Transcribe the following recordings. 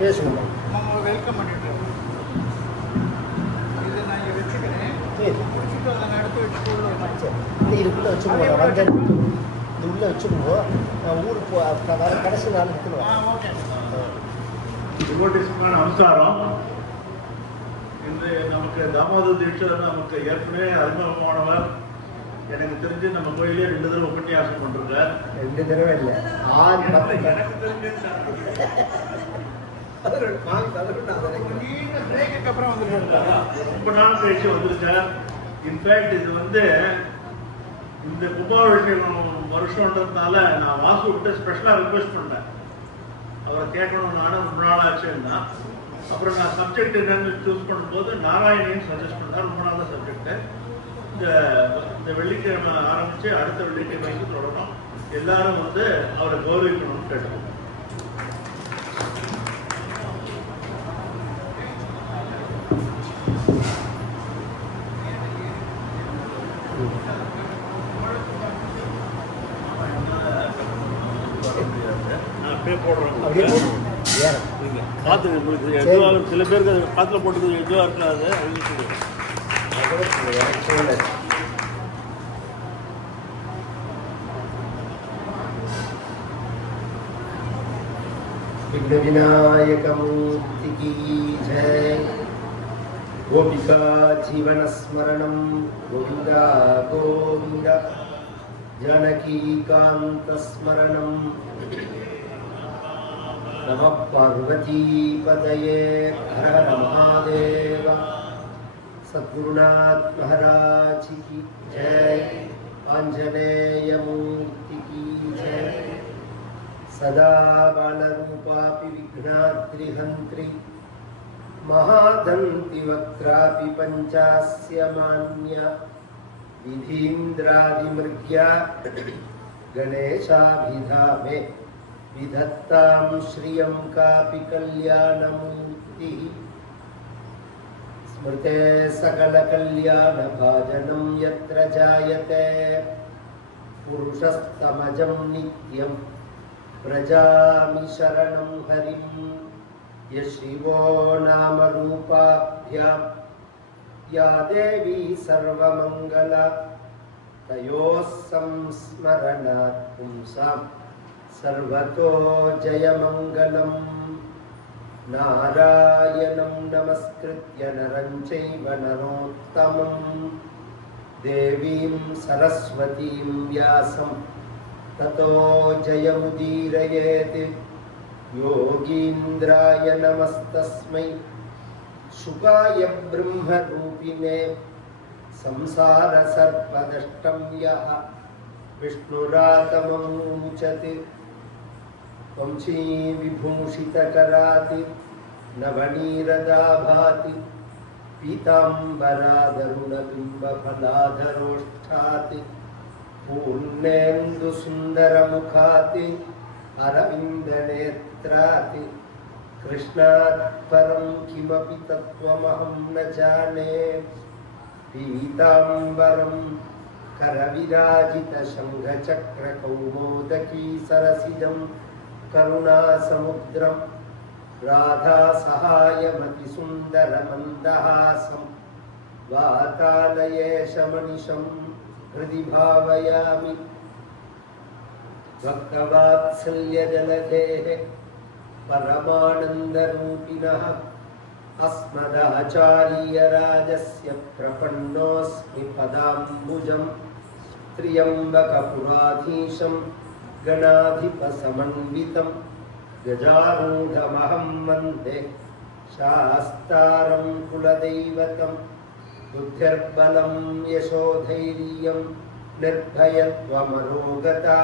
பேசுங்க. வெல்கம் பண்ணிட்டு இதை நான் இங்கே வச்சுக்கிறேன். வச்சுட்டு அதை நான் எடுத்து வச்சுட்டு இதுக்குள்ளே வச்சுக்கோங்க. வந்து இது உள்ளே வச்சுக்கோங்க. நான் ஊருக்கு வர கடைசி நாள் எடுத்துருவேன். ஓகே. டிவோட்டிஸ்க்கான அம்சாரம் இன்று நமக்கு தாமோதர தீட்சிதர் நமக்கு ஏற்கனவே அறிமுகமானவர். எனக்கு தெரிஞ்சு நம்ம கோயிலே 2 தடவை உபன்யாசம் பண்ணிருக்கார். 2 தடவை இல்லை, 6 எனக்கு தெரிஞ்சு பிரேக்கு அப்புறம் வந்துருக்காரு. ரொம்ப நாள் கழிச்சு வந்திருக்கார். இன்ஃபேக்ட் இது வந்து இந்த கும்பாபிஷேகம் வருஷம்ன்றதுனால நான் வாசு விட்டு ஸ்பெஷலாக ரிக்வெஸ்ட் பண்ணேன். அவரை கேட்கணும். நானும் ரொம்ப நாள் ஆச்சுன்னா அப்புறம் நான் சப்ஜெக்ட் என்னன்னு சூஸ் பண்ணும்போது நாராயணின்னு சஜஸ்ட் பண்ணார். ரொம்ப நாள் சப்ஜெக்ட். இந்த வெள்ளிக்கிழமை ஆரம்பித்து அடுத்த வெள்ளிக்கிழமைக்கு தொடரும். எல்லாரும் வந்து அவரை கௌரவிக்கணும்னு கேட்டோம். காற்று உங்களுக்கு எதுவாக சில பேருக்கு அது காற்றுல போட்டுக்கிறது எதுவாக இருக்காது. विघ्न विनायक मूर्ति की जय। गोपिका जीवन स्मरणं गोविंदा गोविंद। जानकी कांत स्मरणं नमः पार्वती पतये हर हर महादेव। सद्गुरुनाथ महाराज की जय। आंजनेय मूर्ति की जय। सदा बालरूपापि विघ्नाद्रिहन्त्रि महादन्ति वक्त्रापि पञ्चास्य मान्या विधीन्द्रादिमृग्या गणेशाभिधामे विधत्तां श्रियं कापि कल्याणमूर्तिः। स्मृते सकलकल्याणभाजनं यत्र जायते पुरुषस्तमजं नित्यं व्रजामि शरणं हरिं। यशिवो नाम रूपाभ्यां या देवी सर्वमङ्गला तयोः संस्मरणात् पुंसां सर्वतो जयमङ्गलम्। नारायणं नमस्कृत्य नरं चैव नरोत्तमं देवीं सरस्वतीं व्यासं ततो जयमुदीरयेत्। योगीन्द्राय नमस्तस्मै शुकाय ब्रह्मरूपिणे संसारसर्पदष्टं यः विष्णुरातममुचति वंशीविभूषितकराति नवनीरदाभाति पीताम्बरादरुणबिम्बफलाधरोष्ठाति पूर्णेन्दुसुन्दरमुखाति अरविन्दनेत्राति कृष्णात् परं किमपि तत्त्वमहं न जाने। पीताम्बरं करविराजितशङ्खचक्रकौमोदकी सरसिजं करुणासमुद्रं राधासहायमतिसुन्दरमन्दहासं वातालयेशमनिशं हृदि भावयामि। भक्तवात्सल्यजलधेः परमानन्दरूपिणः अस्मदाचार्यराजस्य प्रपन्नोऽस्मि पदाम्बुजं। त्र्यम्बकपुराधीशं गणाधिपसमन्वितं गजारूढमहं वन्दे शास्तारं कुलदैवतं। बुद्धिर्बलं यशोधैर्यं निर्भयत्वमरोगता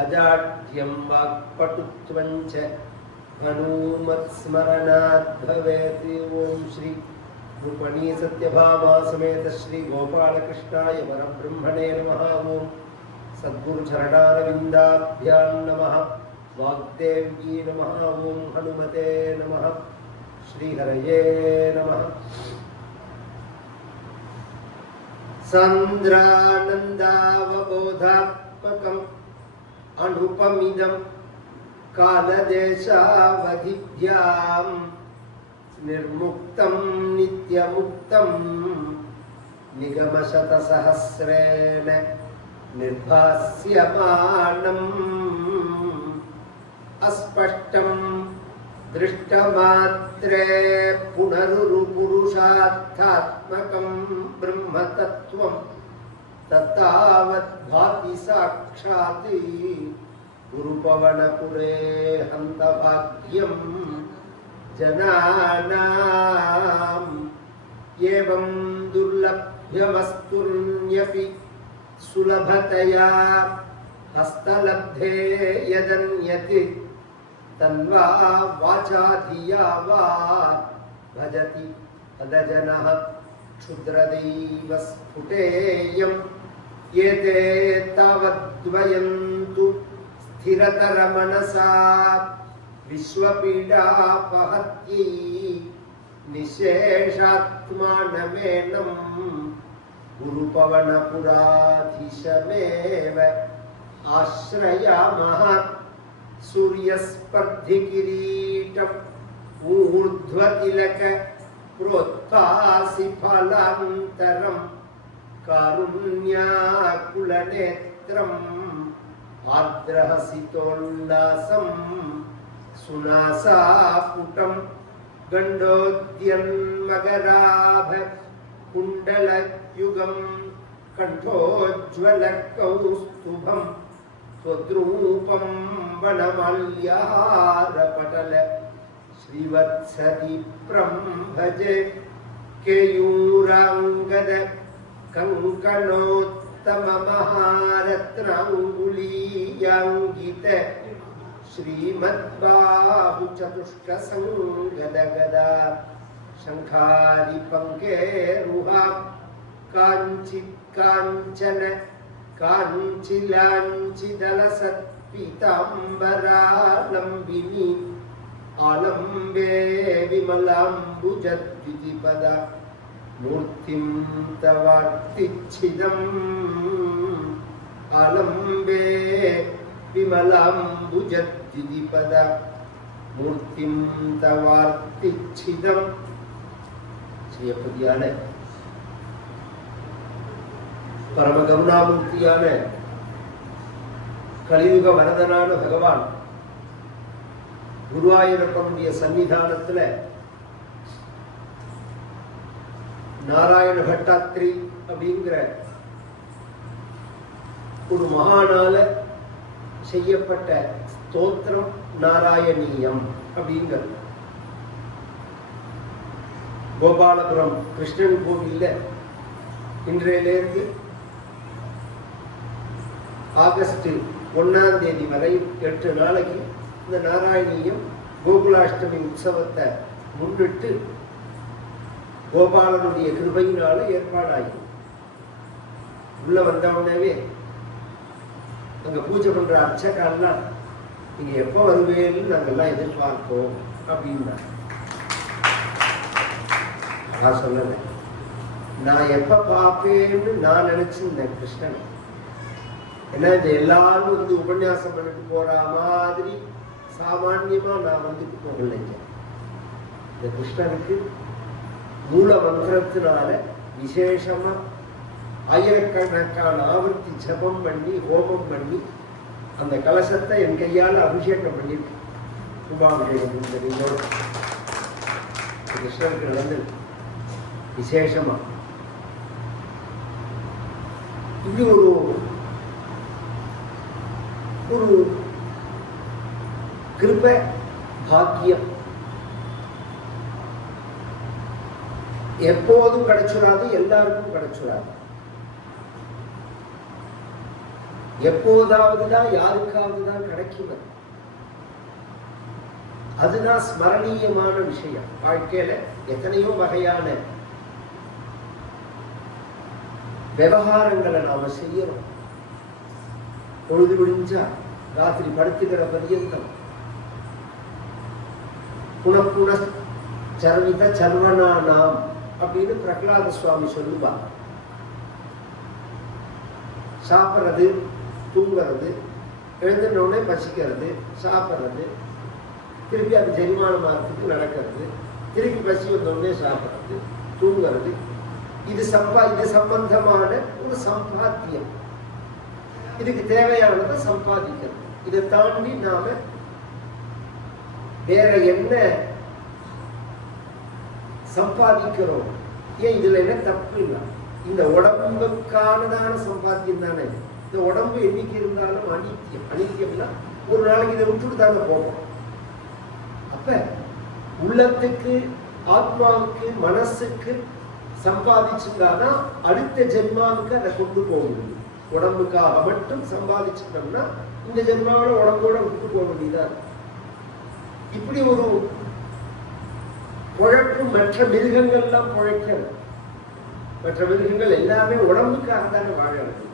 अजाड्यं वाक्पटुत्वं च हनुमत्स्मरणात् भवेत्। ओम श्री रूपणी सत्यभामा समेत श्री गोपालकृष्णाय परब्रह्मणे नमः। ओम सद्गुरु चरणारविन्दाभ्यां नमः। वाग्देव्यै नमः। ओम हनुमते नमः। श्रीहरये नमः। सान्द्रानन्दावबोधात्मकम् अनुपमिदं कालदेशावधिभ्यां निर्मुक्तं नित्यमुक्तं निगमशतसहस्रेण निर्भास्यमानम् अस्पष्टं दृष्टमात्रे पुनरुरुपुरुषार्थात्मकं ब्रह्मतत्त्वं तत्तावत् भाति साक्षात् गुरुपवनपुरे हन्तभाग्यं जनानाम् एवं दुर्लभ्यवस्तुन्यपि सुलभतया हस्तलब्धे यदन्यत् तन्वा वाचा धिया वा भजति अदजनः क्षुद्रदैव स्फुटेयम् एते तावद्वयन्तु स्थिरतरमनसा विश्वपीडापहत्यै निशेषात्मानमेनं गुरुपवनपुराधीशमेव आश्रयामः सूर्यस्पर्धिकिरीटम् ऊर्ध्वतिलक प्रोत्पासिफलान्तरं कारुण्याकुलनेत्रम् आर्द्रहसितोल्लासं सुनासापुटं गण्डोद्यन्मकराभ कुण्डलयुगं कण्ठोज्ज्वलकौस्तुभं त्वद्रूपं वनमाल्यारपटल श्रीवत्सदीप्रं भजे केयूराङ्गद कङ्कणोत्तममहारत्नाङ्गुलीयाङ्गित श्रीमद्बाहुचतुष्कसङ्गदगदा शङ्खारिपङ्केरुहा काञ्चित्काञ्चन काञ्चिलाञ्चिदलसत्पीताम्बरालम्बिनी आलम्बे विमलाम्बुजद्वितिपदा मूर्तिं तवार्तिच्छिदम् आलम्बे विमलाम्बुजद्वितिपदा मूर्तिं तवार्तिच्छिदम् श्रीयपतिயான பரம கருணாமூர்த்தியான கலியுக வரதனான பகவான் குருவாயூரப்பனுடைய சன்னிதானத்துல நாராயண பட்டாத்ரி அப்படிங்கிற ஒரு மகானால செய்யப்பட்ட ஸ்தோத்திரம் நாராயணீயம் அப்படிங்கிறது கோபாலபுரம் கிருஷ்ணன் கோவில்ல இன்றையிலிருந்து ஆகஸ்ட் 1ஆம் தேதி வரை 8 நாளைக்கு இந்த நாராயணீயம் கோகுலாஷ்டமி உற்சவத்தை முன்னிட்டு கோபாலனுடைய கிருபையினால ஏற்பாடாகி உள்ள வந்தவுடனே அங்க பூஜை பண்ற அர்ச்சகெல்லாம் நீங்க எப்போ வருவேன்னு நாங்கெல்லாம் எதிர்பார்த்தோம் அப்படின்னா நான் சொல்லலை, நான் எப்ப பார்ப்பேன்னு நான் நினைச்சிருந்தேன் கிருஷ்ணன். ஏன்னா இந்த எல்லாரும் வந்து உபன்யாசம் பண்ணிட்டு போற மாதிரி சாமான்யமா நான் வந்துட்டு போகலைங்க. இந்த கிருஷ்ணனுக்கு மூல மந்திரத்தினால விசேஷமா ஆயிரக்கணக்கான ஆவர்த்தி ஜபம் பண்ணி ஹோமம் பண்ணி அந்த கலசத்தை என் கையால் அபிஷேகம் பண்ணிட்டு கும்பாபிஷேகம் கிருஷ்ணனுக்கு நடந்தது விசேஷமா. இப்படி ஒரு கிருப பாக்கியம் எப்போதும் கிடைச்சிடாது, எல்லாருக்கும் கிடைச்சிடாது. எப்போதாவது தான் யாருக்காவது தான் கிடைக்கும். அதுதான் ஸ்மரணீயமான விஷயம். வாழ்க்கையில எத்தனையோ வகையான விவகாரங்களை நாம செய்யறோம். பொழுது விடிஞ்சா ராத்திரி படுத்துக்கிற பரியந்தம் குணக்குண சர்வித சர்வனானாம் அப்படின்னு பிரகலாத சுவாமி சொல்லுவார். சாப்பிட்றது, தூங்குறது, எழுந்துட்டோடனே பசிக்கிறது, சாப்பிட்றது, திருப்பி அது ஜெரிமானமாகறதுக்கு நடக்கிறது, திருப்பி பசி வந்தோடனே சாப்பிட்றது, தூங்குறது. இது சம்பந்தமான ஒரு சம்பாத்தியம். இதுக்கு தேவையானதை சம்பாதிக்கிறது. இதை தாண்டி நாம வேற என்ன சம்பாதிக்கிறோம்? ஏன் இதுல என்ன தப்பு இல்லை? இந்த உடம்புக்கானதான சம்பாத்தியம் தானே. இந்த உடம்பு என்னைக்கு இருந்தாலும் அனித்தியம். அனித்தியம்னா ஒரு நாளைக்கு இதை விட்டுட்டு தாங்க போவோம். அப்ப உள்ளத்துக்கு, ஆத்மாவுக்கு, மனசுக்கு சம்பாதிச்சுட்டாதான் அடுத்த ஜென்மாவுக்கு அதை கொண்டு போக முடியும். உடம்புக்காக மட்டும் சம்பாதிச்சுட்டோம்னா இந்த ஜென்மாவோட உடம்போட விட்டு போக வேண்டியதான். இப்படி ஒரு குழப்பு மற்ற மிருகங்கள்லாம் குழைக்கிறது. மற்ற மிருகங்கள் எல்லாமே உடம்புக்காக தானே வாழறது.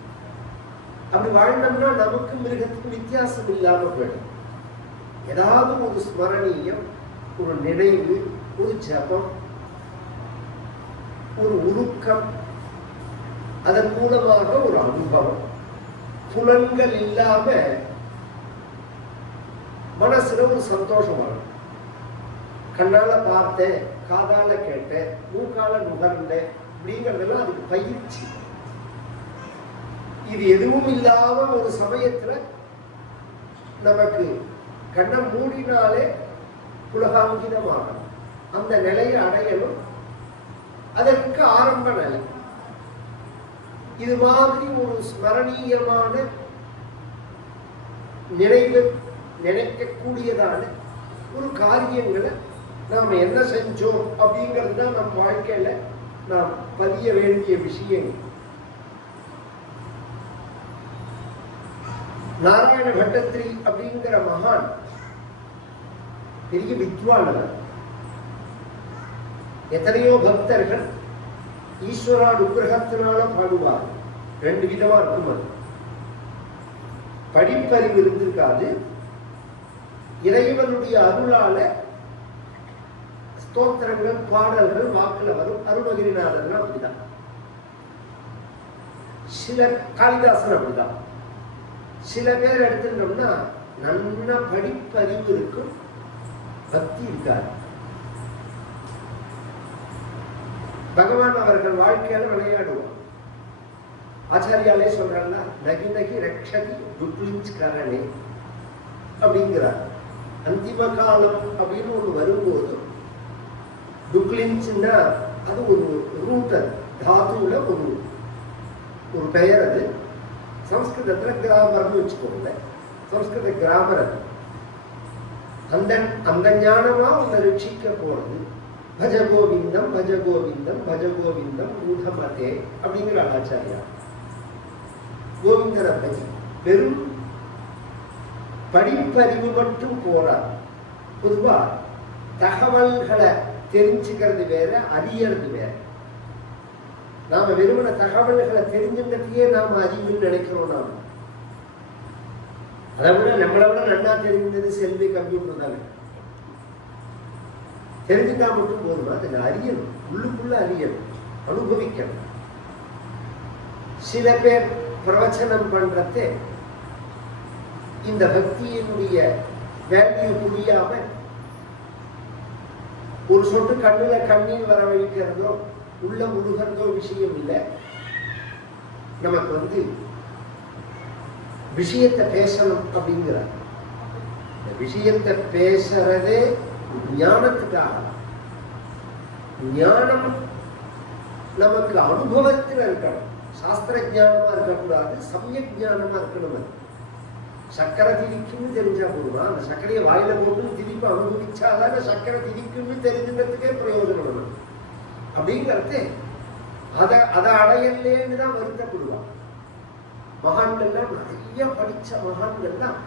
அப்படி வாழ்ந்தோம்னா நமக்கு மிருகத்துக்கு வித்தியாசம் இல்லாம போயிடும். ஏதாவது ஒரு ஸ்மரணீயம், ஒரு நினைவு, ஒரு ஜபம், ஒரு உருக்கம், அதன் மூலமாக ஒரு அனுபவம், புலன்கள் இல்லாம மனசுல ஒரு சந்தோஷம் வரும். கண்ணால பார்த்தேன், காதால கேட்டேன், மூக்கால நுகர்ந்தேன் அப்படிங்கிறதெல்லாம் அதுக்கு பயிற்சி. இது எதுவும் இல்லாம ஒரு சமயத்துல நமக்கு கண்ணை மூடினாலே புலகாங்கிதமாகணும். அந்த நிலையை அடையணும். அதற்கு ஆரம்ப நிலை. இது மாதிரி ஒரு ஸ்மரணீயமான நினைக்கக்கூடியதான ஒரு காரியங்களை நாம் என்ன செஞ்சோம் அப்படிங்கிறது தான் நம் வாழ்க்கையில நாம் பதிய வேண்டிய விஷயங்கள். நாராயண பட்டத்திரி அப்படிங்கிற மகான் பெரிய வித்வானர். எத்தனையோ பக்தர்கள் ஈஸ்வரா அனுகிரகத்தினால பாடுவார். ரெண்டு விதமா இருக்கும். அது படிப்பறிவு இருந்திருக்காது. இறைவனுடைய அருளால ஸ்தோத்திரங்கள், பாடல்கள் வாக்குல வரும். அருணகிரிநாதன் அப்படிதான். சில காளிதாசன் அப்படிதான். சில பேர் எடுத்துட்டோம்னா நல்ல படிப்பறிவு இருக்கும், பக்தி இருக்காது. பகவான் அவர்கள் வாழ்க்கையில விளையாடுவார். ஆச்சாரியாலே சொல்றாங்க, நகி நகி ரக்ஷதி துக்லிஞ்ச்கரணே அப்படிங்கிறார். அந்திம காலம் அப்படின்னு ஒன்று வரும்போது துக்லிஞ்ச்னா அது ஒரு ரூட்டர் தாத்துல ஒரு பெயர். அது சம்ஸ்கிருதத்துல கிராமர்னு வச்சுக்கோங்க. சம்ஸ்கிருத கிராமர் அது. அந்த ஞானமா உன்னை ரட்சிக்க போறது. பஜ கோவிந்தம் பஜ கோவிந்தம் பஜ கோவிந்தம் மூடமதே அப்படிங்கிற ஆச்சாரியா. கோவிந்தரை பஜி. வெறும் படிப்பறிவு மட்டும் போறார். பொதுவா தகவல்களை தெரிஞ்சுக்கிறது வேற, அறியறது வேற. நாம வெறுமன தகவல்களை தெரிஞ்சுக்கிறதையே நாம அறிவுன்னு நினைக்கிறோம். நாம அதை விட நம்மளை விட நல்லா தெரிஞ்சது செல்வி, கம்ப்யூட்டர் தானே. தெரிஞ்சுட்டா மட்டும் போதுமா? அதுல அறியணும், உள்ளுக்குள்ள அறியணும், அனுபவிக்கணும். சில பேர் பிரவச்சனம் பண்றதே இந்த பக்தியினுடைய வேல்யூ புரியாம ஒரு சொட்டு கண்ணுல கண்ணீர் வர வைக்கிறதோ உள்ள முழுகிறதோ விஷயம் இல்லை. நமக்கு விஷயத்தை பேசணும் அப்படிங்கிறார். விஷயத்தை பேசுறதே ஞானத்துக்காக. ஞானம் நமக்கு அனுபவத்தில் இருக்கணும். சாஸ்திர ஞானமா இருக்கக்கூடாது, சமயக் ஞானமா இருக்கணும். அது சக்கரை திதிக்குன்னு தெரிஞ்சா போதுமா? அந்த சர்க்கரையை வாயில போட்டு திதிப்பு அனுபவிச்சாதான் சக்கரை திதிக்குன்னு தெரிஞ்சுக்கிறதுக்கே பிரயோஜனம். அப்படிங்கிறது அதை அடையலேன்னு தான் வருத்தப்படுவான். மகான்கள்லாம் நிறைய படிச்ச மகான்கள்லாம்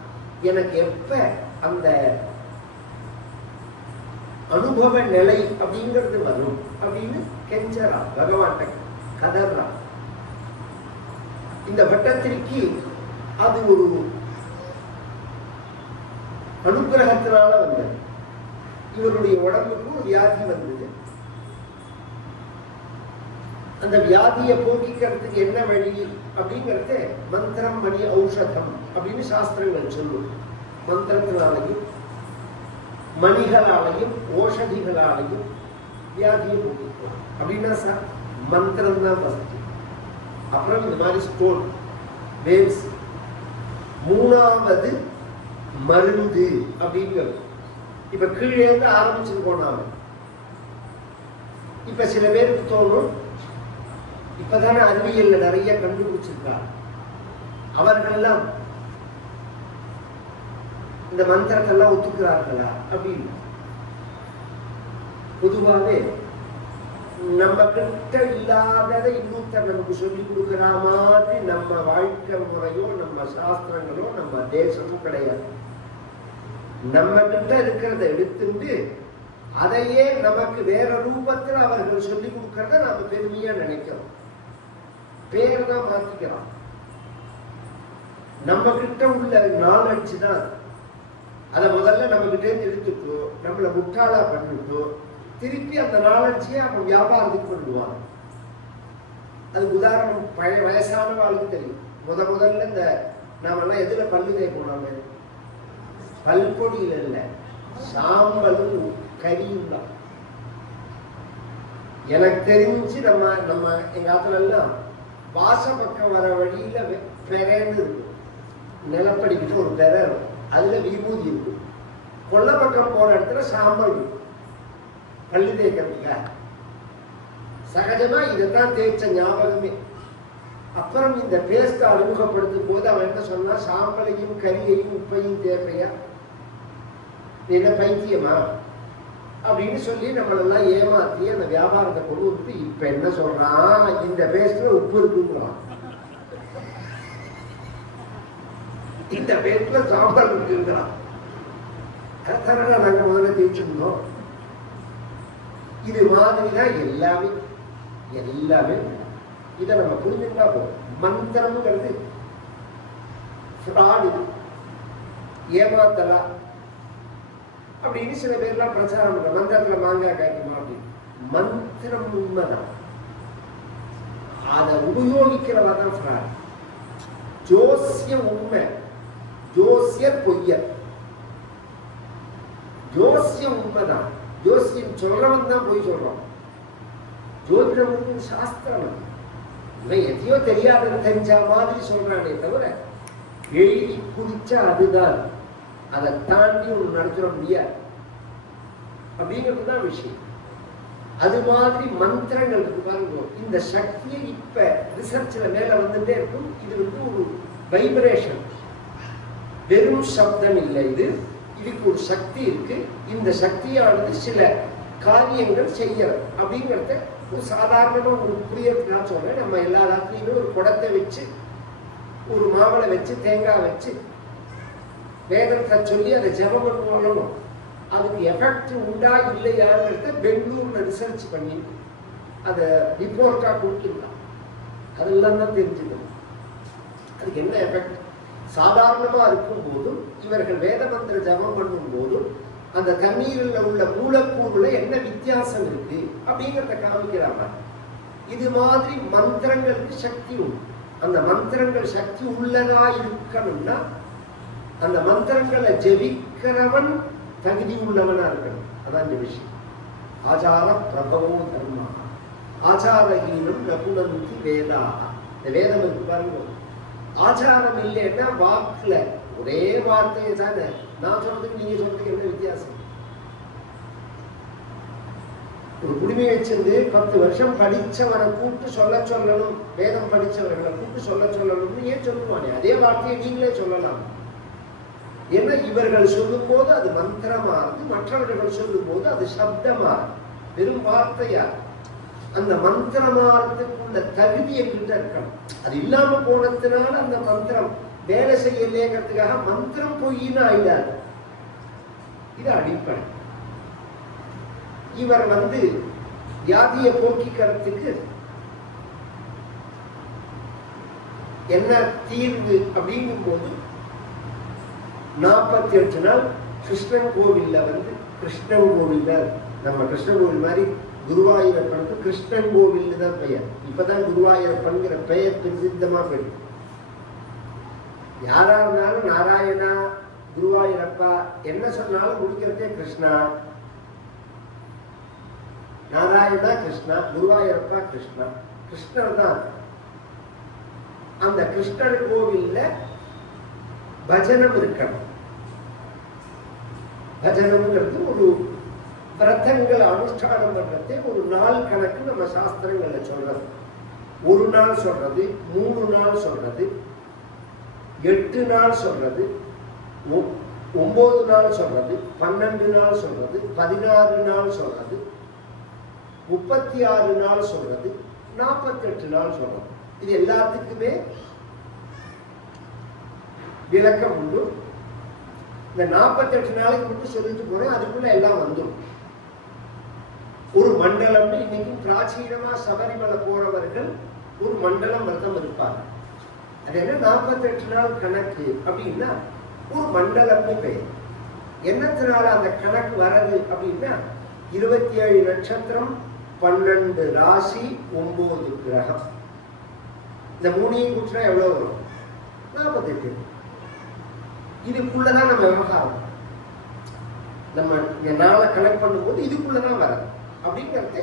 எனக்கு எப்ப அந்த அனுபவ நிலை அப்படிங்கிறது வரும் அப்படின்னு கெஞ்சரா, பகவான் கதர்றா. இந்த பட்டத்திற்கு அது ஒரு அனுகிரகத்தினால வந்தது. இவருடைய உடம்புக்கு ஒரு வியாதி வந்தது. அந்த வியாதியை போக்கிக்கிறதுக்கு என்ன வழி அப்படிங்கிறது மந்திரம் மணி ஔஷதம் அப்படின்னு சாஸ்திரங்கள் சொல்லும். மந்திரத்தினாலையும் மணிகளாலையும் ஓஷதிகளாலையும் வியாதியை போக்கிக்கும். அப்படின்னா சார் மந்திரம் தான் ஃபர்ஸ்ட், அப்புறம் இந்த மாதிரி ஸ்டோன் வேவ்ஸ், மூணாவது மருந்து அப்படிங்கிறது. இப்ப கீழே இருந்து ஆரம்பிச்சுட்டு போனாங்க. இப்ப சில பேருக்கு தோணும், இப்பதானே அறிவியல்ல நிறைய கண்டுபிடிச்சிருக்காங்க, அவர்கள்லாம் இந்த மந்திரத்தெல்லாம் ஒத்துக்கிறார்களா அப்படின்னு. பொதுவாகவே நம்ம கிட்ட இல்லாததை இன்னொருத்தர் நமக்கு சொல்லி கொடுக்கிற மாதிரி நம்ம வாழ்க்கை முறையோ நம்ம சாஸ்திரங்களோ நம்ம தேசமும் கிடையாது. நம்ம கிட்ட இருக்கிறத எடுத்துட்டு அதையே நமக்கு வேற ரூபத்தில் அவர்கள் சொல்லி கொடுக்கறத நாம பெருமையா நினைக்கிறோம், பேரை தான் மாத்திக்கிறோம். நம்ம கிட்ட உள்ள நாலெட்ஜ் தான் அதை முதல்ல நம்ம கிட்டே எடுத்துட்டு நம்மளை முட்டாளா பண்ணிட்டு திருப்பி அந்த நாலெட்ஜையே அவன் வியாபாரத்துக்கு பண்ணிடுவாங்க. அதுக்கு உதாரணம் பழைய வயசானவாளுக்கு தெரியும். முதல்ல இந்த நாமெல்லாம் எதுல பல்லு தேய்ப்போம்? பல்பொடியில இல்லை, சாம்பலும் கரியும் தான். எனக்கு தெரிஞ்சு நம்ம எங்க ஆத்துல எல்லாம் வாச பக்கம் வர வழியில பெறன்னு இருக்கும், நிலப்படிக்கிட்டு ஒரு பெற இருக்கும், அதுல விபூதி இருக்கும். கொல்ல பக்கம் போற இடத்துல சாம்பல் இருக்கும் பள்ளி தேய்க்கிறதுக்காக. சகஜமா இதைத்தான் தேய்ச்ச ஞாபகமே. அப்புறம் இந்த பேஸ்ட் அறிமுகப்படுத்தும் போது அவன் என்ன சொன்னா, சாம்பலையும் கரியையும் உப்பையும் தேவையா, என்ன பைத்தியமா அப்படின்னு சொல்லி நம்மளெல்லாம் ஏமாத்தி அந்த வியாபாரத்தை கொண்டு வந்து இப்ப என்ன சொல்றான், இந்த பேஸ்ட்ல உப்பு இருக்குங்கிறான், இந்த பேஸ்ட்ல சாம்பல் இருக்குங்கிறான். அதனால நாங்க முதல்ல தேய்ச்சிருந்தோம். இது மாதிரிதான் எல்லாமே எல்லாமே. இதை நம்ம புரிஞ்சுட்டா போதும். மந்திரம்ங்கிறது ஃப்ராடு, ஏமாத்தலா அப்படின்னு சில பேர்லாம் பிரச்சாரம் பண்ற. மந்திரத்துல மாங்காய் காய்க்குமா அப்படின்னு. மந்திரம் உண்மைதான், அதை உபயோகிக்கிறவா தான் ஃப்ராடு. ஜோசியம் உண்மை, ஜோசியர் பொய்யர். ஜோசியம் உண்மைதான், ஜோசியம் சொல்றவன் தான் போய் சொல்றான். ஜோதிடம் சாஸ்திரம், இவன் எதையோ தெரியாதுன்னு தெரிஞ்ச மாதிரி சொல்றானே தவிர எழுதி குடிச்சா அதுதான், அதை தாண்டி ஒன்று நடத்திட முடியாது அப்படிங்கிறது தான் விஷயம். அது மாதிரி மந்திரங்களுக்கு பாருங்க, இந்த சக்தியை இப்ப ரிசர்ச்ல மேல வந்துட்டே இருக்கும். இது ஒரு வைப்ரேஷன், வெறும் சப்தம் இல்லை. இதுக்கு ஒரு சக்தி இருக்கு. இந்த சக்தியானது சில காரியங்கள் செய்யறது அப்படிங்கிறத ஒரு சாதாரணமா ஒரு புரியறதுக்காக சொல்றேன். நம்ம எல்லா ராத்திரியுமே ஒரு குடத்தை வச்சு ஒரு மாவளை வச்சு தேங்காய் வச்சு வேதத்தை சொல்லி அதை ஜெபம் பண்ணணும். அதுக்கு எஃபெக்ட் உண்டா இல்லையாங்கிறத பெங்களூர்ல ரிசர்ச் பண்ணி அதை ரிப்போர்ட்டா கொடுத்துருக்கான். அதெல்லாம் தான் தெரிஞ்சுக்கணும் அதுக்கு என்ன எஃபெக்ட். சாதாரணமா இருக்கும் போதும் இவர்கள் வேத மந்திர ஜபம் பண்ணும் போதும் அந்த தண்ணீரில் உள்ள மூலக்கூறுல என்ன வித்தியாசம் இருக்கு அப்படிங்கிறத காமிக்கிறாங்க. இது மாதிரி மந்திரங்களுக்கு சக்தி உண்டு. அந்த மந்திரங்கள் சக்தி உள்ளதா இருக்கணும்னா அந்த மந்திரங்களை ஜெபிக்கிறவன் தகுதி உள்ளவனா இருக்கணும். அதான் இந்த விஷயம். ஆச்சார பிரபவோ தர்மா ஆச்சாரஹீனம் நகுணந்தி வேதா. இந்த வேதம் இருக்கு பாருங்க, ஆச்சாரம் இல்லைன்னா வாக்குல ஒரே வார்த்தையை தானே, நான் சொல்றதுக்கு நீங்க சொல்றதுக்கு என்ன வித்தியாசம்? ஒரு குடிமை வச்சிருந்து 10 வருஷம் படிச்சவனை கூப்பிட்டு சொல்ல சொல்லணும், வேதம் படிச்சவர்களை கூப்பிட்டு சொல்ல சொல்லணும்னு ஏன் சொல்லுவானே, அதே வார்த்தையை நீங்களே சொல்லலாம். ஏன்னா இவர்கள் சொல்லும் போது அது மந்திரமா இருந்து, மற்றவர்கள் சொல்லும் போது அது சப்தமா வெறும் வார்த்தையா. அந்த மந்திரமாறதுக்குள்ள தகுதியை கிட்ட இருக்கணும். அது இல்லாம போனதுனால அந்த மந்திரம் வேலை செய்யலைங்கிறதுக்காக மந்திரம் பொய்ன்னு ஆயிடாது. இது அடிப்படை. இவர் வியாதியை போக்கிக்கிறதுக்கு என்ன தீர்வு அப்படிங்கும் போது 48 நாள் கிருஷ்ணன் கோவில்ல கிருஷ்ணன் கோவில் நம்ம கிருஷ்ணன் கோவில் மாதிரி குருவாயூரப்பனுக்கு கிருஷ்ணன் கோவில்னு தான் பெயர். இப்பதான் குருவாயூரப்பன்கிற பெயர் பிரசித்தமா போயிடுது. யாரா இருந்தாலும் நாராயணா, குருவாயூரப்பா என்ன சொன்னாலும் முடிக்கிறதே கிருஷ்ணா. நாராயணா கிருஷ்ணா, குருவாயூரப்பா கிருஷ்ணா. கிருஷ்ணர் தான். அந்த கிருஷ்ணர் கோவில்ல பஜனம் இருக்கணும். பஜனம்ங்கிறது ஒரு விரதங்கள் அனுஷ்டானம் பண்றதே ஒரு நாள் கணக்கு நம்ம சாஸ்திரங்கள்ல சொல்றது. ஒரு நாள் சொல்றது, 3 நாள் சொல்றது, 8 நாள் சொல்றது, 9 நாள் சொல்றது, 12 நாள் சொல்றது, 16 நாள் சொல்றது, 36 நாள் சொல்றது, 48 நாள் சொல்றது. இது எல்லாத்துக்குமே விளக்கம் உண்டு. இந்த 48 நாளைக்கு மட்டும் சொல்லிட்டு போறேன், அதுக்குள்ள எல்லாம் வந்துடும். ஒரு மண்டலம் இன்னைக்கு பிராச்சீனமா சபரிமலை போறவர்கள் ஒரு மண்டலம் விரதம் இருப்பாங்க. அது என்ன 48 நாள் கணக்கு அப்படின்னா ஒரு மண்டலம்னு பெயர். என்னத்தினால அந்த கணக்கு வர்றது அப்படின்னா 27 நட்சத்திரம், 12 ராசி, 9 கிரகம். இந்த 3ஐயும் கூட்டினா எவ்வளவு வரும்? 48. இதுக்குள்ளதான் நம்ம விவகாரம். நம்ம நாளை கணக்கு பண்ணும்போது இதுக்குள்ளதான் வராது அப்படிங்கிறது.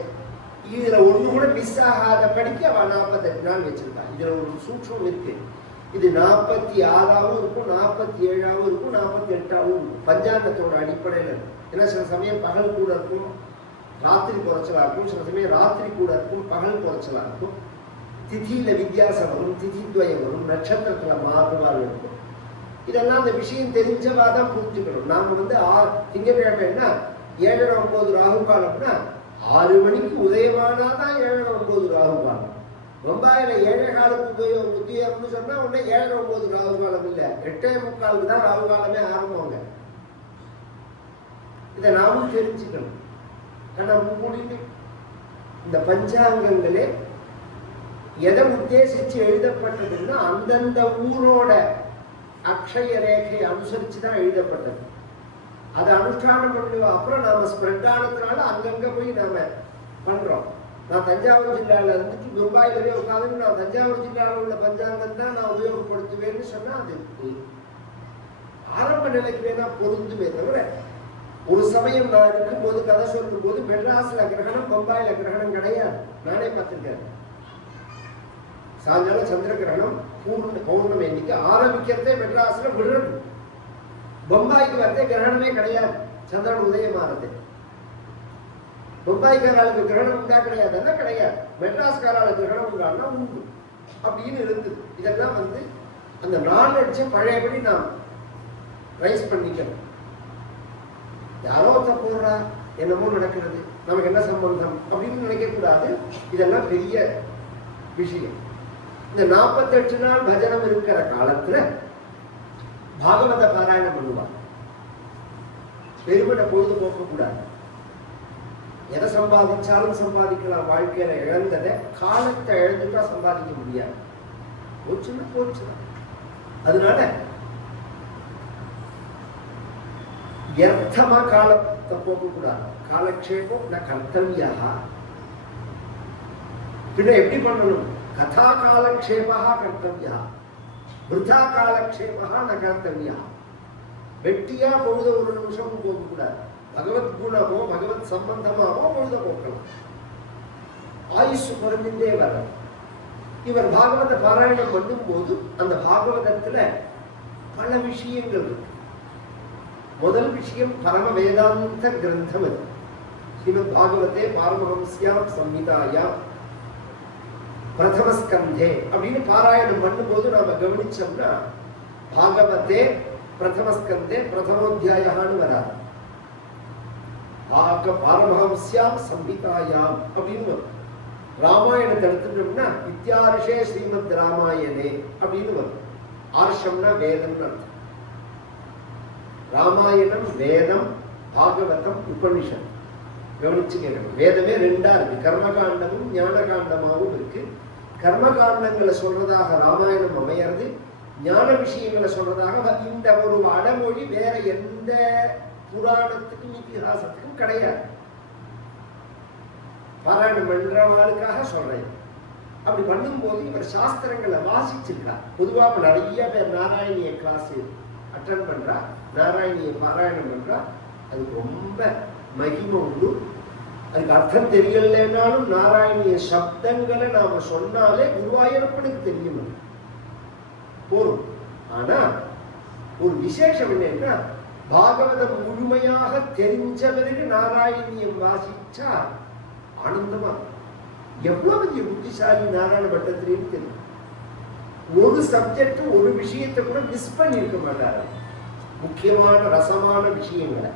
இதுல ஒண்ணு கூட மிஸ் ஆகாத படிக்க அவ 48 நாள் வச்சிருக்காங்க. இதுல ஒரு சூட்சம் இருக்கு. இது 46ஆவும் இருக்கும், 47ஆவும் இருக்கும், 48ஆவும் இருக்கும். பஞ்சாங்கத்தோட அடிப்படையில் இருக்கும். ஏன்னா சில சமயம் பகல் கூட இருக்கும், ராத்திரி குறைச்சலா இருக்கும். சில சமயம் ராத்திரி கூட இருக்கும், பகல் குறைச்சலா இருக்கும். திதியில வித்தியாசம் வரும், திதித்வயம் வரும், நட்சத்திரத்துல மாறுபாடு இருக்கும். இதெல்லாம் அந்த விஷயம் தெரிஞ்சவா தான் புரிஞ்சுக்கணும். நாம திங்கட்கிழமைன்னா 7:09 ராகு காலம்னா 6 மணிக்கு உதயமானாதான் 7:09 ராகு காலம். பம்பாயில 7:15 உத்தியோகம்னு சொன்னா உடனே 7:09 ராகு காலம் இல்ல, 8:45 தான் ராகு காலமே ஆரம்பங்க. இதை நாமும் தெரிஞ்சுக்கணும். ஆனா மூடிட்டு இந்த பஞ்சாங்கங்களே எதை உத்தேசிச்சு எழுதப்பட்டதுன்னா அந்தந்த ஊரோட அக்ஷய ரேகை அனுசரிச்சுதான் எழுதப்பட்டது. அதை அனுஷ்டானம் பண்ணுவோம். அப்புறம் நாம ஸ்ப்ரெட் ஆனதுனால அங்கங்க போய் நாம பண்றோம். நான் தஞ்சாவூர் ஜில்லால இருந்துட்டு மும்பாயிலே உட்காந்து நான் தஞ்சாவூர் ஜில்லாவில் உள்ள பஞ்சாங்கம் தான் நான் உபயோகப்படுத்துவேன்னு சொன்னா அது ஆரம்ப நிலைக்கு வேணா பொருந்துமே தவிர, ஒரு சமயம் நான் இருக்கும்போது கதை சொல்லும் போது மெட்ராஸ்ல கிரகணம், பம்பாயில கிரகணம் கிடையாது. நானே பார்த்திருக்கேன். சாயங்காலம் சந்திர கிரகணம் பௌர்ணமி இன்னைக்கு ஆரம்பிக்கிறதே மெட்ராஸ்ல விடுறது. பம்பாய்க்கு வரதே கிரகணமே கிடையாது. சந்திரன் உதயமானது. பம்பாய்க்காராளுக்கு கிரகணம் உண்டா கிடையாதுன்னா கிடையாது. மெட்ராஸ்காராளுக்கு கிரகணம் உண்டான்னா உண்டு அப்படின்னு இருந்தது. இதெல்லாம் அந்த நாலெட்ஜை பழையபடி நாம் ரைஸ் பண்ணிக்கணும். யாரோ தப்புறா என்னமோ நடக்கிறது, நமக்கு என்ன சம்பந்தம் அப்படின்னு நினைக்க கூடாது. இதெல்லாம் பெரிய விஷயம். இந்த 48 நாள் பஜனம் இருக்கிற காலத்துல பாகவத பாராயணம் பண்ணுவாங்க. பெருமிட பொழுதுபோக்க கூடாது. எதை சம்பாதிச்சாலும் சம்பாதிக்கலாம். வாழ்க்கையில இழந்ததை காலத்தை இழந்துட்டா சம்பாதிக்க முடியாது. போச்சுன்னா போச்சுதான். அதனால வியர்த்தமா காலத்தை போக்க கூடாது. காலக்ஷேபம் ந கர்த்தவியா. பின்ன எப்படி பண்ணணும்? கதா காலக்ஷேபா கர்த்தவியா, விருதா காலக்ஷேபா ந கர்த்தவியா. வெட்டியா பொழுத ஒரு நிமிஷமும் போக கூடாது. பகவத் குணமோ பகவத் சம்பந்தமாவோ பொழுத போக்கலாம். ஆயுஷ் குறைஞ்சிட்டே வர. இவர் பாகவத பாராயணம் பண்ணும் போது அந்த பாகவதத்துல பல விஷயங்கள் இருக்கு. முதல் விஷயம் பரம வேதாந்த கிரந்தம் அது. ஸ்ரீமத் பாகவதே பாரமஹம்ஸ்யாம் சம்ஹிதாயாம் பிரதமஸ்கந்தே அப்படின்னு பாராயணம் பண்ணும்போது நாம கவனிச்சோம்னா பாகவதே பிரதமஸ்கந்தே பிரதமோத்தியாயான்னு வராது. பாரமஹம்ஸ்யாம் சம்ஹிதாயாம் அப்படின்னு வரும். ராமாயணத்தை எடுத்துட்டோம்னா வித்யார்ஷே ஸ்ரீமத் ராமாயணே அப்படின்னு வரும். ஆர்ஷம்னா வேதம்னு அர்த்தம். ராமாயணம் வேதம், பாகவதம் உபனிஷத். கவனிச்சு கேட்கணும். வேதமே ரெண்டா இருக்கு. கர்மகாண்டமும் ஞான காண்டமாவும் இருக்கு. கர்மகாண்டங்களை சொல்றதாக ராமாயணம் அமையறது, ஞான விஷயங்களை சொல்றதாக இந்த ஒரு அடமொழி வேற எந்த புராணத்துக்கும் இதிகாசத்துக்கும் கிடையாது. பாராயணம் பண்றவாளுக்காக சொல்றேன். அப்படி பண்ணும்போது இவர் சாஸ்திரங்களை வாசிச்சிருக்கார். பொதுவாக நிறைய பேர் நாராயணிய கிளாஸ் அட்டன் பண்றா, நாராயணிய பாராயணம் பண்றா. அதுக்கு ரொம்ப மகிமை உண்டு. அதுக்கு அர்த்தம் தெரியலனாலும் நாராயணிய சப்தங்களை நாம சொன்னாலே குருவாயூரப்பனுக்கு தெரியும் போரும். ஆனா ஒரு விசேஷம் என்னன்னா, பாகவதம் முழுமையாக தெரிஞ்சவருக்கு நாராயணியம் வாசிச்சா ஆனந்தமா எவ்வளவு பெரிய புத்திசாலி நாராயண பட்டத்திலேன்னு தெரியும். ஒரு சப்ஜெக்ட் ஒரு விஷயத்தை கூட மிஸ் பண்ணிருக்க மாட்டாரு. முக்கியமான ரசமான விஷயங்களை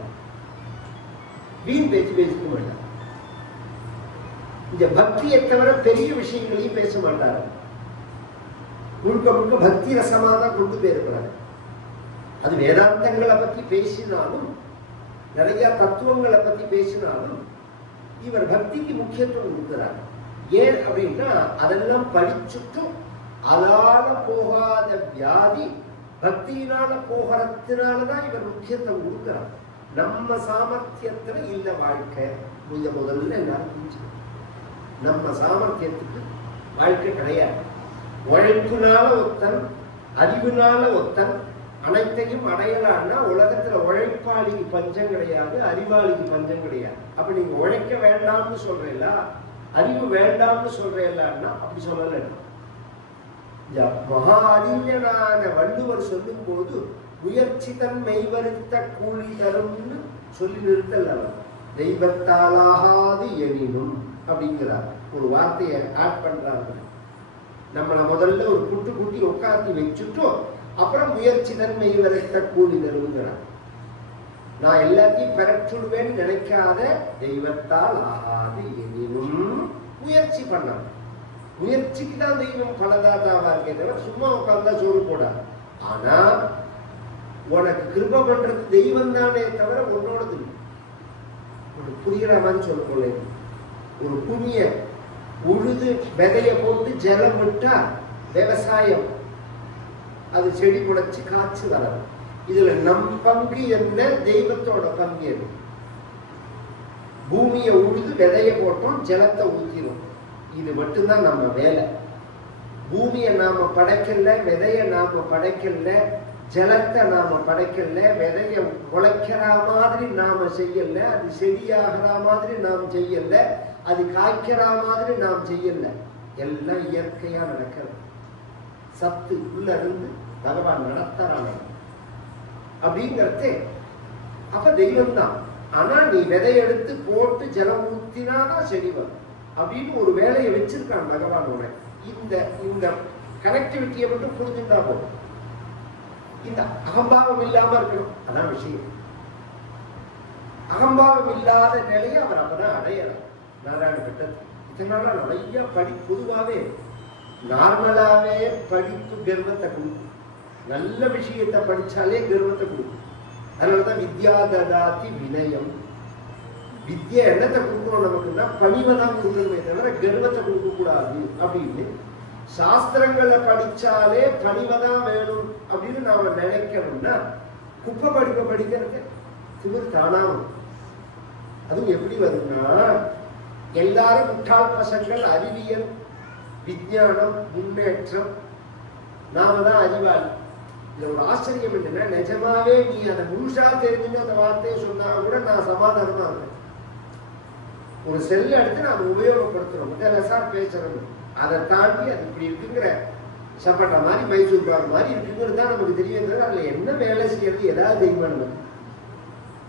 வீண் பேச்சு பேசிக்க மாட்டார். இந்த பக்தியை தவிர பெரிய விஷயங்களையும் பேச மாட்டாரு. முழுக்க முழுக்க பக்தி ரசமா தான் கொண்டு போயிருக்கிறாரு. அது வேதாந்தங்களை பத்தி பேசினாலும் நிறைய தத்துவங்களை பத்தி பேசினாலும் இவர் பக்திக்கு முக்கியத்துவம் கொடுக்கிறார். ஏன் அப்படின்னா அதெல்லாம் படிச்சுட்டும் அதால போகாத வியாதி பக்தியினால போகிறதுனாலதான் இவர் முக்கியத்துவம் கொடுக்கிறார். நம்ம சாமர்த்தியத்துல இல்ல வாழ்க்கை. முதல்ல எல்லாரும் புரிஞ்சு, நம்ம சாமர்த்தியத்துக்கு வாழ்க்கை கிடையாது. உழைப்புனால ஒத்தன், அறிவுனால ஒத்தன் அனைத்தையும் அடையலான்னா உலகத்துல உழைப்பாளிக்கு பஞ்சம் கிடையாது, அறிவாளிக்கு பஞ்சம் கிடையாது. அப்ப நீங்க உழைக்க வேண்டாம்னு சொல்றீங்கள, அறிவு வேண்டாம்னு சொல்றீங்களான்னா அப்படி சொல்லல. மகா அறிஞனான வள்ளுவர் சொல்லும் போது முயற்சி தன் மெய்வருத்த கூலி தரும்னு சொல்லி நிறுத்தல். அவர் தெய்வத்தாலாகாது எனினும் அப்படிங்கிறார். ஒரு வார்த்தையை ஆட் பண்றாங்க. நம்மளை முதல்ல ஒரு குட்டு குட்டி உட்காந்து வச்சுட்டோம், அப்புறம் முயற்சி தன்மை வரைத்த கூலி தருங்கிறார். நான் எல்லாத்தையும் பெறச்சுடுவேன்னு நினைக்காத, தெய்வத்தால் ஆகாது எனினும் முயற்சி பண்ணணும். முயற்சிக்கு தான் தெய்வம் பலதாதாவா இருக்கே தவிர சும்மா உட்கார்ந்தா சோறு போடாது. ஆனா உனக்கு கிருப பண்றது தெய்வம் தானே தவிர உன்னோடது உனக்கு புரிகிற மாதிரி சொல்ல போல. ஒரு புண்ணிய உழுது விதைய போட்டு ஜலம் விட்டா விவசாயம் அது செடி புடைச்சு காய்ச்சி வராது. இதுல நம் பங்கு என்ன, தெய்வத்தோட பங்கு என்ன? பூமியை உழுது விதைய போட்டோம், ஜலத்தை ஊத்திரும். இது மட்டும்தான் நம்ம வேலை. பூமியை நாம படைக்கல, விதைய நாம படைக்கல, ஜலத்தை நாம படைக்கல, விதைய உழைக்கிற மாதிரி நாம செய்யல, அது செடியாகிற மாதிரி நாம் செய்யல, அது காய்க்கிற மாதிரி நாம் செய்யல. எல்லாம் இயற்கையா நடக்கிறது. சத்து உள்ள இருந்து பகவான் நடத்துறாங்க அப்படிங்கிறதே. அப்ப தெய்வம் தான். ஆனா நீ விதை எடுத்து போட்டு ஜலம் ஊத்தினாதான் செடி வரும் அப்படின்னு ஒரு வேலையை வச்சிருக்கான் பகவானோட. இந்த இந்த கனெக்டிவிட்டியை மட்டும் புரிஞ்சுட்டா போதும். இந்த அகம்பாவம் இல்லாம இருக்கணும், அதான் விஷயம். அகம்பாவம் இல்லாத நிலையை அவர் அப்பதான் அடையறார் நாராயண பட்டத்தில். இதனால நிறைய பொதுவாவே நார்மலாவே படிப்பு கர்வத்தை கொடுக்கும். நல்ல விஷயத்தை படிச்சாலே கர்வத்தை கொடுக்கும். அதனாலதான் வித்யா ததாதி வினயம். வித்யா என்னத்தை கொடுக்கணும் நமக்குன்னா பணிவதான் கொடுக்கணுமே தவிர கர்வத்தை கொடுக்க கூடாது அப்படின்னு. சாஸ்திரங்களை படிச்சாலே பணிவதான் வேணும் அப்படின்னு நாம நினைக்கணும்னா குப்பை படிப்பை படிக்கிறது திமிர் தானாகும். அதுவும் எப்படி வருதுன்னா, எல்லாரும் முட்டாள் பசங்கள், அறிவியல் விஞ்ஞானம் முன்னேற்றம், நாம தான் அறிவாளி. இதுல ஒரு ஆச்சரியம் என்னன்னா, நிஜமாவே நீ அதை முழுசா தெரிஞ்சுன்னு அந்த வார்த்தையை சொன்னா கூட நான் சமாதானமா இருக்கேன். ஒரு செல்லை எடுத்து நாம உபயோகப்படுத்துறோம், சார் பேசுறோம், அதை தாண்டி அது இப்படி இருக்குங்கிற சப்பட்டா மாதிரி மைசூர் பாக் மாதிரி இருக்குங்கிறது தான் நமக்கு தெரியும். அதுல என்ன வேலை செய்யறது ஏதாவது தெரியுமா நமக்கு?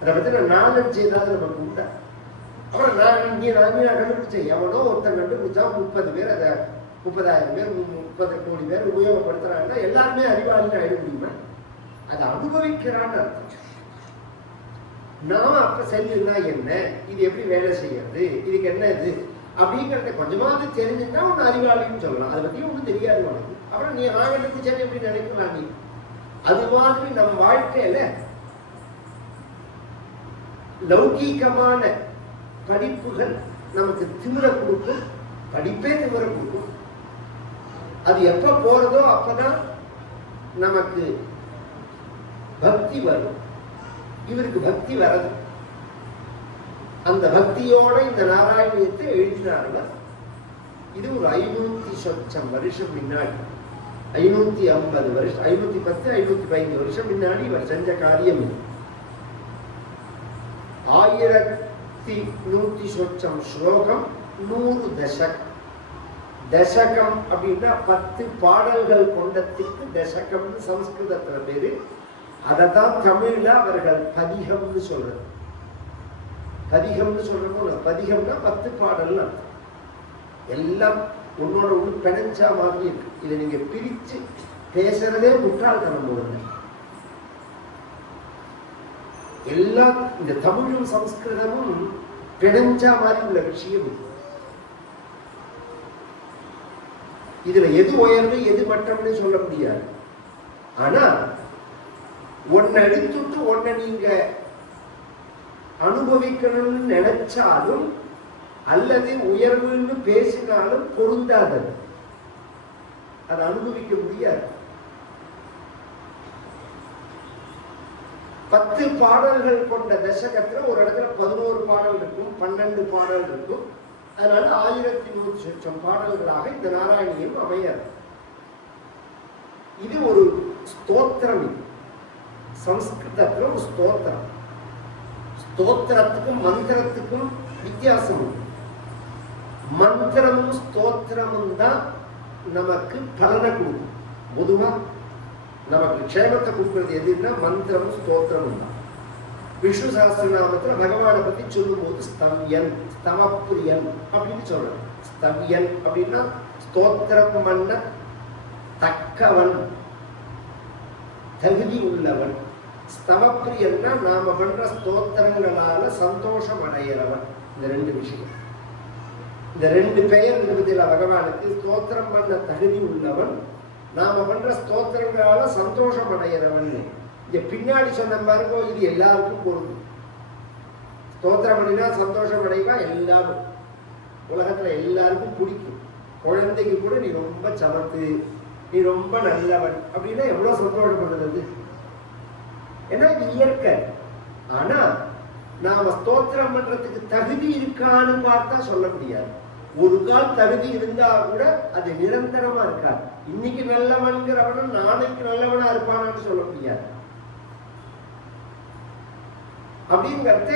அதை பத்தி நான் நாலஞ்சு ஏதாவது நமக்கு உண்டா? அப்புறம் நான் கண்டுபிடிச்சேன், எவனோ ஒருத்தன் கண்டுபிடிச்சா 30 பேர், அதை 30,000 பேர் 30 கோடி பேர் உபயோகப்படுத்துறாங்கன்னா எல்லாருமே அறிவாளின்னு ஆயிட முடியுமா? அதை அனுபவிக்கிறான்னு அர்த்தம். நாம அப்ப செல்லுன்னா என்ன, இது எப்படி வேலை செய்யறது, இதுக்கு என்ன இது அப்படிங்கிறத கொஞ்சமாவது தெரிஞ்சுட்டா ஒன்று அறிவாளின்னு சொல்லலாம். அதை பத்தி ஒன்றும் தெரியாது உனக்கு. அப்புறம் நீ கண்டுபிடிச்சானே எப்படி நினைக்கலாம் நீ? அது மாதிரி நம்ம வாழ்க்கையில லௌகீகமான படிப்புகள் நமக்கு திமிர கொடுக்கும், படிப்பே திமிர கொடுக்கும். அது எப்ப போறதோ அப்பதான் நமக்கு பக்தி வரும். இவருக்கு பக்தி வராது. அந்த பக்தியோட இந்த நாராயணியத்தை எழுதினார்கள். இது ஒரு 500 சொச்சம் வருஷம் முன்னாடி, 550 வருஷம், 510 515 வருஷம் முன்னாடி இவர் செஞ்ச காரியம் இது. 1100 சொச்சம் ஸ்லோகம், 100 தசகம். தசகம் அப்படின்னா 10 பாடல்கள் கொண்டதுக்கு தசகம்னு சமஸ்கிருதத்துல பேரு. அதத்தான் தமிழ்ல அவர்கள் பதிகம்னு சொல்றது. பதிகம்னு சொல்றப்போ பதிகம்னா 10 பாடல் எல்லாம் ஒன்னோட ஒண்ணு பிணைஞ்சா மாதிரி இருக்கு. இதை நீங்க பிரிச்சு பேசுறதே முட்டாள்தனம் போடுங்க. எல்லாம் இந்த தமிழும் சமஸ்கிருதமும் பிணைஞ்சா மாதிரி உள்ள விஷயம். இதுல எது உயர்வு எது மட்டம்னு சொல்ல முடியாது. ஆனா ஒன்ன எடுத்துட்டு ஒன்ன நீங்க அனுபவிக்கணும்னு நினைச்சாலும் அல்லது உயர்வுன்னு பேசினாலும் பொருந்தாதது. அதை அனுபவிக்க முடியாது. 10 பாடல்கள் கொண்ட தசகத்துல ஒரு இடத்துல 11 பாடல் இருக்கும், 12 பாடல் இருக்கும். அதனால 1100 சொச்சம் பாடல்களாக இந்த நாராயணியம் அமையாது. இது ஒரு ஸ்தோத்திரம். இது சம்ஸ்கிருதத்துல ஒரு ஸ்தோத்திரம். ஸ்தோத்திரத்துக்கும் மந்திரத்துக்கும் வித்தியாசம் உண்டு. மந்திரமும் ஸ்தோத்திரமும் தான் நமக்கு பலனை கொடுக்கும். பொதுவா நமக்கு க்ஷேமத்தை கொடுக்கிறது எதுன்னா மந்திரமும் ஸ்தோத்திரமும் தான். விஷ்ணு சஹஸ்ரநாமத்துல பகவானை பத்தி சொல்லும் போது ஸ்தவ்யன், ஸ்தவப்பிரியன் அப்படின்னு சொல்றோம். ஸ்தவ்யன் அப்படின்னா ஸ்தோத்திரம் பண்ண தக்கவன், தகுதி உள்ளவன். ஸ்தவப்பிரியன்னா நாம பண்ற ஸ்தோத்திரங்களால சந்தோஷம் அடைகிறவன். இந்த 2 விஷயம், இந்த 2 பெயர் இருக்குதுல பகவானுக்கு. ஸ்தோத்திரம் பண்ண தகுதி உள்ளவன், நாம பண்ற ஸ்தோத்திரங்களால சந்தோஷம் அடைகிறவன். இங்க பின்னாடி சொன்ன பாருங்க, இது எல்லாருக்கும் பொருந்தும். ஸ்தோத்திரம் பண்ணினா சந்தோஷம் அடைவா எல்லாரும். உலகத்துல எல்லாருக்கும் பிடிக்கும். குழந்தைக்கு கூட நீ ரொம்ப சமத்து, நீ ரொம்ப நல்லவன் அப்படின்னா எவ்வளவு சந்தோஷப்படுறது. ஏன்னா இது இயற்கை. ஆனா நாம ஸ்தோத்திரம் பண்றதுக்கு தகுதி இருக்கான்னு பார்த்தா சொல்ல முடியாது. ஒரு கால் தகுதி இருந்தா கூட அது நிரந்தரமா இருக்காது. இன்னைக்கு நல்லவன்கிறவனும் நாளைக்கு நல்லவனா இருப்பானான்னு சொல்ல முடியாது. அப்படிங்கிறத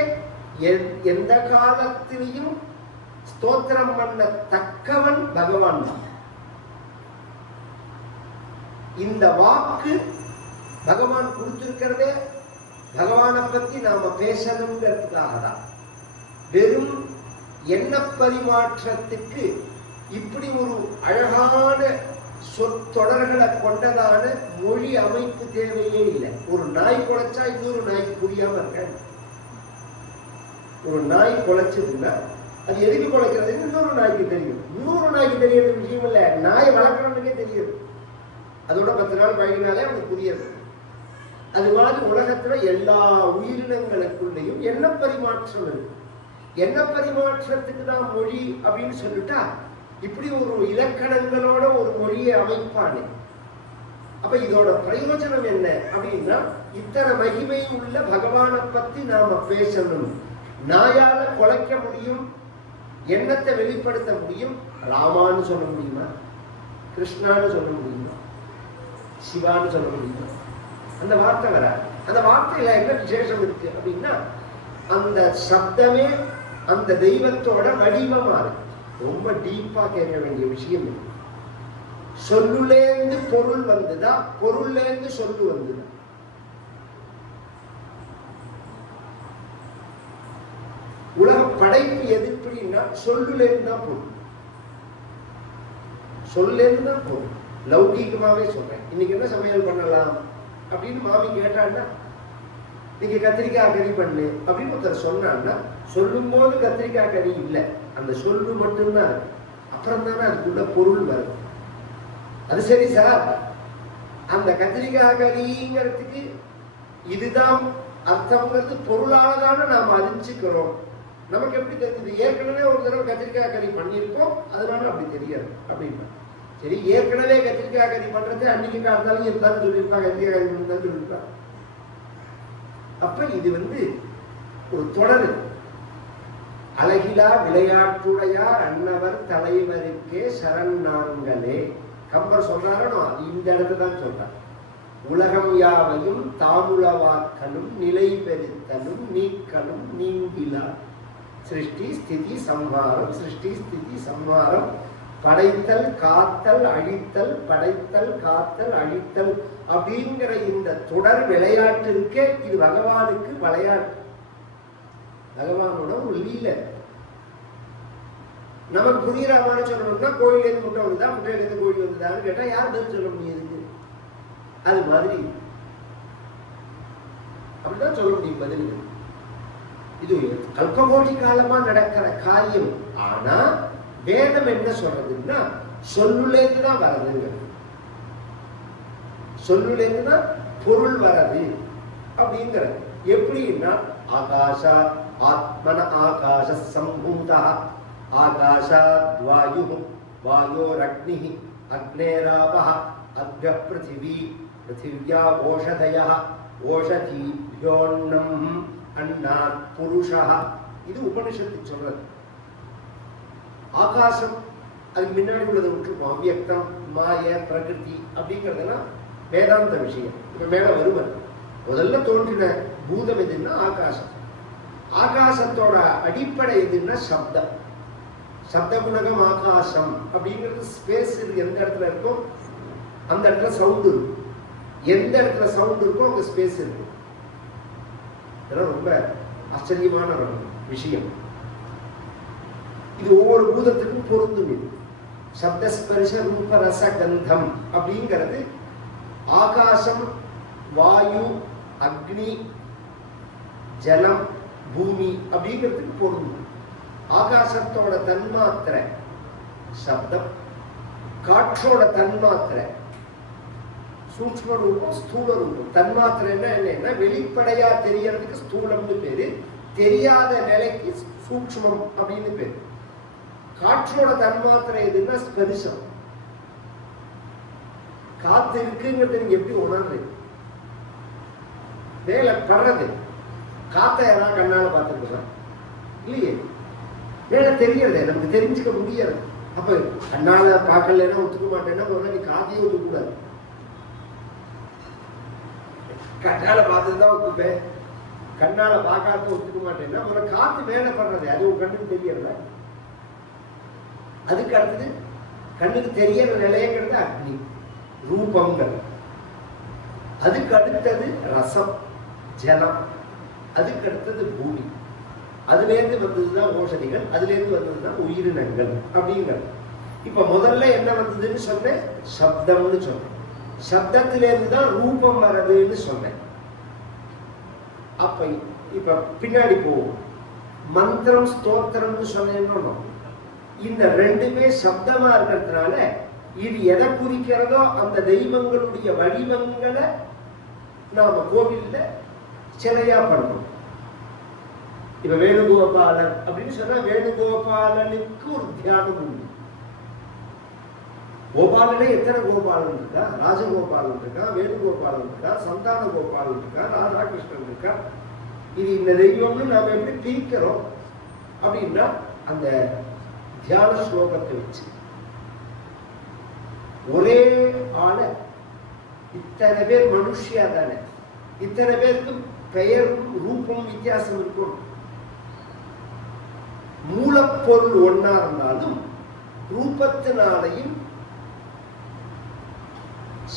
எந்த காலத்திலையும் ஸ்தோத்திரம் பண்ண தக்கவன் பகவான் தான். இந்த வாக்கு பகவான் கொடுத்திருக்கிறதே பகவானை பத்தி நாம பேசணுங்கிறதுக்காக தான். வெறும் எண்ண பரிமாற்றத்துக்கு இப்படி ஒரு அழகான சொற்றொடர்களை கொண்டதான மொழி அமைப்பு தேவையே இல்லை. ஒரு நாய் குலைச்சா இன்னொரு நாய்க்கு புரியாம இருக்க. ஒரு நாய் குலைச்சதுன்னா அது எதுக்கு குலைக்கிறது இன்னொரு நாய்க்கு தெரியும். இன்னொரு நாய்க்கு தெரியறது விஷயம் இல்லை, நாயை வளர்க்கறதுக்கே தெரியுது. அதோட 10 நாள் பழகினாலே அவனுக்கு புரியுது. அது மாதிரி உலகத்துல எல்லா உயிரினங்களுக்குள்ளேயும் எண்ண பரிமாற்றம் இருக்கு. எண்ண பரிமாற்றத்துக்கு தான் மொழி அப்படின்னு சொல்லிட்டா இப்படி ஒரு இலக்கணங்களோட ஒரு மொழியை அமைப்பானே. அப்ப இதோட பிரயோஜனம் என்ன அப்படின்னா, இத்தனை மகிமை உள்ள பகவானை பத்தி நாம பேசணும். நாயால குலைக்க முடியும், எண்ணத்தை வெளிப்படுத்த முடியும். ராமான்னு சொல்ல முடியுமா? கிருஷ்ணான்னு சொல்ல முடியுமா? சிவான்னு சொல்ல முடியுமா? அந்த வார்த்தை வராது. அந்த வார்த்தையில என்ன விசேஷம் இருக்கு அப்படின்னா, அந்த சப்தமே அந்த தெய்வத்தோட வடிவமா இருக்கு. ரொம்ப டீப்பா கேட்க வேண்டிய விஷயம் இருக்கு. சொல்லுலேந்து பொருள் வந்துதா, பொருள்லேந்து சொல்லு வந்துதா? உலக படைப்பு எது எப்படின்னா சொல்லுலேருந்து தான் பொருள், சொல்லேருந்து தான் பொருள். லௌகீகமாவே சொல்றேன். இன்னைக்கு என்ன சமையல் பண்ணலாம் அப்படின்னு மாமி கேட்டான்னா, நீங்க கத்திரிக்காய் கறி பண்ணு அப்படின்னு ஒருத்தர் சொன்னான்னா, சொல்லும் போது கத்திரிக்காய் கறி இல்லை, அந்த சொல்லு மட்டும்தான் இருக்கு. அப்புறம் தானே அதுக்குள்ள பொருள் வருது. அது சரி சார், அந்த கத்திரிக்காய் கறிங்கிறதுக்கு இதுதான் அர்த்தம்ங்கிறது பொருளாலதான நாம் அறிஞ்சுக்கிறோம். நமக்கு எப்படி தெரிஞ்சது? ஏற்கனவே ஒரு தடவை கத்திரிக்காய் கறி பண்ணியிருப்போம், அதனால அப்படி தெரியாது அப்படின்னா. சரி, ஏற்கனவே கத்திரிக்காய் கறி பண்றது அன்னைக்கு காத்தாலும் இருந்தாலும் சொல்லியிருப்பாங்க, கத்திரிக்காய் கறி இருந்தாலும் சொல்லியிருப்பாங்க. அப்ப இது ஒரு தொடர். அழகிலா விளையாட்டுடையார் அன்னவர் தலைவருக்கே சரண் நாங்களே. கம்பர் சொல்றாரோ இந்த இடத்துல தான் சொல்றார். உலகம் யாவையும் தாமுளவாக்கலும் நிலை பெருத்தலும் நீக்கலும் நீங்கிலா சிருஷ்டி ஸ்திதி சம்ஹாரம். சிருஷ்டி ஸ்திதி சம்ஹாரம், படைத்தல் காத்தல் அழித்தல், படைத்தல் காத்தல் அழித்தல் அப்படிங்கிற இந்த தொடர் விளையாட்டு இருக்கே, இது பகவானுக்கு விளையாட்டு, பகவானோட ஒரு லீலை. நமக்கு புரிகிற மாதிரி சொல்லணும்னா கோயிலேருந்து முட்டை வந்துதா, முட்டையிலேருந்து கோழி வந்துதான்னு கேட்டா யார் பதில் சொல்ல முடியுது? அது மாதிரி அப்படிதான் சொல்ல முடியும் பதில். இது கல்பகோடி காலமா நடக்கிற காரியம். ஆனா வேதம் என்ன சொல்றதுன்னா சொல்லுலேருந்து தான் வர்றதுங்க, சொல்லுலேருந்து தான் பொருள் வர்றது அப்படிங்கிறது. எப்படின்னா ஆகாஷா ஆத்மன ஆகாஷ சம்பூதா ஆகாஷாத் வாயு வாயோரக்னி அக்னேராபஹ அத்ய பிருத்திவி பிருத்திவ்யா ஓஷதயः ஓஷதீப்யோன்னம் அன்னாத் புருஷः. இது உபனிஷத்து சொல்றது. ஆகாசம் அதுக்கு முன்னாடி உள்ளதை விட்டுருப்போம். அவ்யக்தம் மாய பிரகிருதி அப்படிங்கிறதெல்லாம் வேதாந்த விஷயம். இப்ப மேல வருவது முதல்ல தோன்றின பூதம் எதுன்னா ஆகாசம். ஆகாசத்தோட அடிப்படை எதுன்னா சப்தம். சப்த குணகம் ஆகாசம் அப்படிங்கிறது ஸ்பேஸ் எந்த இடத்துல இருக்கும் அந்த இடத்துல சவுண்ட் இருக்கும். எந்த இடத்துல சவுண்ட் இருக்கோ அங்க ஸ்பேஸ் இருக்கும். இதெல்லாம் ரொம்ப ஆச்சரியமான விஷயம். இது ஒவ்வொரு பூதத்துக்கும் பொருந்தும். இது சப்தஸ்பர்ஷ ரூப ரச கந்தம் அப்படிங்கிறது ஆகாசம், வாயு, அக்னி, ஜலம், பூமி அப்படிங்கிறதுக்கு பொருந்தும். ஆகாசத்தோட தன்மாத்திரை சப்தம், காற்றோட தன்மாத்திரை சூக்ஷ்ம ரூபம், ஸ்தூல ரூபம். தன்மாத்திரைன்னா என்னன்னா வெளிப்படையா தெரியறதுக்கு ஸ்தூலம்னு பேரு, தெரியாத நிலைக்கு சூக்ஷ்மம் அப்படின்னு பேரு. காற்றோட தன்மாத்திரை எதுன்னா ஸ்பரிசம். காத்து இருக்குங்கிறது நீங்க எப்படி உணர்றீங்க? மேல படுறது காத்த யாராவது கண்ணால பார்த்துருக்கோம் இல்லையே, மேல தெரியறது நமக்கு தெரிஞ்சுக்க முடியாது. அப்ப கண்ணால பார்க்கலன்னா ஒத்துக்க மாட்டேன்னா நீ காத்தையே ஒத்துக்க கூடாது. கண்ணால பார்த்துதான் ஒத்துப்பேன், கண்ணால பார்க்காத ஒத்துக்க மாட்டேன்னா ஒரு காத்து மேல படுறது அது ஒரு கண்ணுக்கு தெரியறத. அதுக்கு அடுத்தது கண்ணுக்கு தெரியற நிலையங்கிறது அக்னி ரூபங்கிறது. அதுக்கு அடுத்தது ரசம் ஜலம். அதுக்கு அடுத்தது பூமி. அதுலேருந்து வந்ததுதான் ஓஷதிகள், அதுலேருந்து வந்ததுதான் உயிரினங்கள் அப்படிங்கிறது. இப்ப முதல்ல என்ன வந்ததுன்னு சொன்னேன், சப்தம்னு சொன்னேன். சப்தத்திலேருந்து தான் ரூபம் வர்றதுன்னு சொன்னேன். அப்ப இப்ப பின்னாடி போவோம். மந்திரம் ஸ்தோத்திரம்னு சொன்னேன்னு இந்த ரெண்டுமே சப்தமா இருக்கிறதுனால இது எதை குறிக்கிறதோ அந்த தெய்வங்களுடைய வடிவங்களை நாம கோவில்ல சிலையா பண்றோம். இப்ப வேணுகோபாலன் அப்படின்னு சொன்னா வேணுகோபாலனுக்கு ஒரு தியானம் உண்டு. கோபாலனே எத்தனை கோபாலன் இருக்கா? ராஜகோபாலன் இருக்கா, வேணுகோபாலன் இருக்கா, சந்தான கோபாலன் இருக்கா, ராதாகிருஷ்ணன் இருக்கா. இது இந்த தெய்வம்னு நாம எப்படி பிரிக்கிறோம் அப்படின்னா அந்த தியான ஸ்லோகத்தை வச்சு ஒரே ஆள இத்தனை பேர் மனுஷியா தானே, இத்தனை பேருக்கு பெயரும் ரூபம் வித்தியாசம் இருக்கும். மூலப்பொருள் ஒன்னா இருந்தாலும் ரூபத்தினாலையும்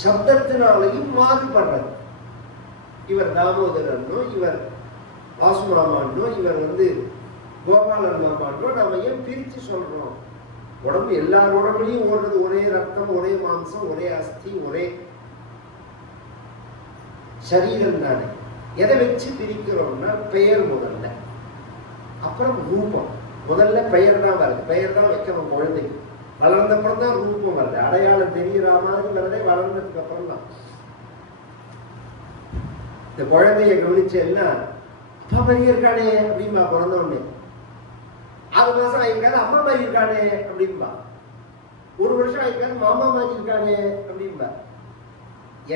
சப்தத்தினாலையும் மாறுபடுறது. இவர் தாமோதரன்னோ, இவர் வாசுமாமான்னோ, இவர் கோபாலன் மாமான்னோ நாம ஏன் பிரிச்சு சொல்றோம்? உடம்பு எல்லார் உடம்புலையும் ஓடுறது ஒரே ரத்தம், ஒரே மாம்சம், ஒரே அஸ்தி, ஒரே சரீரம் தானே. எதை வச்சு பிரிக்கிறோம்னா பெயர் முதல்ல, அப்புறம் ரூபம். முதல்ல பெயர் தான் வருது, பெயர் தான் வைக்கணும் குழந்தைக்கு. வளர்ந்தப்புறம் தான் ரூபம் வருது, அடையாளம் தெரிகிற மாதிரி வரதே வளர்ந்ததுக்கு அப்புறம் தான். இந்த குழந்தைய கவனிச்சேன்னா அப்பா மாதிரி இருக்கானே அப்படின்பா. பிறந்த உடனே 6 மாசம் ஆயிருக்காது அம்மா மாதிரி இருக்கானே அப்படின்பா. 1 வருஷம் ஆயிருக்காது மாமா மாதிரி இருக்கானே அப்படின்பா.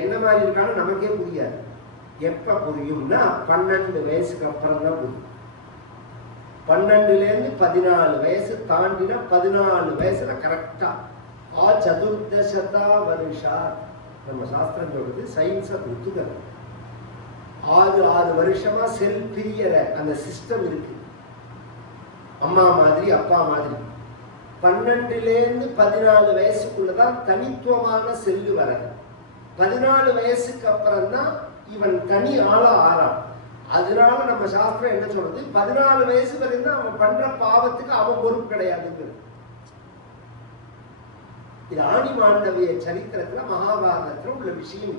என்ன மாதிரி இருக்கான்னு நமக்கே புரியாது. எப்ப புரியும்னா 12 வயசுக்கு அப்புறம் தான் புரியும். 12லேருந்து 14 வயசு தாண்டினா 14 வயசுல கரெக்டா சதுர்தசதா வருஷா நம்ம சாஸ்திரம் சொல்றது சயின்ஸை ஒத்துக்கிறது. 6 வருஷமா செல் பிரியற அந்த சிஸ்டம் இருக்கு. அம்மா மாதிரி அப்பா மாதிரி 12லேருந்து 14 வயசுக்குள்ளதான் தனித்துவமான செல்லு வரது. 14 வயசுக்கு அப்புறம் தான் இவன் தனி ஆளா ஆறான். அதனால நம்ம சாஸ்திரம் என்ன சொல்றது, 14 வயசு வரைக்கும் அவன் பண்ற பாவத்துக்கு அவன் பொறுப்பு கிடையாதுங்கிறது. இது ஆணி மாண்டவிய சரித்திரத்துல மகாபாரதத்துல உள்ள விஷயம்.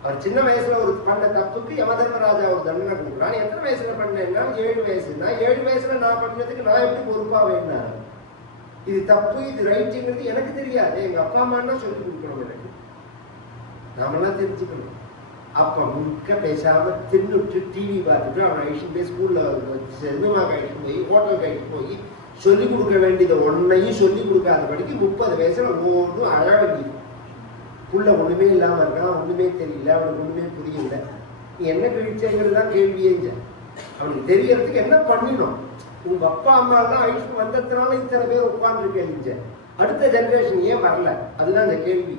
அவர் சின்ன வயசுல ஒரு பண்ண தப்புக்கு யமதர்மராஜா ஒரு தண்டனை கொடுக்குறான். எத்தனை வயசுல பண்ணேன்னா 7 வயசுன்னா 7 வயசுல நான் பண்ணதுக்கு நான் எப்படி பொறுப்பா வேணாம். இது தப்பு இது ரைட்டுங்கிறது எனக்கு தெரியாது. எங்க அப்பா அம்மா சொல்லி கொடுக்கணும். எனக்கு நாமெல்லாம் தெரிஞ்சுக்கணும். அப்ப முழுக்க பேசாம தின்னுட்டு டிவி பார்த்துட்டு அவன் ஐஷன் போய் ஸ்கூல்ல சினிமாக்கு ஐஷன் போய் ஹோட்டலுக்கு ஐஷன் போய் சொல்லிக் கொடுக்க வேண்டியதை ஒன்னையும் சொல்லிக் கொடுக்காதபடிக்கு 30 வயசுல ஒன்றும் அழ வேண்டியது. புள்ள ஒண்ணுமே இல்லாம இருக்கான், ஒண்ணுமே தெரியல, அவனுக்கு ஒண்ணுமே புரியல. நீ என்ன கிழிச்சங்கிறது தான் கேள்வியே. அவனுக்கு தெரியறதுக்கு என்ன பண்ணினோம்? உங்க அப்பா அம்மா எல்லாம் ஐஷன் வந்ததுனால இத்தனை பேர் உட்கார்ந்து கேள்விச்ச. அடுத்த ஜெனரேஷன் ஏன் வரல? அதுதான் இந்த கேள்வி.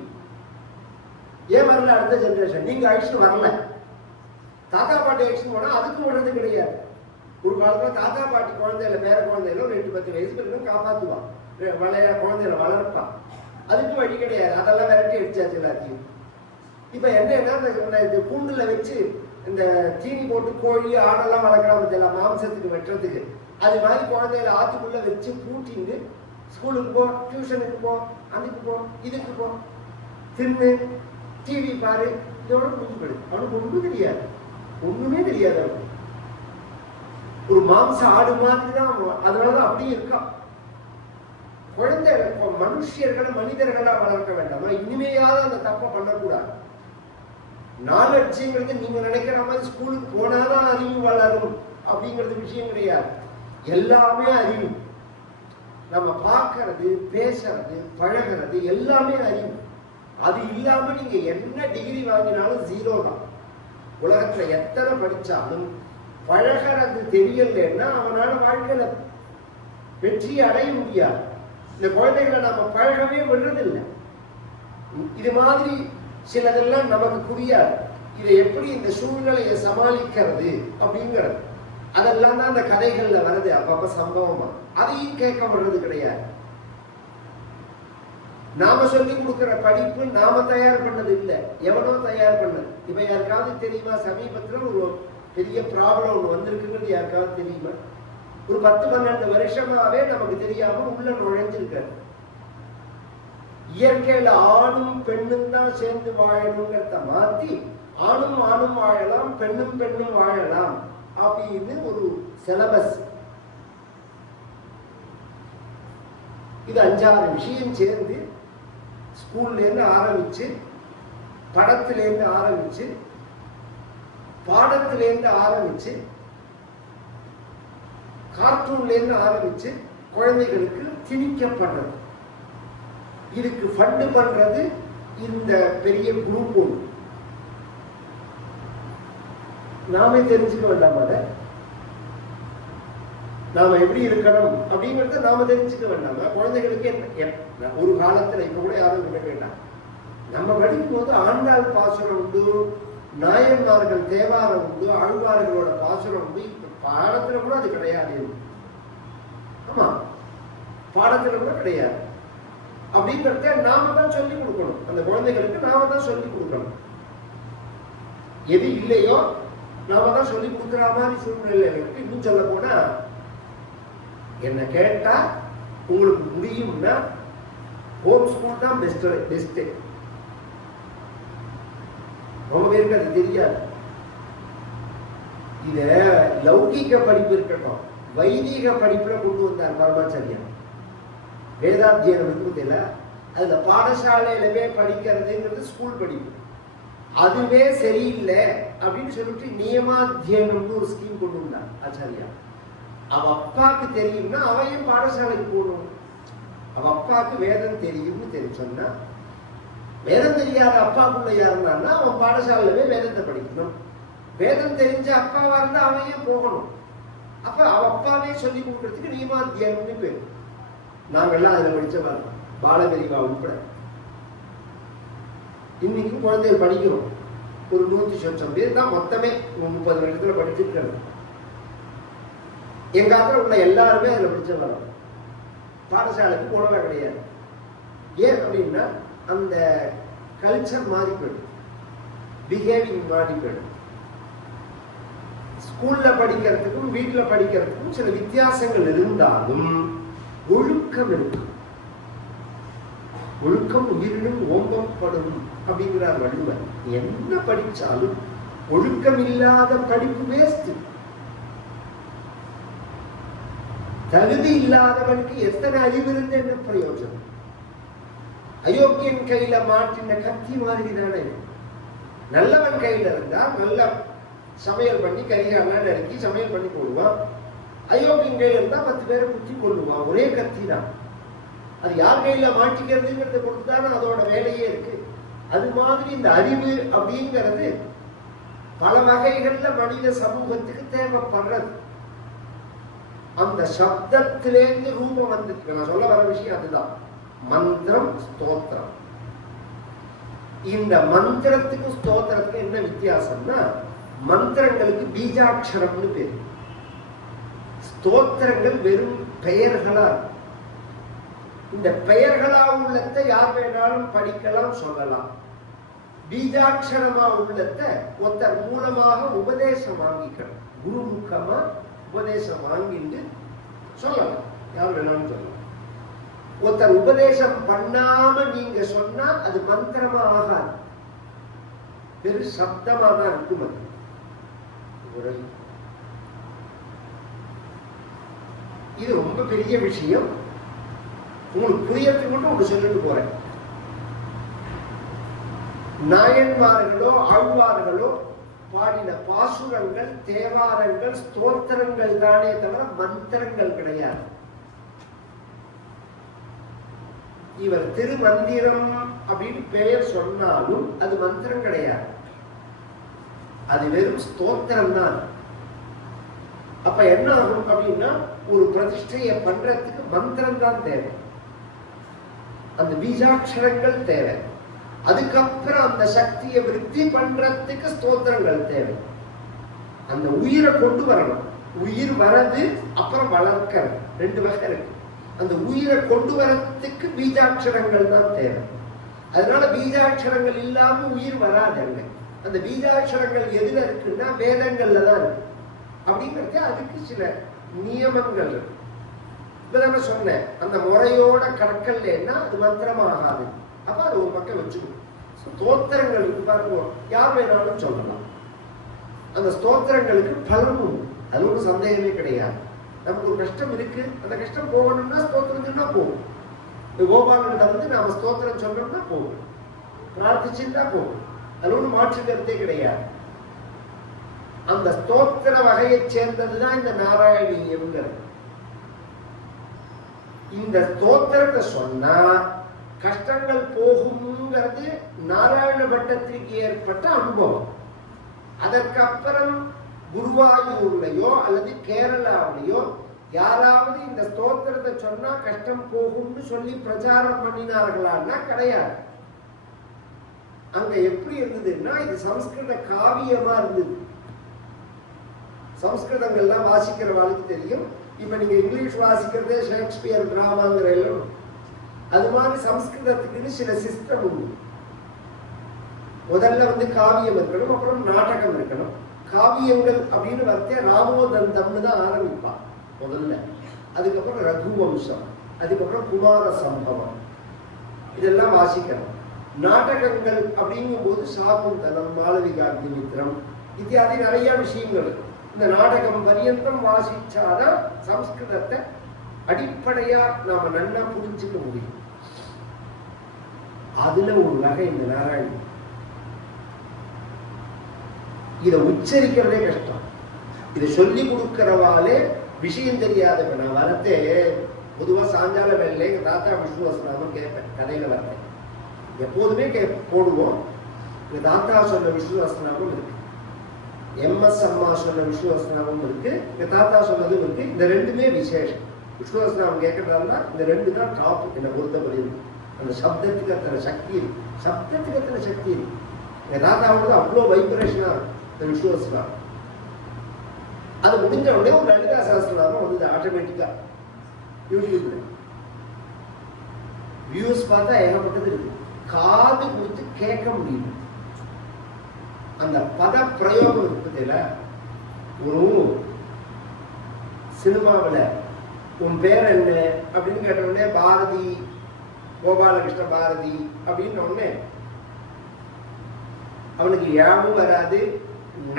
ஏன் வரல அடுத்த ஜெனரேஷன்? நீங்க ஆக்ஷன் வரல. தாத்தா பாட்டி ஆக்ஷன் போனா அதுக்கும் விடுறது கிடையாது. ஒரு காலத்துல தாத்தா பாட்டி குழந்தையில பேர குழந்தையில 2-10 வயசு வரைக்கும் காப்பாத்துவான், குழந்தையில வளர்ப்பான். அதுக்கும் வழி கிடையாது. அதெல்லாம் விரட்டி அடிச்சாச்சு எல்லாத்தையும். இப்ப என்னன்னா இந்த கூண்டுல வச்சு இந்த தீனி போட்டு கோழி ஆடெல்லாம் வளர்க்குறாங்க மாம்சத்துக்கு வெட்டுறதுக்கு. அது மாதிரி குழந்தையில ஆத்துக்குள்ள வச்சு பூட்டின்னு ஸ்கூலுக்கு போ, டியூஷனுக்கு போ, அதுக்கு போ, இதுக்கு போ, தின்னு டிவி பாரு, இதோட முடிஞ்சு போயிடுது. அவனுக்கு ஒன்றும் தெரியாது, ஒண்ணுமே தெரியாது. அவனுக்கு ஒரு மாம்ச ஆடு மாதிரி தான். அதனாலதான் அப்படியே இருக்கான். குழந்தைகள் மனுஷர்களை மனிதர்களா வளர்க்க வேண்டாமா? இனிமையாவது அந்த தப்பை பண்ணக்கூடாது. நாலட்சியங்கிறது நீங்க நினைக்கிற மாதிரி ஸ்கூலுக்கு போனாதான் அறிவு வளரும் அப்படிங்கிறது விஷயம் கிடையாது. எல்லாமே அறிவு. நம்ம பார்க்கறது, பேசுறது, பழகிறது எல்லாமே அறிவு. அது இல்லாம நீங்க என்ன டிகிரி வாங்கினாலும் 0 தான். உலகத்துல எத்தனை படிச்சாலும் பழகிறது தெரியலன்னா அவனால வாழ்க்கையில வெற்றி அடைய முடியாது. இந்த குழந்தைகளை நம்ம பழகவே விடுறதில்லை. இது மாதிரி சிலதெல்லாம் நமக்கு புரியாது. இதை எப்படி இந்த சூழ்நிலையை சமாளிக்கிறது அப்படிங்கிறது அதெல்லாம் தான் அந்த கதைகள்ல வருது. அப்பப்ப சம்பவமா அதையும் கேட்க விடுறது கிடையாது. நாம சொல்லி கொடுக்கிற படிப்பு நாம தயார் பண்ணது இல்லை, எவனோ தயார் பண்ணது. இப்ப யாருக்காவது தெரியுமா? சமீபத்துல ஒரு பெரிய ப்ராப்ளம் ஒண்ணு வந்திருக்குங்கிறது யாருக்காவது தெரியுமா? ஒரு 10-12 வருஷமாவே நமக்கு தெரியாம உள்ள நுழைஞ்சிருக்காரு. இயற்கையில ஆணும் பெண்ணும் தான் சேர்ந்து வாழணுங்கிறத மாத்தி ஆணும் ஆணும் வாழலாம், பெண்ணும் பெண்ணும் வாழலாம் அப்படின்னு ஒரு சிலபஸ். இது 5-6 விஷயம் சேர்ந்து ஸ்கூல்ல இருந்து ஆரம்பிச்சு, படத்துல இருந்து ஆரம்பிச்சு, பாடத்துல இருந்து ஆரம்பிச்சு, கார்ட்டூன்ல இருந்து ஆரம்பிச்சு குழந்தைகளுக்கு திணிக்கப்படுறது. இதுக்கு ஃபண்ட் பண்றது இந்த பெரிய குரூப் ஒன்று. நாமே தெரிஞ்சுக்க வேண்டாம். அதை நாம எப்படி இருக்கணும் அப்படிங்கறத நாம தெரிஞ்சுக்க வேண்டாமா? குழந்தைகளுக்கு ஒரு காலத்துல இப்ப கூட யாரும் விட வேண்டாம். நம்ம படிக்கும் போது ஆண்டாள் பாசுரம் உண்டு, நாயன்மார்கள் தேவாரம் உண்டு, ஆழ்வார்களோட பாசுரம் உண்டு. இப்ப பாடத்துல கூட அது கிடையாது. ஆமா, பாடத்துல கூட கிடையாது. அப்படிங்கிறத நாம தான் சொல்லிக் கொடுக்கணும். அந்த குழந்தைகளுக்கு நாம தான் சொல்லிக் கொடுக்கணும். எது இல்லையோ நாம தான் சொல்லிக் கொடுக்குற மாதிரி சூழ்நிலை இருக்கு. இன்னும் சொல்ல போனா என்ன கேட்டா உங்களுக்கு முடியும்னா ஹோம் ஸ்கூல் தான் பெஸ்ட். ரொம்ப பேருக்கு அது தெரியாது. இத லௌகிக படிப்பு இருக்கட்டும், வைதிக படிப்புல கொண்டு வந்தார் பரமாச்சாரியா. வேதாத்தியனம் இருக்குதுல, அதுல பாடசாலையிலவே படிக்கிறதுங்கிறது ஸ்கூல் படிப்பு. அதுவே சரியில்லை அப்படின்னு சொல்லிட்டு நியமாத்தியனம்னு ஒரு ஸ்கீம் கொண்டு வந்தார் ஆச்சாரியா. அவன் அப்பாவுக்கு தெரியும்னா அவையும் பாடசாலைக்கு போகணும். அவன் அப்பாவுக்கு வேதம் தெரியும்னு சொன்னா, வேதம் தெரியாத அப்பாக்குள்ள யாருன்னா அவன் பாடசாலையிலே வேதத்தை படிக்கணும். வேதம் தெரிஞ்ச அப்பாவா இருந்தா அவையும் போகணும். அப்ப அவ அப்பாவே சொல்லி கொடுக்கறதுக்கு நியமாத்தியாயம்னு பேர். நாங்கள்லாம் அதுல படிச்சவங்க, பாலகரிவா உட்பட. இன்னைக்கு குழந்தைகள் படிக்கிறோம். ஒரு 100 பேர் தான் மொத்தமே 30 வருஷத்துல படிச்சிருக்காங்க. எங்க ஆத்துல உள்ள எல்லாருமே அதுல படிச்சவங்க. பாடசாலைக்கு போனவே கிடையாது. ஏன் அப்படின்னா அந்த கல்ச்சர் மாறி போயிடும், பிஹேவிங் மாறி போயிடும். ஸ்கூல்ல படிக்கிறதுக்கும் வீட்டுல படிக்கிறதுக்கும் சில வித்தியாசங்கள் இருந்தாலும் ஒழுக்கம் இருக்கு. ஒழுக்கம் உயிரினும் ஓம்பப்படும் அப்படிங்கிறார் வள்ளுவர். என்ன படிச்சாலும் ஒழுக்கம் இல்லாத படிப்பு வேஸ்ட். தகுதி இல்லாதவனுக்கு எத்தனை அறிவு இருந்து என்ன பிரயோஜனம்? அயோக்கியன் கையில மாற்றின கத்தி மாதிரி தானே. நல்லவன் கையில இருந்தா நல்ல சமையல் பண்ணி கரிகாலாம் நறுக்கி சமையல் பண்ணி போடுவான். அயோக்கியன் கையில இருந்தா 10 பேரை குத்தி கொள்ளுவான். ஒரே கத்தி தான். அது யார் கையில மாட்டிக்கிறதுங்கிறத பொறுத்துதானே அதோட வேலையே இருக்கு. அது மாதிரி இந்த அறிவு அப்படிங்கிறது பல வகைகள்ல மனித சமூகத்துக்கு தேவைப்படுறது. அந்த சப்தத்திலேருந்து ரூபம் வந்துருக்கு. நான் சொல்ல வர விஷயம் அதுதான். மந்திரம், ஸ்தோத்திரம். இந்த மந்திரத்துக்கும் ஸ்தோத்திரத்துக்கும் என்ன வித்தியாசம்னா, மந்திரங்களுக்கு பீஜாட்சரம்னு பேரு, ஸ்தோத்திரங்கள் வெறும் பெயர்களா. இந்த பெயர்களா உள்ளத்தை யார் வேணாலும் படிக்கலாம், சொல்லலாம். பீஜாட்சரமா உள்ளத்தை ஒருத்தர் மூலமாக உபதேசம் வாங்கிக்கணும். குருமுகமா உபதேசம் வாங்கிட்டு சொல்லலாம், யார் வேணாலும் சொல்லலாம். ஒருத்தர் உபதேசம் பண்ணாம நீங்க சொன்னா அது மந்திரமா ஆகாது, வெறும் சப்தமா தான் இருக்கும். அது இது ரொம்ப பெரிய விஷயம். உங்களுக்கு புரியறதுக்கு மட்டும் ஒன்று சொல்லிட்டு போறேன். நாயன்மார்களோ ஆழ்வார்களோ பாடின பாசுரங்கள், தேவாரங்கள், ஸ்தோத்திரங்கள் தானே தவிர மந்திரங்கள் கிடையாது. இவர் திருமந்திரம் அப்படின்னு பெயர் சொன்னாலும் அது மந்திரம் கிடையாது, அது வெறும் ஸ்தோத்திரம் தான். அப்ப என்ன ஆகும் அப்படின்னா, ஒரு பிரதிஷ்டையை பண்றதுக்கு மந்திரம் தான் தேவை, அந்த பீஜாட்சரங்கள் தேவை. அதுக்கப்புறம் அந்த சக்தியை விருத்தி பண்றதுக்கு ஸ்தோத்திரங்கள் தேவை. அந்த உயிரை கொண்டு வரணும். உயிர் வரது அப்புறம் வளர்க்கிறது, 2 வகை இருக்கு. அந்த உயிரை கொண்டு வரத்துக்கு பீஜாட்சரங்கள் தான் தேவை. அதனால பீஜாட்சரங்கள் இல்லாம உயிர் வராது. அந்த பீஜாட்சரங்கள் எதுல இருக்குன்னா வேதங்கள்ல தான் இருக்கு. அப்படிங்கிறது அதுக்கு சில நியமங்கள் இருக்கு. இப்பதான் சொன்னேன், அந்த முறையோட கற்கல்னா அது மந்திரமாகாது. அப்ப அது ஒரு பக்கம் வச்சுக்கணும். ஸ்தோத்திரங்கள் இருக்கு பாருங்க, யார் வேணாலும் சொல்லலாம். அந்த ஸ்தோத்திரங்களுக்கு பலனும், அது ஒரு சந்தேகமே கிடையாது. நமக்கு ஒரு கஷ்டம் இருக்கு, அந்த கஷ்டம் போகணும்னா ஸ்தோத்திரம் சொன்னா போகும். கோபாலன்கிட்ட வந்து நாம ஸ்தோத்திரம் சொன்னோம்னா போகும், பிரார்த்திச்சுட்டா போகும். அது ஒன்றும் மாற்று கருத்தே கிடையாது. அந்த ஸ்தோத்திர வகையை சேர்ந்ததுதான் இந்த நாராயணியம்ங்கிறது. இந்த ஸ்தோத்திரத்தை சொன்னா கஷ்டங்கள் போகும்ங்கிறது நாராயண பட்டத்திற்கு ஏற்பட்ட அனுபவம். அதற்கப்புறம் குருவாயூர்லயோ அல்லது கேரளாவிலையோ யாராவது இந்த ஸ்தோத்திரத்தை சொன்னா கஷ்டம் போகும்னு சொல்லி பிரச்சாரம் பண்ணினார்களான்னா கிடையாது. அங்க எப்படி இருந்ததுன்னா, இது சம்ஸ்கிருத காவியமா இருந்தது. சம்ஸ்கிருதங்கள்லாம் வாசிக்கிறவாளுக்கு தெரியும். இப்ப நீங்க இங்கிலீஷ் வாசிக்கிறதே ஷேக்ஸ்பியர் டிராமாங்கிற எல்லாம், அது மாதிரி சம்ஸ்கிருதத்துக்குன்னு சில சிஸ்டம் உண்டு. முதல்ல வந்து காவியம் இருக்கணும், அப்புறம் நாடகம் இருக்கணும். காவியங்கள் அப்படின்னு வரத்தே ராமோதந்தம்னு தான் ஆரம்பிப்பான் முதல்ல. அதுக்கப்புறம் ரகுவம்சம், அதுக்கப்புறம் குமார சம்பவம், இதெல்லாம் வாசிக்கணும். நாடகங்கள் அப்படிங்கும் போது சாகுந்தலம், மாளவிகாக்னிமித்திரம் இத்தியாதி நிறைய விஷயங்கள் இருக்கு. இந்த நாடகம் பரியந்தம் வாசிச்சாதான் சம்ஸ்கிருதத்தை அடிப்படையா நாம நல்லா புரிஞ்சுக்க முடியும். அதுல ஒரு வகை இந்த நாராயணி. இதை உச்சரிக்கிறதே கஷ்டம். இதை சொல்லி கொடுக்கிறவாலே விஷயம் தெரியாத. நான் வரத்தே பொதுவா சாயங்கால வேலை எங்க தாத்தா விஷ்ணுவசனாமன் கேட்பேன், கதையில வரேன் எப்போதுமே போடுவோம். எங்க தாத்தா சொன்ன விஷ்ணுவசனாமம் இருக்கு. எம்எஸ் அம்மா சொன்ன விஷ்ணு சஹஸ்ரநாமம் இருக்கு, எங்க தாத்தா சொன்னதும் இருக்கு. இந்த ரெண்டுமே விசேஷம். விஷ்ணு சஹஸ்ரநாமம் கேட்கறதால இந்த ரெண்டு தான் டாப் என்னை பொறுத்தவரை. அந்த சப்தத்துக்கு அத்தனை சக்தி இருக்கு, சப்தத்துக்கு அத்தனை சக்தி இருக்கு. எங்க தாத்தாவோட அவ்வளோ வைப்ரேஷனா இந்த விஷ்ணு சஹஸ்ரநாமம். அது முடிஞ்ச உடனே ஒரு லலிதா சஹஸ்ரநாமம் வந்தது ஆட்டோமேட்டிக்கா யூடியூப்ல. வியூஸ் பார்த்தா ஏகப்பட்டது இருக்கு, காது கொடுத்து கேட்க முடியும். அந்த பத பிரயோகம் இருக்குதுல, ஒரு சினிமாவில் உன் பேர் என்ன அப்படின்னு கேட்ட உடனே பாரதி, கோபாலகிருஷ்ண பாரதி அப்படின்ற உடனே அவனுக்கு யாவும் வராது,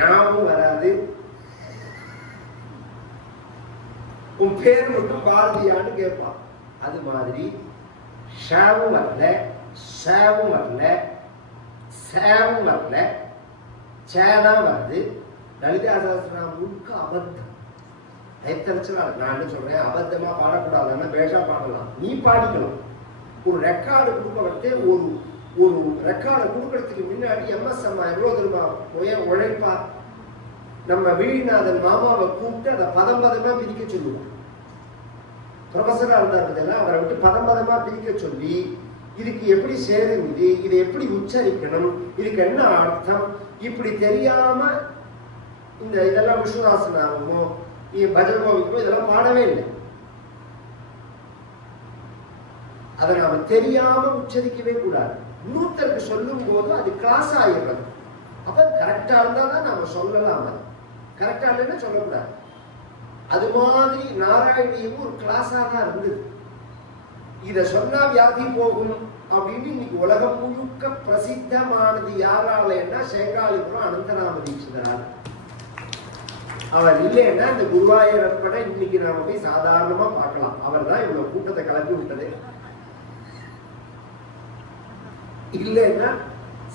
நாமும் வராது. உன் பேர் மட்டும் பாரதியான்னு கேட்பான். அது மாதிரி ஷாவும் வரல, ஷாவும் வரல, சேவும் வரல, சேதான் வருது. லலிதா சஹஸ்ரநாமம் முழுக்க அபத்தம். நான் என்ன சொல்றேன், அபத்தமா பாடக்கூடாதுன்னா பேஷா பாடலாம், நீ பாடிக்கலாம். ஒரு ரெக்கார்டு கொடுக்க வந்து ஒரு ரெக்கார்டை கொடுக்கறதுக்கு முன்னாடி எம்எஸ் அம்மா எவ்வளோ தெரியுமா உழைப்பா. நம்ம வீழ்நாதன் மாமாவை கூப்பிட்டு அதை பதம் பதமா பிரிக்க சொல்லுவோம். ப்ரொஃபஸரா இருந்தார், அவரை விட்டு பதம் பதமா பிரிக்க சொல்லி இதுக்கு எப்படி சேருங்குது, இதை எப்படி உச்சரிக்கணும், இதுக்கு என்ன அர்த்தம், இப்படி தெரியாம இந்த இதெல்லாம் விஷ்ணுதாசனாகமோ பஜகோவிக்கோ இதெல்லாம் பாடவே இல்லை. அதை நாம தெரியாம உச்சரிக்கவே கூடாது. இன்னொருத்தருக்கு சொல்லும் போது அது கிளாஸ் ஆயிடுறது. அப்ப கரெக்டா இருந்தா தான் நாம சொல்லலாம், அது கரெக்டா இல்லைன்னா சொல்லக்கூடாது. அது மாதிரி நாராயணியும் ஒரு கிளாஸா தான் இருந்தது. இத சொன்னா வியாதி போகும் அப்படின்னு இன்னைக்கு உலகம் முழுக்க பிரசித்தமானது யாராலன்னா சேங்காலிபுரம் அனந்தராம தீட்சிதரால். அவர் இல்லைன்னா இந்த குருவாயூரப்பனை இன்னைக்கு நாம போய் சாதாரணமா பார்க்கலாம். அவர் தான் இவ்வளவு கூட்டத்தை கலப்பி விட்டது. இல்லைன்னா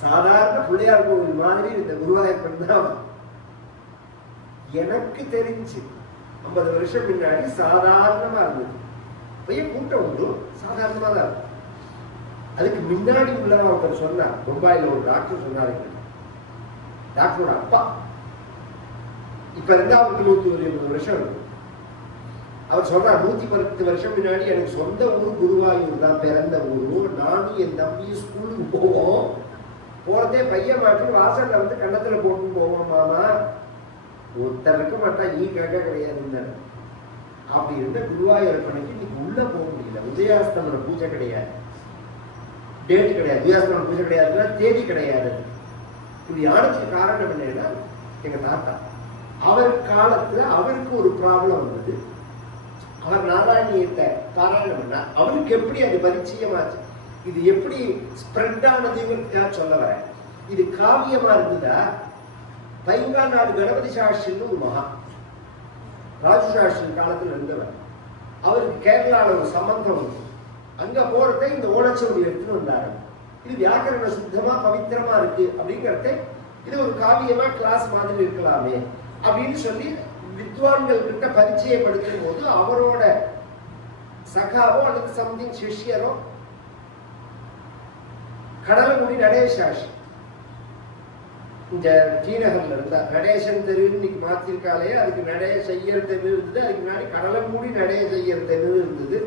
சாதாரண பிள்ளையார் கோவில் மாதிரி இந்த குருவாயூரப்பன் தான். எனக்கு தெரிஞ்சு 50 வருஷம் முன்னாடி சாதாரணமா இருந்தது. பையன் கூட்டம் உண்டு, சாதாரணமா தான் இருக்கும். அதுக்கு முன்னாடி உள்ள ஒருத்தர் சொன்னார், மும்பாயில ஒரு டாக்டர் சொன்னாரு, டாக்டரோட அப்பா, இப்ப 2020 வருஷம் இருக்கு. அவர் சொல்றார், 110 வருஷம் முன்னாடி எனக்கு சொந்த ஊர் குருவாயூர் தான், பிறந்த ஊர். நானும் என் தம்பியும் ஸ்கூலுக்கு போவோம். போறதே பையன் மாட்டி வாசல்ல வந்து கன்னத்துல போட்டு போவோம். மாமா ஒருத்தர் இருக்க மாட்டா, கேட்க கிடையாது. அப்படி இருந்த குருவாயூரப்பனுக்கு இன்னைக்கு உள்ள போக முடியல. உதயாஸ்தமன பூஜை கிடையாது, டேட் கிடையாது. உதயாஸ்தமன பூஜை கிடையாதுன்னா தேதி கிடையாது. இப்படி ஆனதுக்கு காரணம் என்னன்னா, எங்க தாத்தா அவர் காலத்துல அவருக்கு ஒரு ப்ராப்ளம் வந்தது. அவர் நாராயணியத்தை பாராயணம் பண்ணா, அவருக்கு எப்படி அது பரிச்சயமாச்சு, இது எப்படி ஸ்ப்ரெட் ஆனதுங்கிறதுக்காக சொல்ல வர. இது காவியமா இருந்ததா, பைங்காநாடு கணபதி சாஸ்திரின்னு ஒரு மகா ராஜு சாஸ்திரி காலத்தில் இருந்தவர். அவருக்கு கேரளாவில் ஒரு சம்பந்தம் உண்டு. அங்க போறதை இந்த ஓலச்சுவடி எடுத்துன்னு வந்தாரு. இது வியாக்கரண சுத்தமா பவித்திரமா இருக்கு அப்படிங்கிறத இது ஒரு காவியமா கிளாஸ் மாதிரி இருக்கலாமே அப்படின்னு சொல்லி வித்வான்கள் கிட்ட பரிச்சயப்படுத்தும் போது அவரோட சகாவோ அல்லது சம்திங் சிஷ்யரோ கடலங்குடி நடேசாஷி இந்த ஜீநகர்ல இருந்தா, நடேசன் தெருன்னு இன்னைக்கு மாத்திருக்காலே, அதுக்கு நடே செய்யர் தெரு இருந்தது. அதுக்கு முன்னாடி கடலங்குடி நடே செய்யர் தெரு இருந்தது.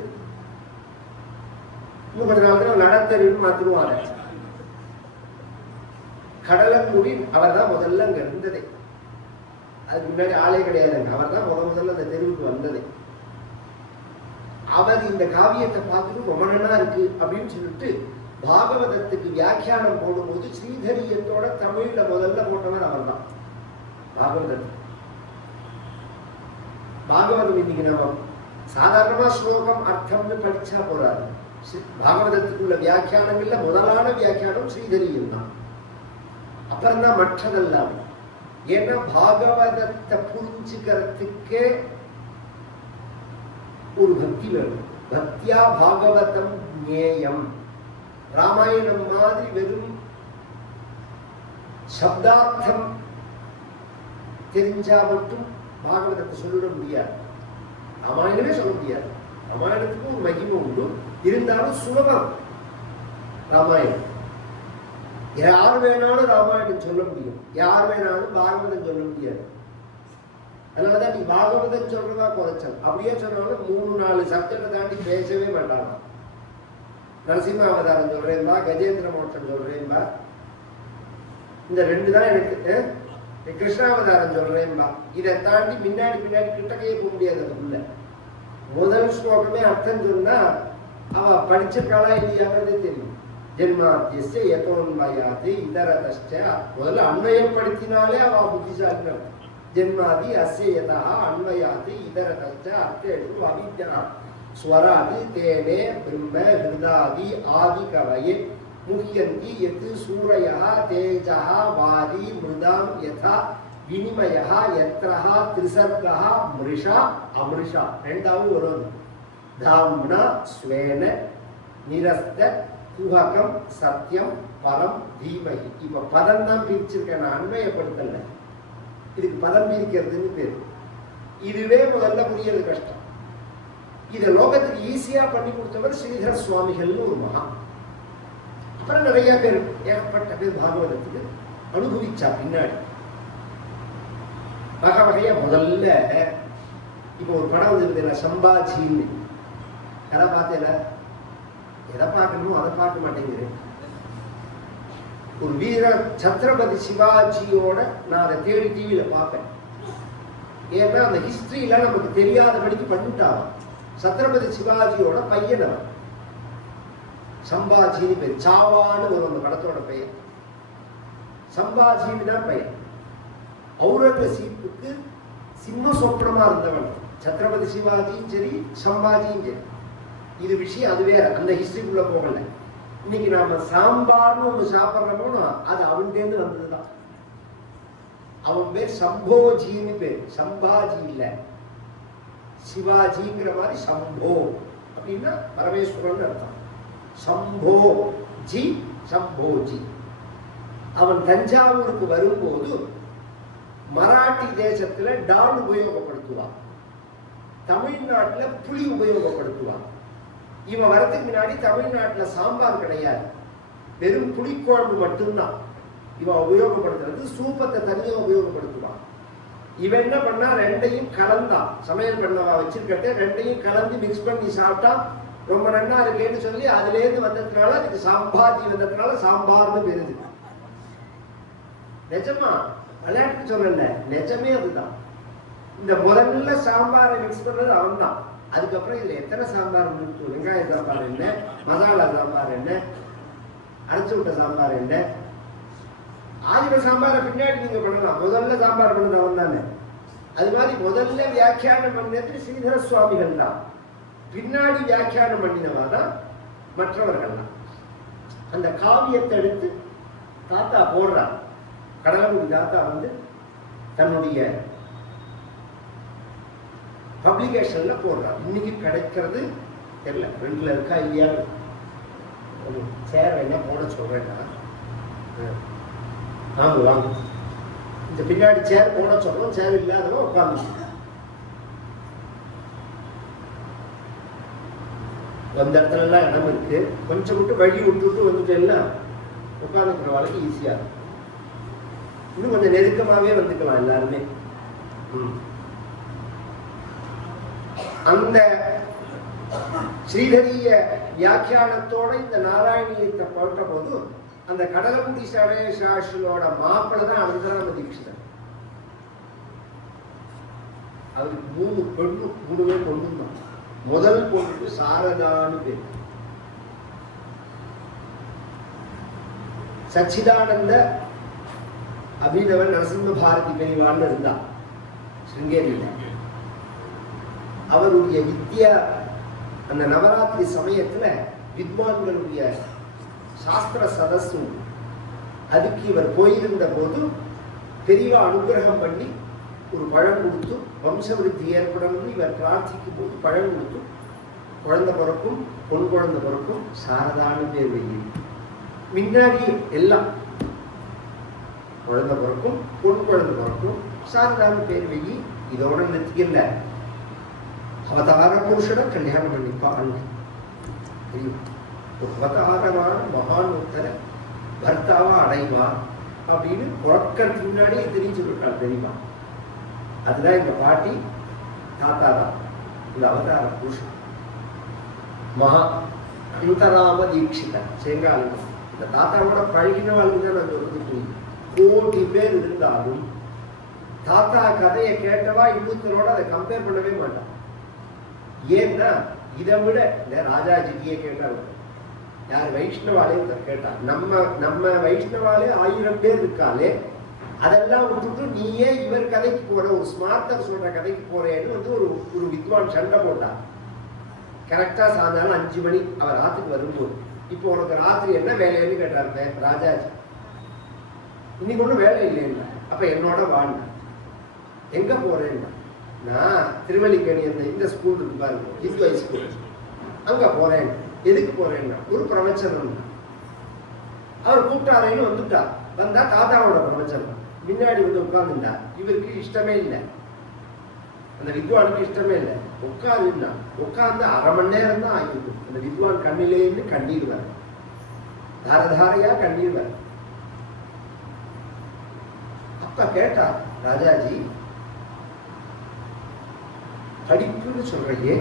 இன்னும் கொஞ்ச நாள் நடத்தெருன்னு மாத்திருவாங்க. கடலங்குடி அவர் தான் முதல்ல அங்க இருந்ததே. அதுக்கு முன்னாடி ஆளே கிடையாதுங்க. அவர் தான் முதல்ல அந்த தெருவுக்கு வந்ததே. அவர் இந்த காவியத்தை பார்த்துட்டு ரொம்ப நல்லா இருக்கு அப்படின்னு சொல்லிட்டு பாகவதத்துக்கு வியாக்கியானம் போடும்போது ஸ்ரீதரியத்தோட தமிழ்ல முதல்ல போட்டவர் அவர் தான். பாகவதம் இன்னைக்கு நம்ம சாதாரணமா ஸ்லோகம் அர்த்தம்னு படிச்சா போறாரு. பாகவதத்துக்குள்ள வியாக்கியானங்கள்ல முதலான வியாக்கியானம் ஸ்ரீதரியம் தான். அப்புறம் தான் மற்றதெல்லாம். ஏன்னா பாகவதத்தை புரிஞ்சுக்கிறதுக்கே ஒரு பக்தி வேணும். பக்தியா பாகவதம் ஞேயம். ராமாயணம் மாதிரி வெறும் சப்தார்த்தம் தெரிஞ்சா மட்டும் பாகவதத்தை சொல்லிட முடியாது. ராமாயணமே சொல்ல முடியாது. ராமாயணத்துக்கு ஒரு மகிமை உண்டு, இருந்தாலும் சுலபம் ராமாயணம். யார் வேணாலும் ராமாயணம் சொல்ல முடியும், யார் வேணாலும் பாகவதம் சொல்ல முடியாது. அதனாலதான் நீ பாகவதம் சொல்றதா குறைச்சல். அப்படியே சொன்னாலும் 3-4 சப்ஜெக்டை தாண்டி பேசவே மாட்டாங்க. நரசிம்ம அவதாரம் சொல்றேன்பா, கஜேந்திர மோட்சம் சொல்றேன்பா, இந்த 2 தான் எனக்கு. கிருஷ்ணாவதாரம் சொல்றேன்பா. இதை தாண்டி பின்னாடி கிட்டக்கையே போக முடியாது. அதுக்குள்ள முதல் ஸ்லோகமே அர்த்தம் சொன்னா அவ படிச்சிருக்காளா இல்லையாங்கிறதே தெரியும். ஜென்மாத்தியஸ்ய யதோன்மயாதி இதரதஸ்ச. முதல்ல அன்வயப்படுத்தினாலே அவ புத்திசாலின்னு அர்த்தம். ஜென்மாதி அஸ்ய யதா அன்வயாதி இதரதஸ்ச அர்த்தேஷு அவித்யா ஸ்வராதி தேனே பிரம்ம ஹிருதாதி ஆதி கவயே முஹ்யந்தி யத் சூரயः தேஜः வாதி மிருதாம் யதா வினிமயः யத்ரஹ த்ரிசர்கः மிருஷா அமிருஷா. ரெண்டாவது வரும். தாம்னா ஸ்வேன நிரஸ்த குஹகம் சத்யம் பரம் தீமஹி. இப்ப பதம் தான் பிரிச்சிருக்கேன், நான் அன்வயப்படுத்தல. இதுக்கு பதம் பிரிக்கிறதுன்னு பேரு. இதுவே முதல்ல புரியறது கஷ்டம். இதை லோகத்துக்கு ஈஸியா பண்ணி கொடுத்தவர் ஸ்ரீதர சுவாமிகள்னு ஒரு மகா. அப்புறம் நிறைய பேர், ஏகப்பட்ட பேர் பாகவதத்துக்கு அனுபவிச்சா பின்னாடி வகை வகையா. முதல்ல இப்போ ஒரு படம் வந்து சம்பாஜின்னு, எதை பார்த்தேல? எதை பார்க்கணுமோ அதை பார்க்க மாட்டேங்கிறேன். ஒரு வீர சத்ரபதி சிவாஜியோட நான் அதை தேடி டிவியில பார்ப்பேன். ஏன்னா அந்த ஹிஸ்டரியில நமக்கு தெரியாதபடிக்கு பண்ணிட்டாங்க. சத்ரபதி சிவாஜியோட பையன் அவன், சம்பாஜின்னு பேர். சாவான்னு வரும் அந்த படத்தோட பெயர். சம்பாஜின்னு தான் பெயர். அவுரங்கசீப்புக்கு சிம்ம சொப்பனமா இருந்தவன் சத்ரபதி சிவாஜியும் சரி, சம்பாஜியும் சரி. இது விஷயம் அது வேற, அந்த ஹிஸ்டரிக்குள்ள போகல. இன்னைக்கு நாம சாம்பார்னு ஒண்ணு சாப்பிட்றோமோ அது அவன்கிட்டேருந்து வந்ததுதான். அவன் பேர் சம்போஜின்னு பேர், சம்பாஜி இல்ல. சிவாஜிங்கிற மாதிரி சம்போ அப்படின்னா பரமேஸ்வரன் அர்த்தம். சம்போ ஜி, சம்போஜி. அவன் தஞ்சாவூருக்கு வரும்போது மராட்டி தேசத்துல டால் உபயோகப்படுத்துவான், தமிழ்நாட்டுல புளி உபயோகப்படுத்துவான். இவன் வரதுக்கு முன்னாடி தமிழ்நாட்டுல சாம்பார் கிடையாது, வெறும் புளிக்குழம்பு மட்டும்தான் இவன் உபயோகப்படுத்துறது. சூப்பத்தை தனியா உபயோகப்படுத்துவான். இவன் என்ன பண்ணா, ரெண்டையும் கலந்தான். சமையல் பண்ணவா வச்சிருக்கட்ட ரெண்டையும் கலந்து மிக்ஸ் பண்ணி சாப்பிட்டா ரொம்ப நன்னா இருக்கேன்னு சொல்லி அதுல இருந்து வந்ததுனால அதுக்கு சாம்பாஜி வந்ததுனால சாம்பார்னு பெருது. நிஜமா, விளையாட்டுக்கு சொல்லல, நிஜமே அதுதான். இந்த முதல்ல சாம்பாரை மிக்ஸ் பண்றது அவன் தான். அதுக்கப்புறம் இதுல எத்தனை சாம்பார் இருக்கு, வெங்காய சாம்பார் என்ன, மசாலா சாம்பார் என்ன, அரைச்சு விட்ட சாம்பார் என்ன, ஆயிரம் சாம்பாரை பின்னாடி நீங்க பண்ணலாம். முதல்ல சாம்பார் பண்ணது அவன் தானே. அது மாதிரி முதல்ல வியாக்கியானம் பண்ணது ஸ்ரீதர சுவாமிகள் தான். பின்னாடி வியாக்கியானம் பண்ணினவா தான் மற்றவர்கள் தான். அந்த காவியத்தை எடுத்து தாத்தா போடுறார். கடலங்குடி தாத்தா வந்து தன்னுடைய பப்ளிகேஷன்ல போடுறார். இன்னைக்கு கிடைக்கிறது தெரியல, ரெண்டுல இருக்கா இல்லையா. சேர் என்ன போட சொல்றேன்னா, வாங்க வாங்க, இந்த பின்னாடி சேர் போட சொல்றோம். சேர் இல்லாதவங்க உட்காந்து அந்த இடத்துல எல்லாம் இடம் இருக்கு. கொஞ்சம் விட்டு வழி விட்டுட்டு வந்துட்டு எல்லாம் உட்காந்துக்கிற வாழ்க்கை ஈஸியா இருக்கும். இன்னும் கொஞ்சம் நெருக்கமாவே வந்துக்கலாம் எல்லாருமே. அந்த ஸ்ரீதரிய வியாக்கியானத்தோட இந்த நாராயணியத்தை போட்ட போது அந்த கடலங்குடி சடேசாஷனோட மாப்பிள்ளை தான் அவருதான் தீட்சிதர். அவருக்கு 3 பெண்ணு 3 பேர் கொண்டு. முதல் பொண்ணுக்கு சாரதான்னு பேர். சச்சிதானந்த அபிநவன் நரசிம்ம பாரதி பெரியவான்னு இருந்தா சிருங்கேரியில. அவருடைய வித்யா அந்த நவராத்திரி சமயத்துல வித்வான்களுடைய சாஸ்திர சதஸும் அதுக்கு இவர் போயிருந்த போது பெரியவா அனுகிரகம் பண்ணி ஒரு பழம் கொடுத்து வம்சவிருத்தி ஏற்படணும்னு இவர் பிரார்த்திக்கும் போது பழம் கொடுத்து குழந்தை பிறக்கும், பொன் குழந்தை பிறக்கும், சாரதான்னு பேர் வையும். முன்னாடி எல்லாம் குழந்தை பிறக்கும், பொன் குழந்தை பிறக்கும், சாரதான்னு பேர் வையி. இதோட நிறுத்திக்கல, அவதார புருஷனை கல்யாணம் பண்ணிப்பான்னு தெரியும். ஒரு அவதாரமான மகான் ஒருத்தரை பர்த்தாவா அடைவான் அப்படின்னு புறக்கறதுக்கு முன்னாடியே தெரிஞ்சு விட்டாள் தெரியுமா. அதுதான் எங்க பாட்டி தாத்தா தான் இந்த அவதார புருஷன் மகா அந்தராம தீட்சிதன் செங்காலம். இந்த தாத்தாவோட பழகினவாளுக்கு தான் நான் சொல்றது புரியும். கோடி பேர் இருந்தாலும் தாத்தா கதையை கேட்டவா இன்னொருத்தரோட அதை கம்பேர் பண்ணவே மாட்டான். ஏன்னா இதை விட இந்த ராஜாஜியே கேட்டாங்க, யார் வைஷ்ணவாலே கேட்டா, நம்ம வைஷ்ணவாலே 1000 பேர் இருக்காளே, அதெல்லாம் விட்டுட்டு நீயே இவர் கதைக்கு போற, ஒரு ஸ்மார்த்தர் சொல்ற கதைக்கு போறேன்னு வந்து ஒரு வித்வான் சண்டை போட்டார். கரெக்டா சாயங்காலம் 5 மணி அவர் ராத்துக்கு வரும்போது, இப்போ உனக்கு ராத்திரி என்ன வேலைன்னு கேட்டாருங்க ராஜாஜி. இன்னைக்கு ஒன்றும் வேலை இல்லைன்னா, அப்ப என்னோட வாழ்ந்த எங்க போறேன்னா, நான் திருவல்லிக்கேணி இந்த ஸ்கூல் இருக்கு பாருங்க, ஹிந்து ஹை ஸ்கூல், அங்க போறேன். எதுக்கு போறேன்னா ஒரு பிரவச்சனம். அவர் கூப்பிட்டாரேன்னு வந்துட்டார். வந்தா தாத்தாவோட பிரவச்சனம் முன்னாடி வந்து உட்கார்ந்துட்டா. இவருக்கு இஷ்டமே இல்லை, அந்த வித்வானுக்கு இஷ்டமே இல்லை. உட்கார்ந்துன்னா உட்கார்ந்து 1/2 மணி நேரம் தான் ஆகிருக்கு. அந்த வித்வான் கண்ணிலேருந்து கண்ணீர் வர, தாரதாரையா கண்ணீர் வர. அப்ப கேட்டார் ராஜாஜி, படிப்புன்னு சொல்றையே,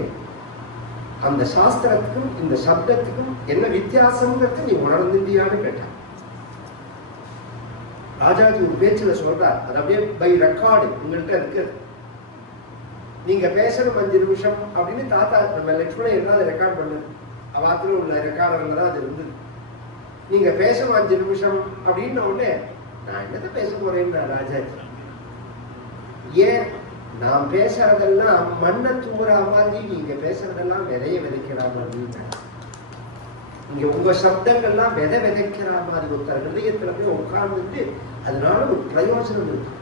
அந்த சாஸ்திரத்துக்கும் இந்த சப்தத்துக்கும் என்ன வித்தியாசம்ங்கிறது நீ உணர்ந்துட்டியான்னு கேட்டார். ராஜாஜி ஒரு பேச்சுல சொல்றார், அது அப்படியே பை ரெக்கார்டு உங்கள்கிட்ட இருக்கு. நீங்க பேசணும் 5 நிமிஷம் அப்படின்னு தாத்தா நம்ம லட்சுமணன் என்ன ரெக்கார்ட் பண்ணது, அவாத்துல உள்ள ரெக்கார்டுல தான் அது இருந்தது. நீங்க பேசணும் 5 நிமிஷம் அப்படின்னு உடனே நான் என்னத்தை பேச போறேன்னா ராஜாஜி, ஏன் நான் பேசுறதெல்லாம் மண்ணை தூங்குற மாதிரி, நீங்க பேசுறதெல்லாம் விதைய விதைக்கிற மாதிரி, இங்க உங்க சப்தங்கள்லாம் விதைக்கிற மாதிரி ஒருத்தர் ஹிருதயத்துல போய் உட்கார்ந்துட்டு அதனால ஒரு பிரயோஜனம் இருக்கு.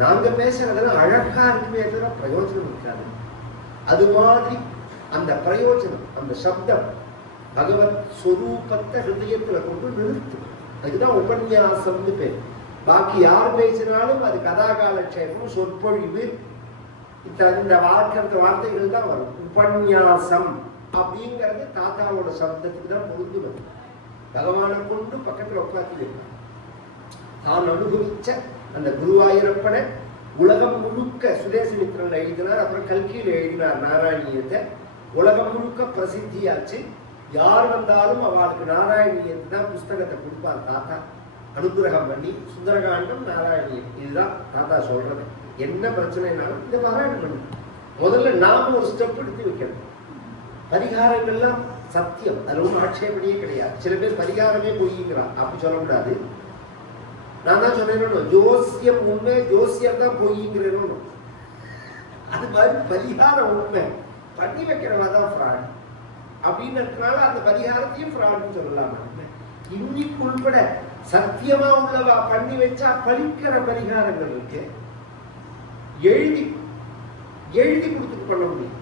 நாங்க பேசுறதெல்லாம் அழகா இருக்குமே தவிர பிரயோஜனம் இருக்காது. அது மாதிரி அந்த பிரயோஜனம், அந்த சப்தம் பகவத் ஸ்வரூபத்தை ஹிருதயத்துல கொண்டு நிறுத்தும். அதுக்குதான் உபன்யாசம்னு பேர். பாக்கி யார் பேசினாலும் அது கதாகாலட்சேபம், சொற்பொழிவு, இந்த வார்த்தைகள் தான் வரும். உபன்யாசம் அப்படிங்கிறது தாத்தாவோட சப்தத்துக்கு தான் பொருந்துவது. பகவானை கொண்டு பக்கத்துல உட்காந்து வைப்பார். தான் அனுபவிச்ச அந்த குருவாயூரப்பனை உலகம் முழுக்க சுதேசமித்திரன் எழுதினார். அப்புறம் கல்கியில் எழுதினார் நாராயணியத்தை. உலகம் முழுக்க பிரசித்தியாச்சு. யார் வந்தாலும் அவளுக்கு நாராயணியத்தை தான் புஸ்தகத்தை கொடுப்பார் தாத்தா. அனுகிரகம் பண்ணி சுந்தரகாண்டம் நாராயணியம், இதுதான் தாத்தா சொல்றது. என்ன பிரச்சனைனாலும் இந்த பாராயணம் பண்ணு. முதல்ல நாம ஒரு ஸ்டெப் எடுத்து வைக்கணும். பரிகாரங்கள்லாம் சத்தியம், அதுல ஒன்றும் ஆட்சேபனையே கிடையாது. சில பேர் பரிகாரமே பொய்ங்கிறான், அப்படி சொல்லக்கூடாது. நான் தான் சொன்னேன், ஜோசியம் உண்மை, ஜோசியம் தான் பொய்ங்கிறேன்னு. அது மாதிரி பரிகாரம் உண்மை, பண்ணி வைக்கிறவா தான் ஃப்ராட் அப்படின்றதுனால அந்த பரிகாரத்தையும் ஃப்ராட்னு சொல்லலாமா? இன்னைக்கு உள்பட சத்தியமா உள்ளவா பண்ணி வச்சா பலிக்கிற பரிகாரங்கள் இருக்கு. எழுதி கொடுத்துட்டு பண்ண முடியும்.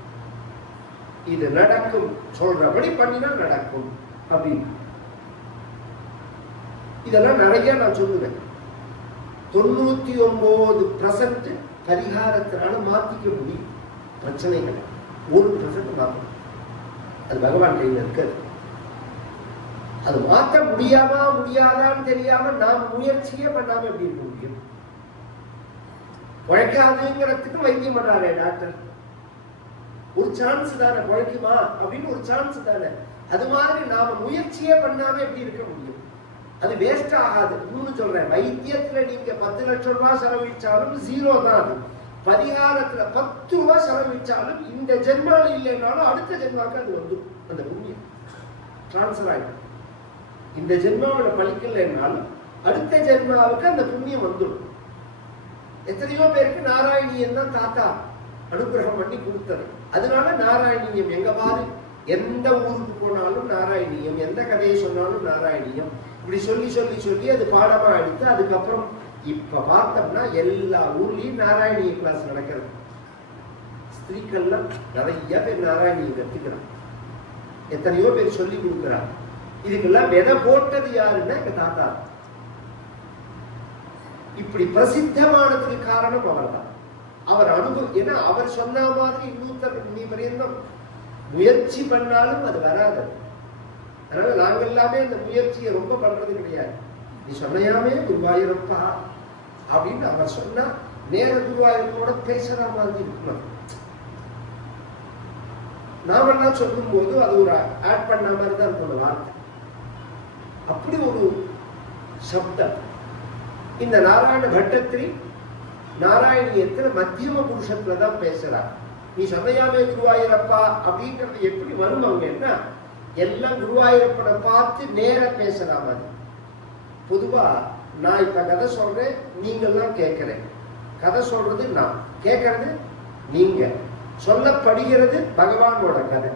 இது நடக்கும் சொல்றபடி பண்ணினா நடக்கும் அப்படின்னு. இதெல்லாம் நிறைய நான் சொல்லுவேன். 99% பரிகாரத்தினால மாத்திக்க முடியும் பிரச்சனைகளை. 1% மாற்றணும். அது பகவான் கையில் இருக்காது. அது மாற்ற முடியாதான்னு தெரியாம நாம் முயற்சியே பண்ணாம எப்படி இருக்க முடியும்? உழைக்காதுங்கிறதுக்கு வைத்தியம் பண்றாரு டாக்டர். ஒரு சான்ஸ் தானே, உழைக்குமா அப்படின்னு ஒரு சான்ஸ் தானே. அது மாதிரி நாம முயற்சியே பண்ணாம எப்படி இருக்க முடியும்? அது வேஸ்ட் ஆகாது. இன்னொன்னு சொல்றேன், வைத்தியத்துல நீங்க 10 லட்சம் ரூபாய் செலவிச்சாலும் 0 தான். அது பரிகாரத்துல 10 ரூபாய் செலவிச்சாலும் இந்த ஜென்மால இல்லைன்னாலும் அடுத்த ஜென்மாவுக்கு அது வந்துடும். அந்த புண்ணியம் டிரான்ஸ்ஃபர் ஆகிடும். இந்த ஜென்மாவோட பலிக்கலைன்னாலும் அடுத்த ஜென்மாவுக்கு அந்த புண்ணியம் வந்துடும். எத்தனையோ பேருக்கு நாராயணியம் தான் தாத்தா அனுகிரகம் பண்ணி கொடுத்தது. அதனால நாராயணியம் எங்க பாரு, எந்த ஊருக்கு போனாலும் நாராயணியம், எந்த கதையை சொன்னாலும் நாராயணியம், இப்படி சொல்லி சொல்லி சொல்லி அது பாடமா எடுத்து அதுக்கப்புறம் இப்ப பார்த்தோம்னா எல்லா ஊர்லயும் நாராயணிய கிளாஸ் நடக்கிறது. ஸ்திரீக்கள்லாம் நிறைய பேர் நாராயணியம் கத்துக்கிறாங்க, எத்தனையோ பேர் சொல்லி கொடுக்குறாங்க. இதுக்கெல்லாம் விதை போட்டது யாருன்னா எங்க தாத்தா. இப்படி பிரசித்தமானதுக்கு காரணம் அவர் தான். அவர் அனுபவம், ஏன்னா அவர் சொன்ன மாதிரி இன்னொருத்தர் நீ பரியந்தம் முயற்சி பண்ணாலும் அது வராது. அதனால நாங்கள் எல்லாமே இந்த முயற்சியை ரொம்ப பண்றது கிடையாது. நீ சொன்னையாமே குருவாயூரப்பா அப்படின்னு அவர் சொன்னா நேர குருவாயூரப்போட பேசுற மாதிரி இருக்கணும். நாமெல்லாம் சொல்லும் போது அது ஒரு ஆட் பண்ண மாதிரி தான் இருக்கணும் வார்த்தை. அப்படி ஒரு சப்தம் இந்த நாராயண பட்டத்திரி நாராயணியத்துல மத்தியம புருஷத்துலதான் பேசுறார். நீ சொன்னையாமே குருவாயூரப்பா அப்படிங்கிறது எப்படி வரும் அங்கன்னா எல்லாம் குருவாயூரப்பனை பார்த்து நேர பேசுற மாதிரி. பொதுவா நான் இப்ப கதை சொல்றேன், நீங்கெல்லாம் கேட்கிறேன். கதை சொல்றது நான், கேட்கறது நீங்க, சொல்லப்படுகிறது பகவானோட கதை.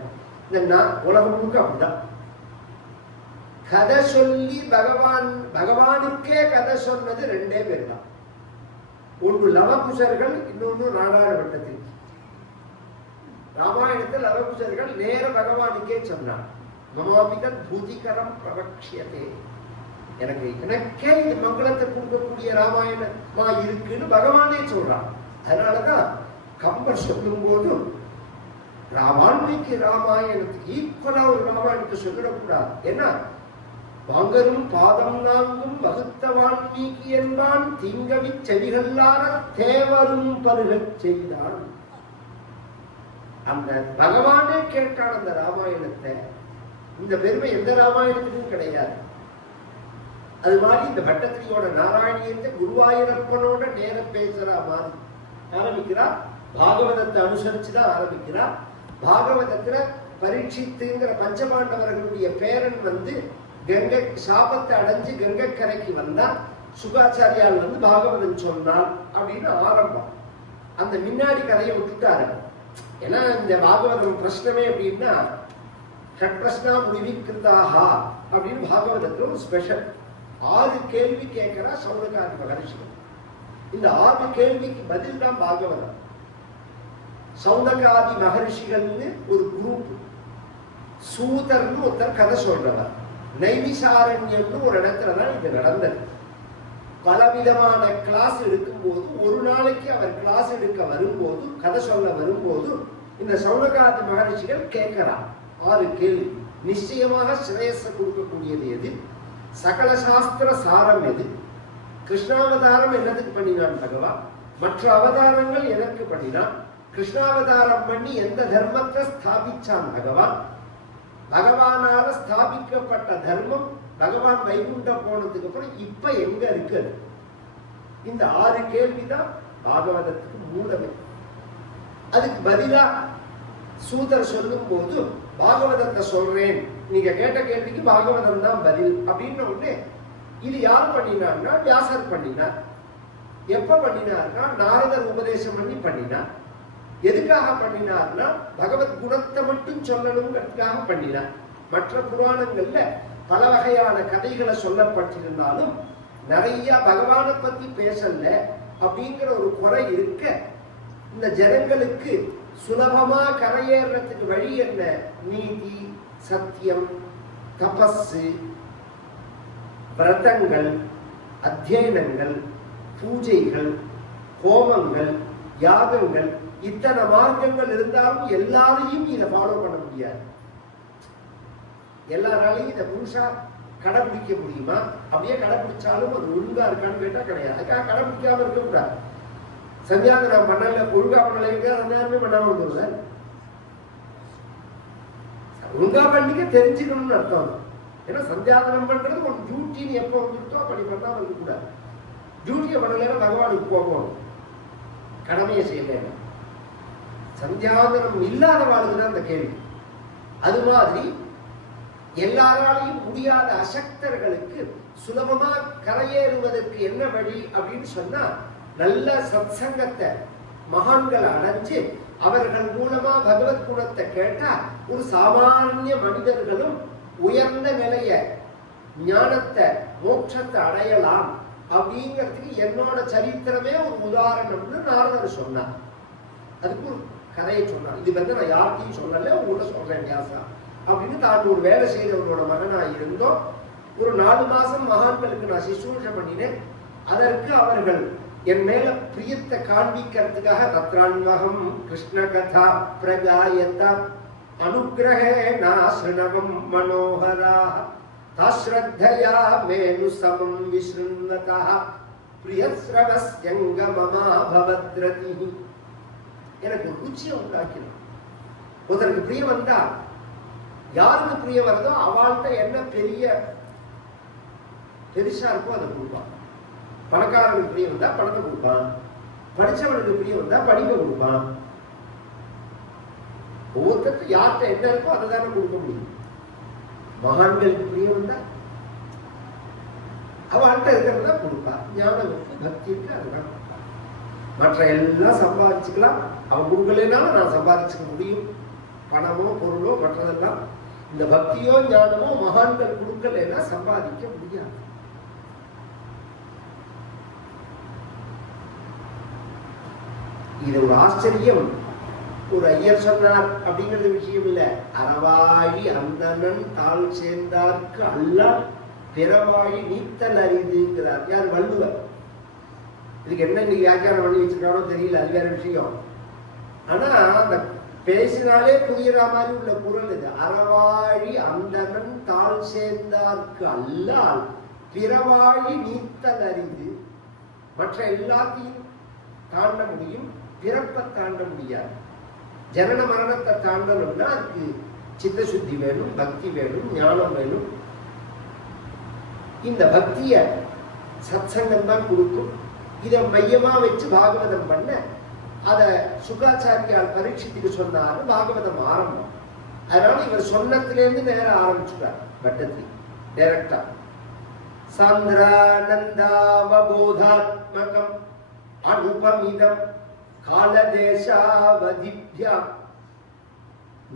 இந்த நான் உலகம் முழுக்க அப்படிதான். கதை சொல்லி பகவானுக்கே கதை சொன்னது ரெண்டே பேர் தான். ஒன்று லவகுசர்கள், இன்னொன்று நாராயண பட்டத்திரி. ராமாயணத்தில் லவகுசர்கள் நேர பகவானுக்கே சொன்னார். மமாபிதன் பூதிகரம் பிரபக்ஷியதே, எனக்கே இந்த மங்களத்தை கொடுக்கக்கூடிய ராமாயணமா இருக்குன்னு பகவானே சொல்றான். அதனாலதான் கம்பர் சொல்லும் போது வால்மீகி ராமாயணத்துக்கு ஈக்குவலா ஒரு ராமாயணத்தை சொல்லிடக்கூடாது. ஏன்னா வாங்கரும் பாதம் நான்கும் வகுத்த வால்மீகி என்பான் தீங்கவி செவிகள்லார தேவரும் பருகச் செய்தான். அந்த பகவானே கேட்டான் அந்த ராமாயணத்தை. இந்த பெருமை எந்த ராமாயணத்துக்கும் கிடையாது. அது மாதிரி இந்த பட்டத்திரியோட நாராயணியத்தை குருவாயூரப்பனோட நேர பேசுற மாதிரி ஆரம்பிக்கிறார். பாகவதத்தை அனுசரிச்சுதான் ஆரம்பிக்கிறார். பாகவதத்துல பரீட்சித்துங்கிற பஞ்சபாண்டவர்களுடைய பேரன் கங்கை சாபத்தை அடைஞ்சு கங்கை கரைக்கு வந்தா சுகாச்சாரியால் பாகவதன் சொன்னார் அப்படின்னு ஆரம்பம். அந்த முன்னாடி கதையை விட்டுட்டாரு. ஏன்னா இந்த பாகவதம் பிரශ්னமே அப்படின்னா ஷட்பிரஷ்னா முடிவிக்கிருதாகா அப்படின்னு பாகவதத்துல ஒரு ஸ்பெஷல் 6 கேள்வி கேட்கிறா சௌனகாதி மகரிஷிகள். இந்த 6 கேள்விக்கு பதில் தான் பாகவதம். சௌனகாதி மகரிஷிகள்னு ஒரு குரூப், சூதர்னு ஒருத்தர் கதை சொல்றவர், நைமிசாரண்யம்னு ஒரு இடத்துலதான் இது நடந்தது. பலவிதமான கிளாஸ் எடுக்கும் போது ஒரு நாளைக்கு அவர் கிளாஸ் எடுக்க வரும்போது கதை சொல்ல வரும்போது இந்த சௌனகாதி மகரிஷிகள் கேட்கிறார் 6 கேள்வி. நிச்சயமாக சிரேயஸை கொடுக்கக்கூடியது எது, சகல சாஸ்திர சாரம் எது, கிருஷ்ணாவதாரம் என்னதுக்கு பண்ணினான் பகவான், மற்ற அவதாரங்கள் எனக்கு பண்ணினான், கிருஷ்ணாவதாரம் பண்ணி எந்த தர்மத்தை ஸ்தாபிச்சான் பகவான், பகவானால ஸ்தாபிக்கப்பட்ட தர்மம் பகவான் வைகுண்டம் போனதுக்கு அப்புறம் இப்ப எங்க இருக்கு. இந்த 6 கேள்விதான் பாகவதத்துக்கு மூலமே. அதுக்கு பதிலா சூதர் சொல்லும் போது பாகவதத்தை சொல்றேன், நீங்க கேட்ட கேள்விக்கு பாகவதம் தான் பதில் அப்படின்னு உடனே இது யார் பண்ணினார்னா வியாசர் பண்ணினார். எப்ப பண்ணினார்னா நாரதர் உபதேசம் பண்ணி பண்ணினார். எதுக்காக பண்ணினார்னா பகவத் குணத்தை மட்டும் சொல்லணுங்கிறதுக்காக பண்ணினார். மற்ற புராணங்கள்ல பல வகையான கதைகளை சொல்லப்பட்டிருந்தாலும் நிறைய பகவானை பத்தி பேசல அப்படிங்கிற ஒரு குறை இருக்க இந்த ஜனங்களுக்கு சுலபமா கரையேறதுக்கு வழி என்ன, நீதி, சத்தியம், தபஸ், விரதங்கள், அத்தியனங்கள், பூஜைகள், ஹோமங்கள், யாகங்கள், இத்தனை மார்க்கங்கள் இருந்தாலும் எல்லாரையும் இதை ஃபாலோ பண்ண முடியாது. எல்லாராலையும் இதை முழுசா கடைபிடிக்க முடியுமா? அப்படியே கடைபிடிச்சாலும் அது ஒழுங்கா இருக்கான்னு கேட்டா கிடையாது. அதுக்காக கடைபிடிக்காம இருக்கக்கூடாது. சந்தியாதனம் பண்ணல, ஒழுங்கா பண்ணலைங்க சந்தியாதனமே பண்ணாம வந்துடுவார். ஒழுங்கா பண்ணிக்க தெரிஞ்சுக்கணும்னு அர்த்தம். ஏன்னா சந்தியாதனம் பண்றது ஒரு டியூட்டின்னு எப்போ வந்துருத்தோ அப்படி பண்ணாம இருக்கக்கூடாது. டியூட்டியை பண்ணலைன்னா பகவானுக்கு போகணும், கடமையை செய்யல. சந்தியாதனம் இல்லாத வாழ்க்கைதான் அந்த கேள்வி. அது மாதிரி எல்லாராலையும் முடியாத அசக்தர்களுக்கு சுலபமா கரையேறுவதற்கு என்ன வழி அப்படின்னு சொன்னா நல்ல சத்சங்கத்தை மகான்களை அடைஞ்சு அவர்கள் மூலமா பகவத் குணத்தை கேட்டா ஒரு சாமானிய மனிதர்களும் உயர்ந்த நிலைய ஞானத்தை மோட்சத்தை அடையலாம் அப்படிங்கிறதுக்கு என்னோட சரித்திரமே ஒரு உதாரணம்னு நாரதர் சொன்னார். அதுக்கு ஒரு கதையை சொன்னார். இது நான் யார்கிட்டையும் சொல்லல, உங்களோட சொல்றேன் வியாசா அப்படின்னு. தான் ஒரு வேலை செய்தவனோட மகனா இருந்தோம். ஒரு 4 மாசம் மகான்களுக்கு நான் சிசூஷை பண்ணினேன். அதற்கு அவர்கள் என் மேல பிரியத்தை காண்பிக்கிறதுக்காக தத்ரான்வகம் கிருஷ்ண கதா பிரகாயதா அனுகிரகே நாசனவம் மனோகரா தாஸ்ரத்தயா மேனு சமம் விஸ்ருண்வதா பிரியஸ்ரவஸ்யங்க மமா பவத்ரதி. எனக்கு ருச்சியை உண்டாக்கினான். ஒருத்தருக்கு பிரியம் வந்தா, யாருக்கு பிரியம் வருதோ அவள்கிட்ட என்ன பெருசா இருக்கோ அதை கொடுப்பான். பணக்காரனுக்கு பிரியம் வந்தா பணத்தை கொடுப்பான், படிச்சவனுக்கு பிரியம் வந்தா படிப்பை கொடுப்பான். ஒவ்வொருத்தருக்கு யார்கிட்ட என்ன இருக்கோ அதை தானே கொடுக்க முடியும். மகான்களுக்கு பிரியம் வந்தா அவள்கிட்ட இருக்கிறதா கொடுப்பா. ஞானம் இருக்கு, பக்தி இருக்கு, அதுதான் கொடுப்பா. மற்ற எல்லாம் சம்பாதிச்சுக்கலாம். அவன் கொடுக்கலனாலும் நான் சம்பாதிச்சுக்க முடியும். பணமோ பொருளோ மற்றதெல்லாம். இந்த பக்தியோ ஞானமோ மகான்கள் கொடுக்கலன்னா சம்பாதிக்க முடியாது. இது ஒரு ஆச்சரியம். ஒரு ஐயர் சொன்னார் அப்படிங்கிறது விஷயம் இல்ல. அறவாழி அந்தணன் தாழ் சேர்ந்தார்க்கு அல்லால் பிறவாழி நீத்தல் அறிதுங்கிறார். யார்? வள்ளுவர். இதுக்கு என்ன நீ வியாக்கியானம் பண்ணி வச்சிருக்கானோ தெரியல, அது வேற விஷயம். ஆனா அந்த பேசினாலே புரியுற மாதிரி உள்ள குரல் இது. அறவாழி அந்தணன் தாழ் சேர்ந்தார்க்கு அல்லால் பிறவாழி நீத்தல் அறிது. மற்ற எல்லாத்தையும் தாண்ட முடியும், பிறப்பை தாண்ட முடியாது. ஜனன மரணத்தை தாண்டணும்னா அதுக்கு சித்த சுத்தி வேணும், பக்தி வேணும், ஞானம் வேணும். இந்த பக்திய சத்சங்கம் தான் கொடுக்கும். இதை மையமா வச்சு பாகவதம் பண்ண அத சுகாச்சாரியால் பரீட்சித்துக்கு சொன்னாரு. பாகவதம் ஆரம்பம். அதனால இவர் சொன்னத்திலேருந்து நேரம் ஆரம்பிச்சுட்டார். பட்டத்தில் டைரக்டா சாந்திரானந்தாவபோதாத்மகம் அனுபமிதம் காலதேசாவதிப்யாம்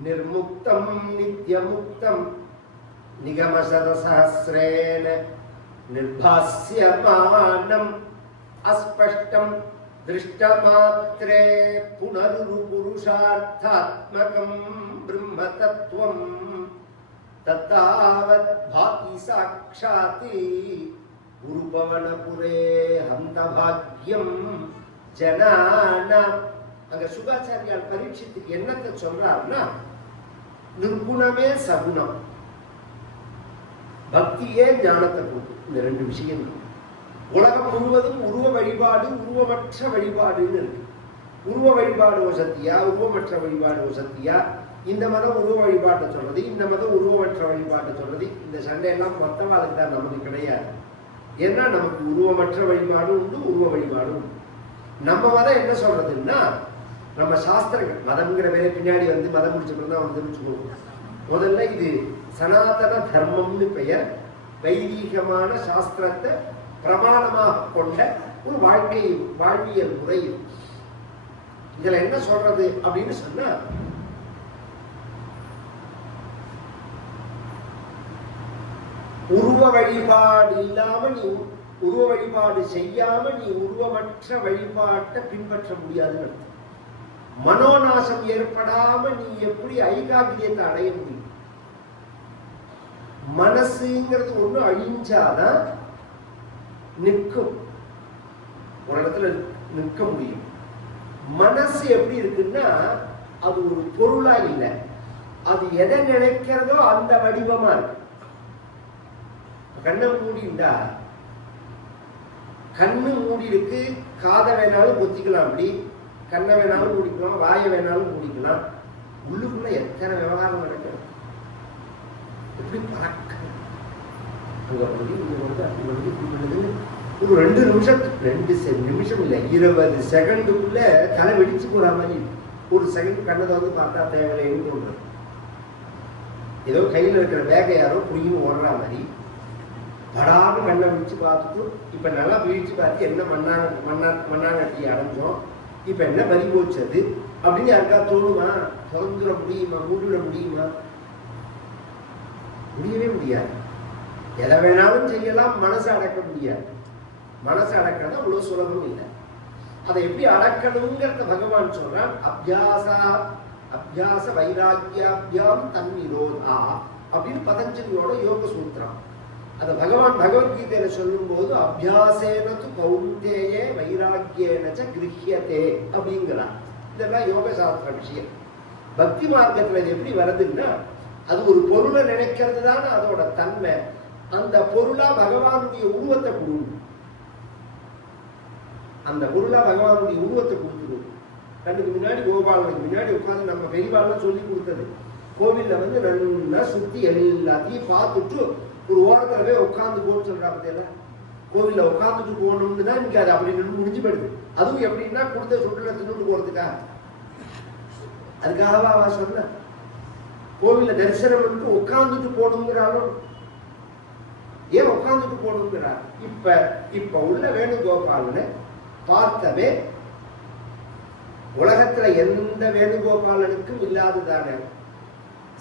நிர்முக்தம் நித்யமுக்தம் நிகமசதசஹஸ்ரேன நிர்பாஸ்யமானம் அஸ்பஷ்டம் திருஷ்டமாத்ரே புனருபுருஷார்த்தாத்மகம் பிரம்ம தத்துவம் தத்தாவத் பாதி சாக்ஷாதி குருபவனபுரே ஹந்தபாக்யம் ஜனானா. அங்க சுகாச்சாரியால் பரீட்சித்துக்கு என்னத்தை சொல்றாருன்னா, நிர்குணமே சகுணம், பக்தியே ஞானத்தை கொடுக்கும். இந்த ரெண்டு விஷயங்கள். உலகம் முழுவதும் உருவ வழிபாடு, உருவமற்ற வழிபாடுன்னு இருக்கு. உருவ வழிபாடு வசத்தியா, உருவமற்ற வழிபாடு வசத்தியா? இந்த மதம் உருவ வழிபாட்டை சொல்றது, இந்த மதம் உருவமற்ற வழிபாட்டை சொல்றது. இந்த சண்டையெல்லாம் மொத்தவாளுக்கு தான், நமக்கு கிடையாது. ஏன்னா நமக்கு உருவமற்ற வழிபாடு உண்டு, உருவ வழிபாடு உண்டு. நம்ம மதம் என்ன சொல்றதுன்னா, நம்ம சாஸ்திரங்கள், மதம்ங்கிற பேரை பின்னாடி வந்து மதம் முடிச்சப்பறம் தான் வந்து வச்சுக்கோங்க. முதல்ல இது சனாதன தர்மம்னு பெயர். வைதீகமான சாஸ்திரத்தை பிரமாணமாக கொண்ட ஒரு வாழ்வியல் முறை. இதுல என்ன சொல்றது அப்படின்னு சொன்னா, உருவ வழிபாடு இல்லாம நீ, உருவ வழிபாடு செய்யாம நீ உருவமற்ற வழிபாட்டை பின்பற்ற முடியாதுன்னு அர்த்தம். மனோநாசம் ஏற்படாம நீ எப்படி ஐகாகிரியத்தை அடைய முடியும்? மனசுங்கிறது ஒண்ணு அழிஞ்சாதான் நிற்கும், ஒரு இடத்துல நிற்க முடியும். மனசு எப்படி இருக்குன்னா, அது ஒரு பொருளா இல்லை, அது எதை நினைக்கிறதோ அந்த வடிவமா இருக்கு. கண்ணை மூடிண்டா, கண்ணு மூடி இருக்கு, காதை வேணாலும் பொத்திக்கலாம், அப்படி கண்ணை வேணாலும் மூடிக்கலாம், வாயை வேணாலும் மூடிக்கலாம். உள்ளுக்குள்ள எத்தனை விவகாரம் நடக்கும், எப்படி பறக்க ஒரு 2 நிமிஷம் இல்லை, 20 செகண்டுக்குள்ள தலை வெடிச்சு போற மாதிரி. ஒரு செகண்ட் கண்ணதை வந்து பார்த்தா தேவையில்லைன்னு தோன்றது. ஏதோ கையில் இருக்கிற பேக்கை யாரோ புரியும் ஓடுற மாதிரி படாம கண்ணை விழிச்சு பார்த்துட்டு, இப்ப நல்லா விழிச்சு பார்த்து என்ன மண்ணாங்கட்டி அடைஞ்சோம், இப்ப என்ன பறி போச்சது அப்படின்னு யாருக்கா தோணுமா? திறந்துட முடியுமா? மூடிட முடியுமா? முடியவே முடியாது. எதை வேணாலும் செய்யலாம், மனசை அடக்க முடியாது. மனசை அடக்கிறது அவ்வளவு சுலபம் இல்லை. அதை எப்படி அடக்கணுங்கிறத பகவான் சொல்றான். அபியாச வைராக்கியாபியாம் தன்னிரோதா அப்படின்னு பதஞ்சலியோட யோக சூத்திரம். அதை பகவான் பகவத்கீதையில சொல்லும் போது அபியாசேனது கௌந்தேயே வைராக்கியேனச்ச கிருஹ்யதே அப்படிங்கிறார். இதெல்லாம் யோக சாஸ்திர விஷயம். பக்தி மார்க்கத்துல இது எப்படி வருதுன்னா, அது ஒரு பொருளை நினைக்கிறது தானே அதோட தன்மை. அந்த பொருளா பகவானுடைய உருவத்தை கொடுங்க. அந்த பொருளா பகவானுடைய உருவத்தை கொடுத்துருவோம். கண்ணுக்கு முன்னாடி கோபாலனுக்கு முன்னாடி உட்காந்து நம்ம பெரியவாள்லாம் சொல்லி கொடுத்தது. கோவில்ல வந்து நல்லா சுத்தி எல்லாத்தையும் பார்த்துட்டு ஒரு ஓரத்துல போய் உட்காந்து போன்னு சொல்றா பத்தியில. கோவில்ல உட்காந்துட்டு போகணும்னு தான் இன்னைக்கு அது அப்படி நின்று முடிஞ்சு போயிடுது. அதுவும் எப்படின்னா கொடுத்த சுற்றுலா தின்னு போறதுக்கா? அதுக்காகவா அவ சொன்ன கோவில்ல தரிசனம் பண்ணிட்டு உட்காந்துட்டு போகணுங்கிறாலும் ஏன் உட்காந்துட்டு போகணுங்கிறா? இப்ப உள்ள வேணுகோபாலனை பார்த்தவே உலகத்துல எந்த வேணுகோபாலனுக்கும் இல்லாததான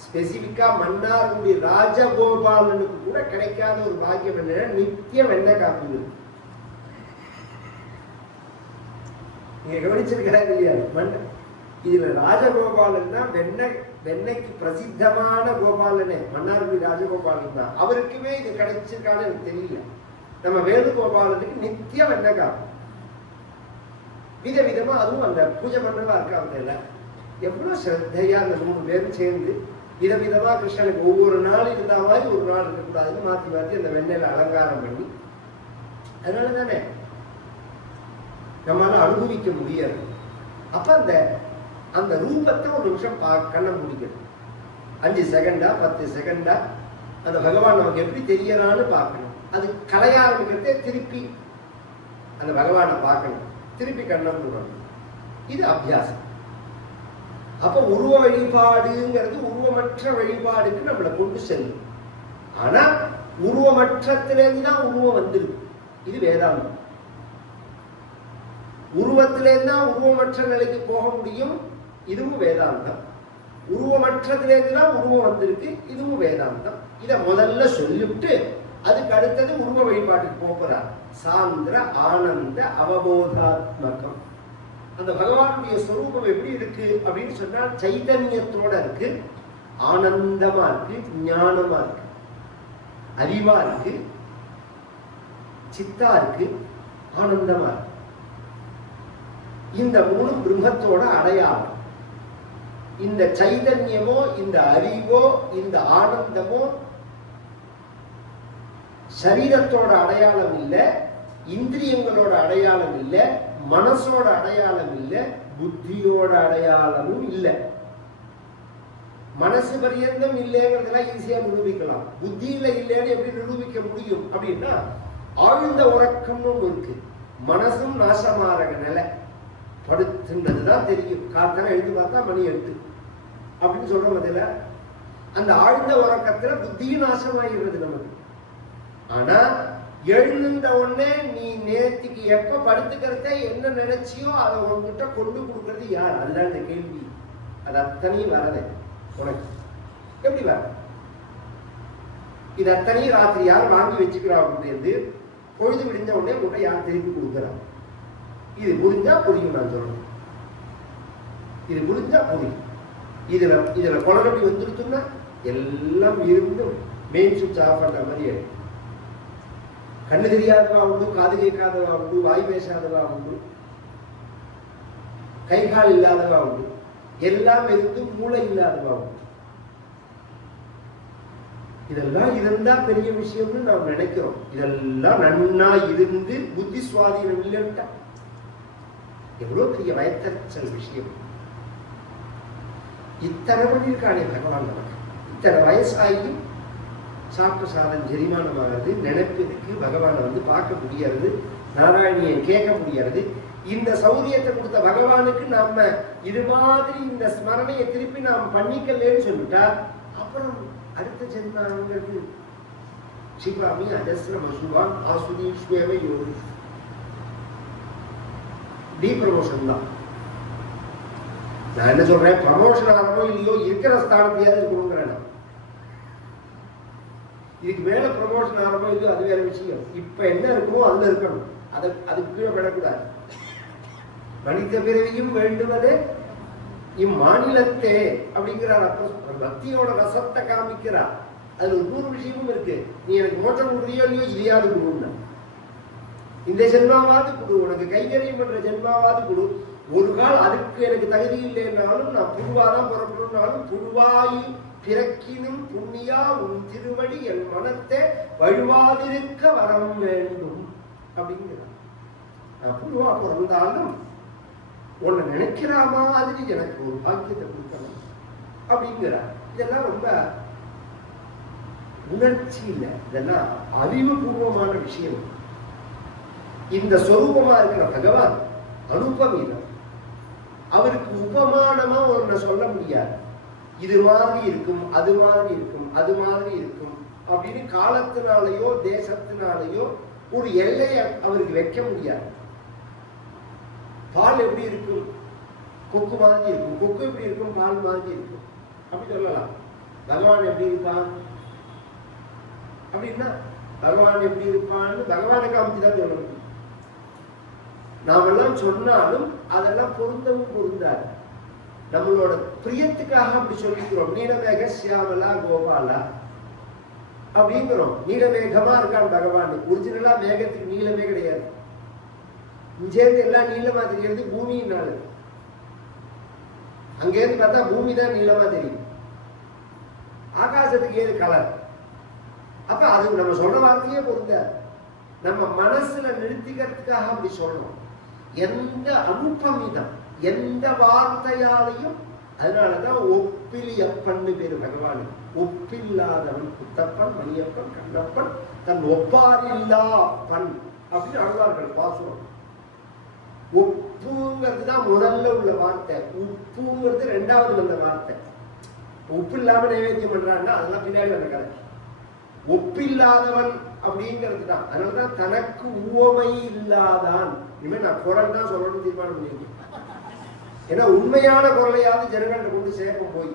ஸ்பெசிபிக்கா மன்னாருடைய ராஜகோபாலனுக்கு கூட கிடைக்காத ஒரு பாக்கியம் என்ன? நித்தியம் வெண்ணெய் காப்பி. நீங்க கவனிச்சிருக்கிறாங்க இல்லையா? இதுல ராஜகோபாலன் தான் வெண்ணெய்க்கு பிரசித்தமான கோபாலனே மன்னாருடைய ராஜகோபாலன் தான். அவருக்குமே இது கிடைச்சிருக்கான்னு எனக்கு தெரியல. நம்ம வேணுகோபாலனுக்கு நித்தியம் வெண்ணெய் காப்பி. விதவிதமா அதுவும் அந்த பூஜை பண்ணவா இருக்காங்க. எவ்வளவு ஸ்ரத்தையா அந்த 3 பேரும் சேர்ந்து விதவிதமா கிருஷ்ணனுக்கு ஒவ்வொரு நாள் இருந்த மாதிரி ஒரு நாள் இருக்கக்கூடாதுன்னு மாத்தி மாத்தி அந்த வெண்ணெயில அலங்காரம் பண்ணி, அதனால தானே நம்மளால அனுபவிக்க முடியாது. அப்ப அந்த ரூபத்தை ஒரு நிமிஷம் கண்ண முடிக்கணும். 5 செகண்டா 10 செகண்டா அந்த பகவான் நமக்கு எப்படி தெரியறான்னு பார்க்கணும். அது கலைய ஆரம்பிக்கிறதே திருப்பி அந்த பகவானை பார்க்கணும், திருப்பி கண்ண மூடணும். இது அபியாசம். அப்ப உருவ வழிபாடுங்கிறது உருவமற்ற வழிபாடுக்கு நம்மளை கொண்டு செல்லும். ஆனா உருவமற்றத்திலேருந்து தான் உருவம் வந்துருக்கு. இது வேதாந்தம். உருவத்திலேருந்து தான் உருவமற்ற நிலைக்கு போக முடியும். இதுவும் வேதாந்தம். உருவமற்றத்திலேருந்து தான் உருவம் வந்திருக்கு. இதுவும் வேதாந்தம். இதை முதல்ல சொல்லிவிட்டு அதுக்கு அடுத்தது உருவ வழிபாட்டுக்கு போகிறார். சாந்திர ஆனந்த அவபோதாத்மகம். அந்த பகவானுடைய ஸ்வரூபம் எப்படி இருக்கு அப்படின்னு சொன்னா சைதன்யத்தோட இருக்கு, ஆனந்தமா இருக்கு, ஞானமா இருக்கு, அறிவா இருக்கு, சித்தா இருக்கு, ஆனந்தமா இருக்கு. இந்த 3 பிரம்மத்தோட அடையாளம். இந்த சைதன்யமோ இந்த அறிவோ இந்த ஆனந்தமோ சரீரத்தோட அடையாளம் இல்லை, இந்திரியங்களோட அடையாளம் இல்லை, மனசோட அடையாளம் இல்லை, புத்தியோட அடையாளமும் இல்லை. மனசு பரியந்தம் இல்லைங்கிறதெல்லாம் ஈஸியா நிரூபிக்கலாம். புத்தியில இல்லைன்னு எப்படி நிரூபிக்க முடியும் அப்படின்னா, ஆழ்ந்த உறக்கம்னு ஒன்று இருக்கு. மனசும் நாசமாகிற நிலை படுத்துன்றதுதான் தெரியும். காத்தனை எழுதி பார்த்தா மணி 8 அப்படின்னு சொல்ற பதில அந்த ஆழ்ந்த உறக்கத்துல புத்தியும் நாசமாகிறது நமக்கு. ஆனா எழுந்த உடனே நீ நேற்றுக்கு எப்ப படுத்துக்கிறத என்ன நினைச்சியோ அதை உன்கிட்ட கொண்டு கொடுக்கறது யார்? அல்ல இந்த கேள்வி. அது அத்தனையும் வரது உனக்கு எப்படி வர? இது அத்தனையும் ராத்திரி யார் வாங்கி வச்சுக்கிறா அப்படின்னு பொழுது விடிஞ்ச உடனே உன்னை யார் திருப்பி கொடுக்குறா? இது புரிஞ்சா புரியும். நான் சொல்றேன், இது புரிஞ்சா புரியும். இதுல குளநபடி வந்துருச்சுன்னா எல்லாம் இருந்து மெயின் சுவிட்ச் ஆஃப் பண்ற மாதிரி ஆயிடும். கண்ணு தெரியாதவா உண்டு, காது கேட்காதவா உண்டு, வாய் பேசாதவா உண்டு, கை கால் இல்லாதவா உண்டு, எல்லாம் இருந்து மூளை இல்லாதவா உண்டு. இதெல்லாம் இருந்தா பெரிய விஷயம்னு நாம் நினைக்கிறோம். இதெல்லாம் நன்னா இருந்து புத்தி சுவாதீனம் இல்லைன்ட்டா எவ்வளவு பெரிய வயத்தறிச்சல் விஷயம். இத்தனை பண்ணியிருக்கானே பகவான் நமக்கு. இத்தனை வயசாகியும் சாப்பிட்ட சாதம் ஜெரிமானமாகிறது. நினைப்பதுக்கு பகவானை வந்து பார்க்க முடியாது, நாராயணியை கேட்க முடியாது. இந்த சௌரியத்தை கொடுத்த பகவானுக்கு நாம இது மாதிரி இந்த ஸ்மரணையை திருப்பி நாம் பண்ணிக்கலன்னு சொல்லிட்டா அப்புறம் அடுத்த ஜென்மாங்கிறது சிவாமி அஜஸ்ர மசுவான் ஆசுதீஸ்வேவ யோகி டி ப்ரமோஷன் தான். நான் என்ன சொல்றேன், ப்ரமோஷன் ஆகவோ இல்லையோ இருக்கிற ஸ்தானத்தையாவது இருக்கணுங்கிறேன். இதுக்கு மேல ப்ரமோஷன் ஆகவோ இல்லையோ அது வேற விஷயம். இப்ப என்ன இருக்குமோ அதுல இருக்கணும். அதுக்கு கீழே விடக்கூடாது. மனித பிறவியும் வேண்டுவதே இம்மாநிலத்தே அப்படிங்கிறார். அப்புறம் பக்தியோட ரசத்தை காமிக்கிறார். அதுல இன்னொரு விஷயமும் இருக்கு. நீ எனக்கு மோட்சம் கொடுக்குறியோ இல்லையோ இதையாவது கொடுன்னா, இந்த ஜென்மாவாவது கொடு, உனக்கு கைகரியம் பண்ற ஜென்மாவாவது கொடு, ஒரு கால் அதுக்கு எனக்கு தகுதி இல்லைன்னாலும் நான் புழுவாதான் பிறக்கணும்னாலும் புழுவாயி பிறக்கினும் புண்ணியா உன் திருவடி என் மனத்தை வழுவாதிருக்க வரம் வேண்டும் அப்படிங்கிறார். நான் புழுவா பிறந்தாலும் உன்னை நினைக்கிற மாதிரி எனக்கு ஒரு பாக்கியத்தை கொடுக்கணும் அப்படிங்கிறார். இதெல்லாம் ரொம்ப உணர்ச்சி இல்லை, இதெல்லாம் அறிவுபூர்வமான விஷயம். இந்த சொரூபமா இருக்கிற பகவான் அனுபவீரம். அவருக்கு உபமானமா ஒன்றை சொல்ல முடியாது. இது மாதிரி இருக்கும், அது மாதிரி இருக்கும், அது மாதிரி இருக்கும் அப்படின்னு காலத்தினாலேயோ தேசத்தினாலேயோ ஒரு எல்லையை அவருக்கு வைக்க முடியாது. பால் எப்படி இருக்கும்? கொக்கு மாதிரி இருக்கும். கொக்கு எப்படி இருக்கும்? பால் மாதிரி இருக்கும் அப்படி சொல்லலாம். பகவான் எப்படி இருப்பான் அப்படின்னா, பகவான் எப்படி இருப்பான்னு பகவானை காமிச்சு தான் சொல்ல முடியும். நாமெல்லாம் சொன்னாலும் அதெல்லாம் பொருந்தவும் பொருந்தாது. நம்மளோட பிரியத்துக்காக அப்படி சொல்லிக்கிறோம். நீலமேக சியாமலா கோபாலா அப்படிங்கிறோம். நீலமேகமா இருக்கான் பகவான். ஒரிஜினலா மேகத்துக்கு நீளமே கிடையாது. இங்கேருந்து எல்லாம் நீளமா தெரியாது பூமியினால. அங்கேருந்து பார்த்தா பூமி தான் நீளமா தெரியும். ஆகாசத்துக்கு ஏது கலர். அப்ப அது நம்ம சொல்ற வார்த்தையே பொருந்த. நம்ம மனசுல நிறுத்திக்கிறதுக்காக அப்படி சொல்லணும். எந்த அனுபமிதம் எந்த வார்த்தையாலையும். அதனாலதான் ஒப்பிலியப்பன்னு பேரு பகவான். ஒப்பில்லாதவன் குத்தப்பன் மணியப்பன் கண்ணப்பன் தன் ஒப்பாரில்லா பண் அப்படின்னு ஆழ்வார்கள் பாசுரம். ஒப்புங்கிறது தான் முதல்ல உள்ள வார்த்தை. உப்புங்கிறது ரெண்டாவது வந்த வார்த்தை. உப்பு இல்லாம நைவேத்தியம் பண்றான்னா அதெல்லாம் பின்னாடி வந்த கதை. ஒப்பில்லாதவன் அப்படிங்கிறது தான். அதனாலதான் தனக்கு உவமை இல்லாதான். இனிமே நான் குரல் தான் சொல்லணும்னு தீர்மானம் பண்ணியிருக்கேன். ஏன்னா உண்மையான குரலையாவது ஜனங்கள்ட்ட கொண்டு சேர்க்கும். போய்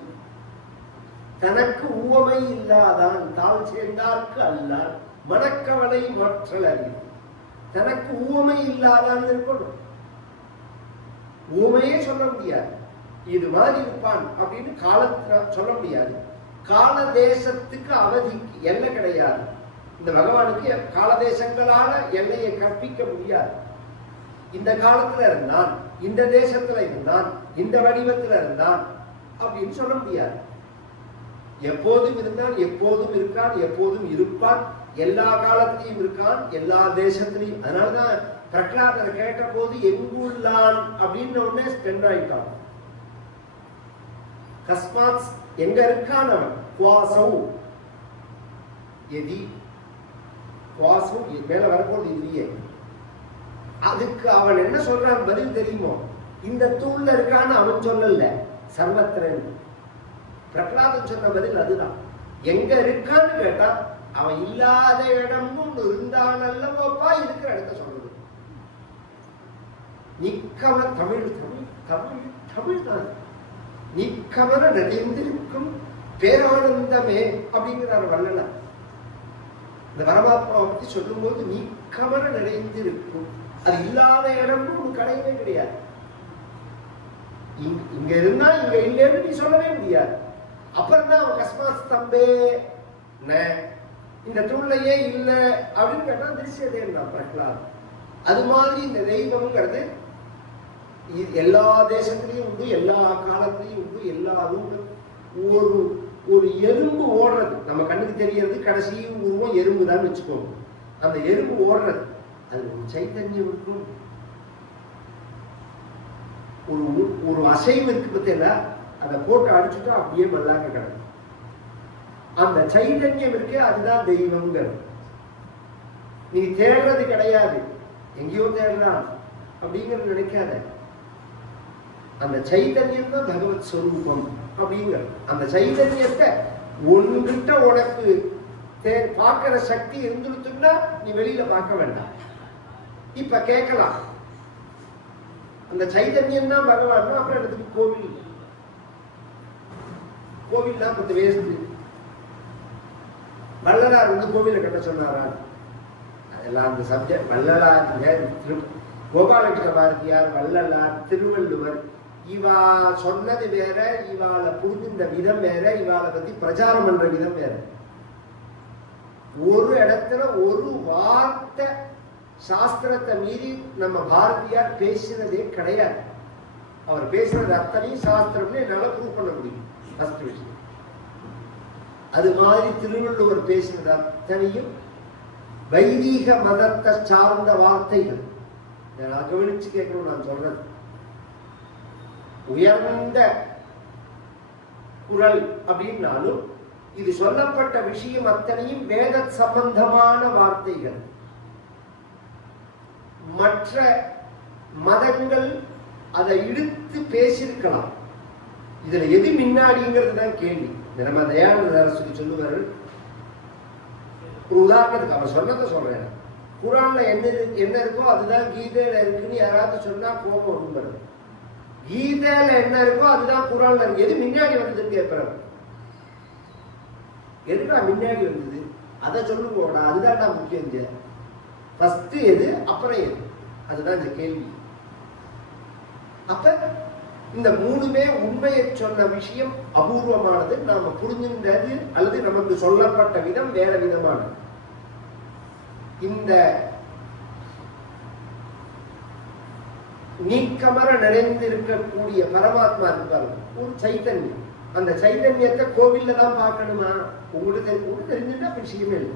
தனக்கு உவமை இல்லாதான் தாழ் சேர்ந்தார்க்கு அல்லான் மனக்கவலை மாற்றல் அறிவு. தனக்கு உவமை இல்லாதான் இருக்கணும். உவமையே சொல்ல முடியாது. இது மாதிரி இருப்பான் அப்படின்னு காலத்துல சொல்ல முடியாது. கால தேசத்துக்கு அவதிக்கு எல்லை கிடையாது. இந்த பகவானுக்கு காலதேசங்களால எல்லையை கற்பிக்க முடியாது. இந்த காலத்துல இருந்தான், இந்த தேசத்துல இருந்தான், இந்த வடிவத்துல இருந்தான் அப்படின்னு சொல்ல முடியாது. எப்போதும் இருந்தான், எப்போதும் இருக்கான், எப்போதும் இருப்பான், எல்லா காலத்திலையும் இருக்கான், எல்லா தேசத்திலையும். அதனாலதான் பிரகலாதர் கேட்ட போது எங்குள்ளான் அப்படின்னு உடனே ஸ்பெண்ட் ஆயிட்டான். கஸ்மாத் எங்க இருக்கான் அவன்? குவாசவு எதி குவாசு மேல வரப்போது இல்லையே. அதுக்கு அவன் என்ன சொல்றான் பதில் தெரியுமோ? இந்த தூள்ல இருக்கான்னு அவன் சொல்லல, சர்வத்திரன். பிரகலாதன் சொன்ன பதில் அதுதான். எங்க இருக்கான்னு கேட்டா அவன் இல்லாத இடமும் இருந்தான் அல்லவோப்பா இருக்கிற இடத்த சொல்றது. நிக்கம தமிழ் தமிழ் தமிழ் தமிழ் தான். நிக்கமர நிறைந்திருக்கும் பேரானந்தமே அப்படிங்கிறார் வள்ளலார். இந்த பரமாத்மாவை பற்றி சொல்லும் போது நிக்கமர நிறைந்திருக்கும். அது இல்லாத இடமும் கிடையவே கிடையாது. இங்க இருந்தா இங்க இல்லைன்னு நீ சொல்லவே முடியாது. அப்புறம் தான் அவன் கஸ்மாத் ஸ்தம்பே இந்த தூள்லையே இல்லை அப்படின்னு கேட்டா திருஷ்யதேன் தான் பிரகலாத். அது மாதிரி இந்த தெய்வம்ங்கிறது எல்லா தேசத்திலையும் உண்டு, எல்லா காலத்திலையும் உண்டு, எல்லா ரூபம். ஒரு ஒரு எறும்பு ஓடுறது நம்ம கண்ணுக்கு தெரியறது கடைசி உருவம் எறும்பு தான் வச்சுக்கோங்க. அந்த எறும்பு ஓடுறது அது ஒரு சைத்தன்யம் இருக்கும். ஒரு ஒரு அசைவு இருக்கு பத்தியா, அதை போட்டு அடிச்சுட்டா அப்படியே மல்லாக்க கிடக்கும். அந்த சைத்தன்யம் இருக்கு, அதுதான் தெய்வம்ங்கிறது. நீ தேடுறது கிடையாது, எங்கேயோ தேடலாம் அப்படிங்கிறது நினைக்காத. அந்த சைத்தன்யம் தான் பகவத் ஸ்வரூபம் அப்படிங்கிறது. அந்த சைத்தன்யத்தை ஒன்றுகிட்ட உனக்கு பார்க்கிற சக்தி இருந்துருச்சுன்னா நீ வெளியில பார்க்க வேண்டாம். இப்ப கேட்கலாம், அந்த சைத்தன்யம் தான் பகவான். அப்புறம் எனக்கு கோவில் கோவில் தான் பத்து வேஸ்ட். வள்ளலார் வந்து கோவிலை கட்ட சொன்னாரா? அதெல்லாம் அந்த சப்ஜெக்ட். வள்ளலார், கோபாலகிருஷ்ண பாரதியார், வள்ளலார், திருவள்ளுவர், இவா சொன்னது வேற, இவாளை புரிஞ்சின்ற விதம் வேற, இவாளை பத்தி பிரச்சாரம் பண்ற விதம் வேற. ஒரு இடத்துல ஒரு வார்த்தை சாஸ்திரத்தை மீறி நம்ம பாரதியார் பேசினதே கிடையாது. அவர் பேசுறது அத்தனையும் சாஸ்திரம்னு என்னால ப்ரூவ் பண்ண முடியும். ஃபர்ஸ்ட் விஷயம். அது மாதிரி திருவள்ளுவர் பேசினது அத்தனையும் வைதீக மதத்தை சார்ந்த வார்த்தைகள். நான் கவனிச்சு கேட்கணும். நான் சொல்றது உயர்ந்த குரல் அப்படின்னாலும் இது சொல்லப்பட்ட விஷயம் அத்தனையும் வேத சம்பந்தமான வார்த்தைகள். மற்ற மதங்கள் அதை இழுத்து பேசியிருக்கலாம். இதுல எது முன்னாடிங்கிறது தான் கேள்வி. நம்ம தயானந்த அரசு சொல்லுவாரு. ஒரு உதாரணத்துக்கு அவர் சொன்னதை சொல்றேன். குரான்ல என்ன இருக்கோ அதுதான் கீதையில இருக்குன்னு யாராவது சொன்னா கோபம் வருது. கீதையில என்ன இருக்கோ அதுதான் குரான்ல இருக்கு. எது முன்னாடி வந்ததுன்னு கேட்பாரு. எதுனா முன்னாடி வந்தது அதை சொல்லுவோடா, அதுதான்டா முக்கியம். ஃபர்ஸ்ட் எது அப்புறம் எது, அதுதான் இந்த கேள்வி. அப்ப இந்த மூணுமே உண்மையை சொன்ன விஷயம் அபூர்வமானது. நாம புரிஞ்சின்றது அல்லது நமக்கு சொல்லப்பட்ட விதம் வேற விதமானது. இந்த நீக்கமர நிறைந்திருக்கக்கூடிய பரமாத்மா இருப்பாரு, ஒரு சைத்தன்யம். அந்த சைத்தன்யத்தை கோவில்ல தான் பார்க்கணுமா? உங்களுக்கு தெரிஞ்சுட்டா விஷயமே இல்லை.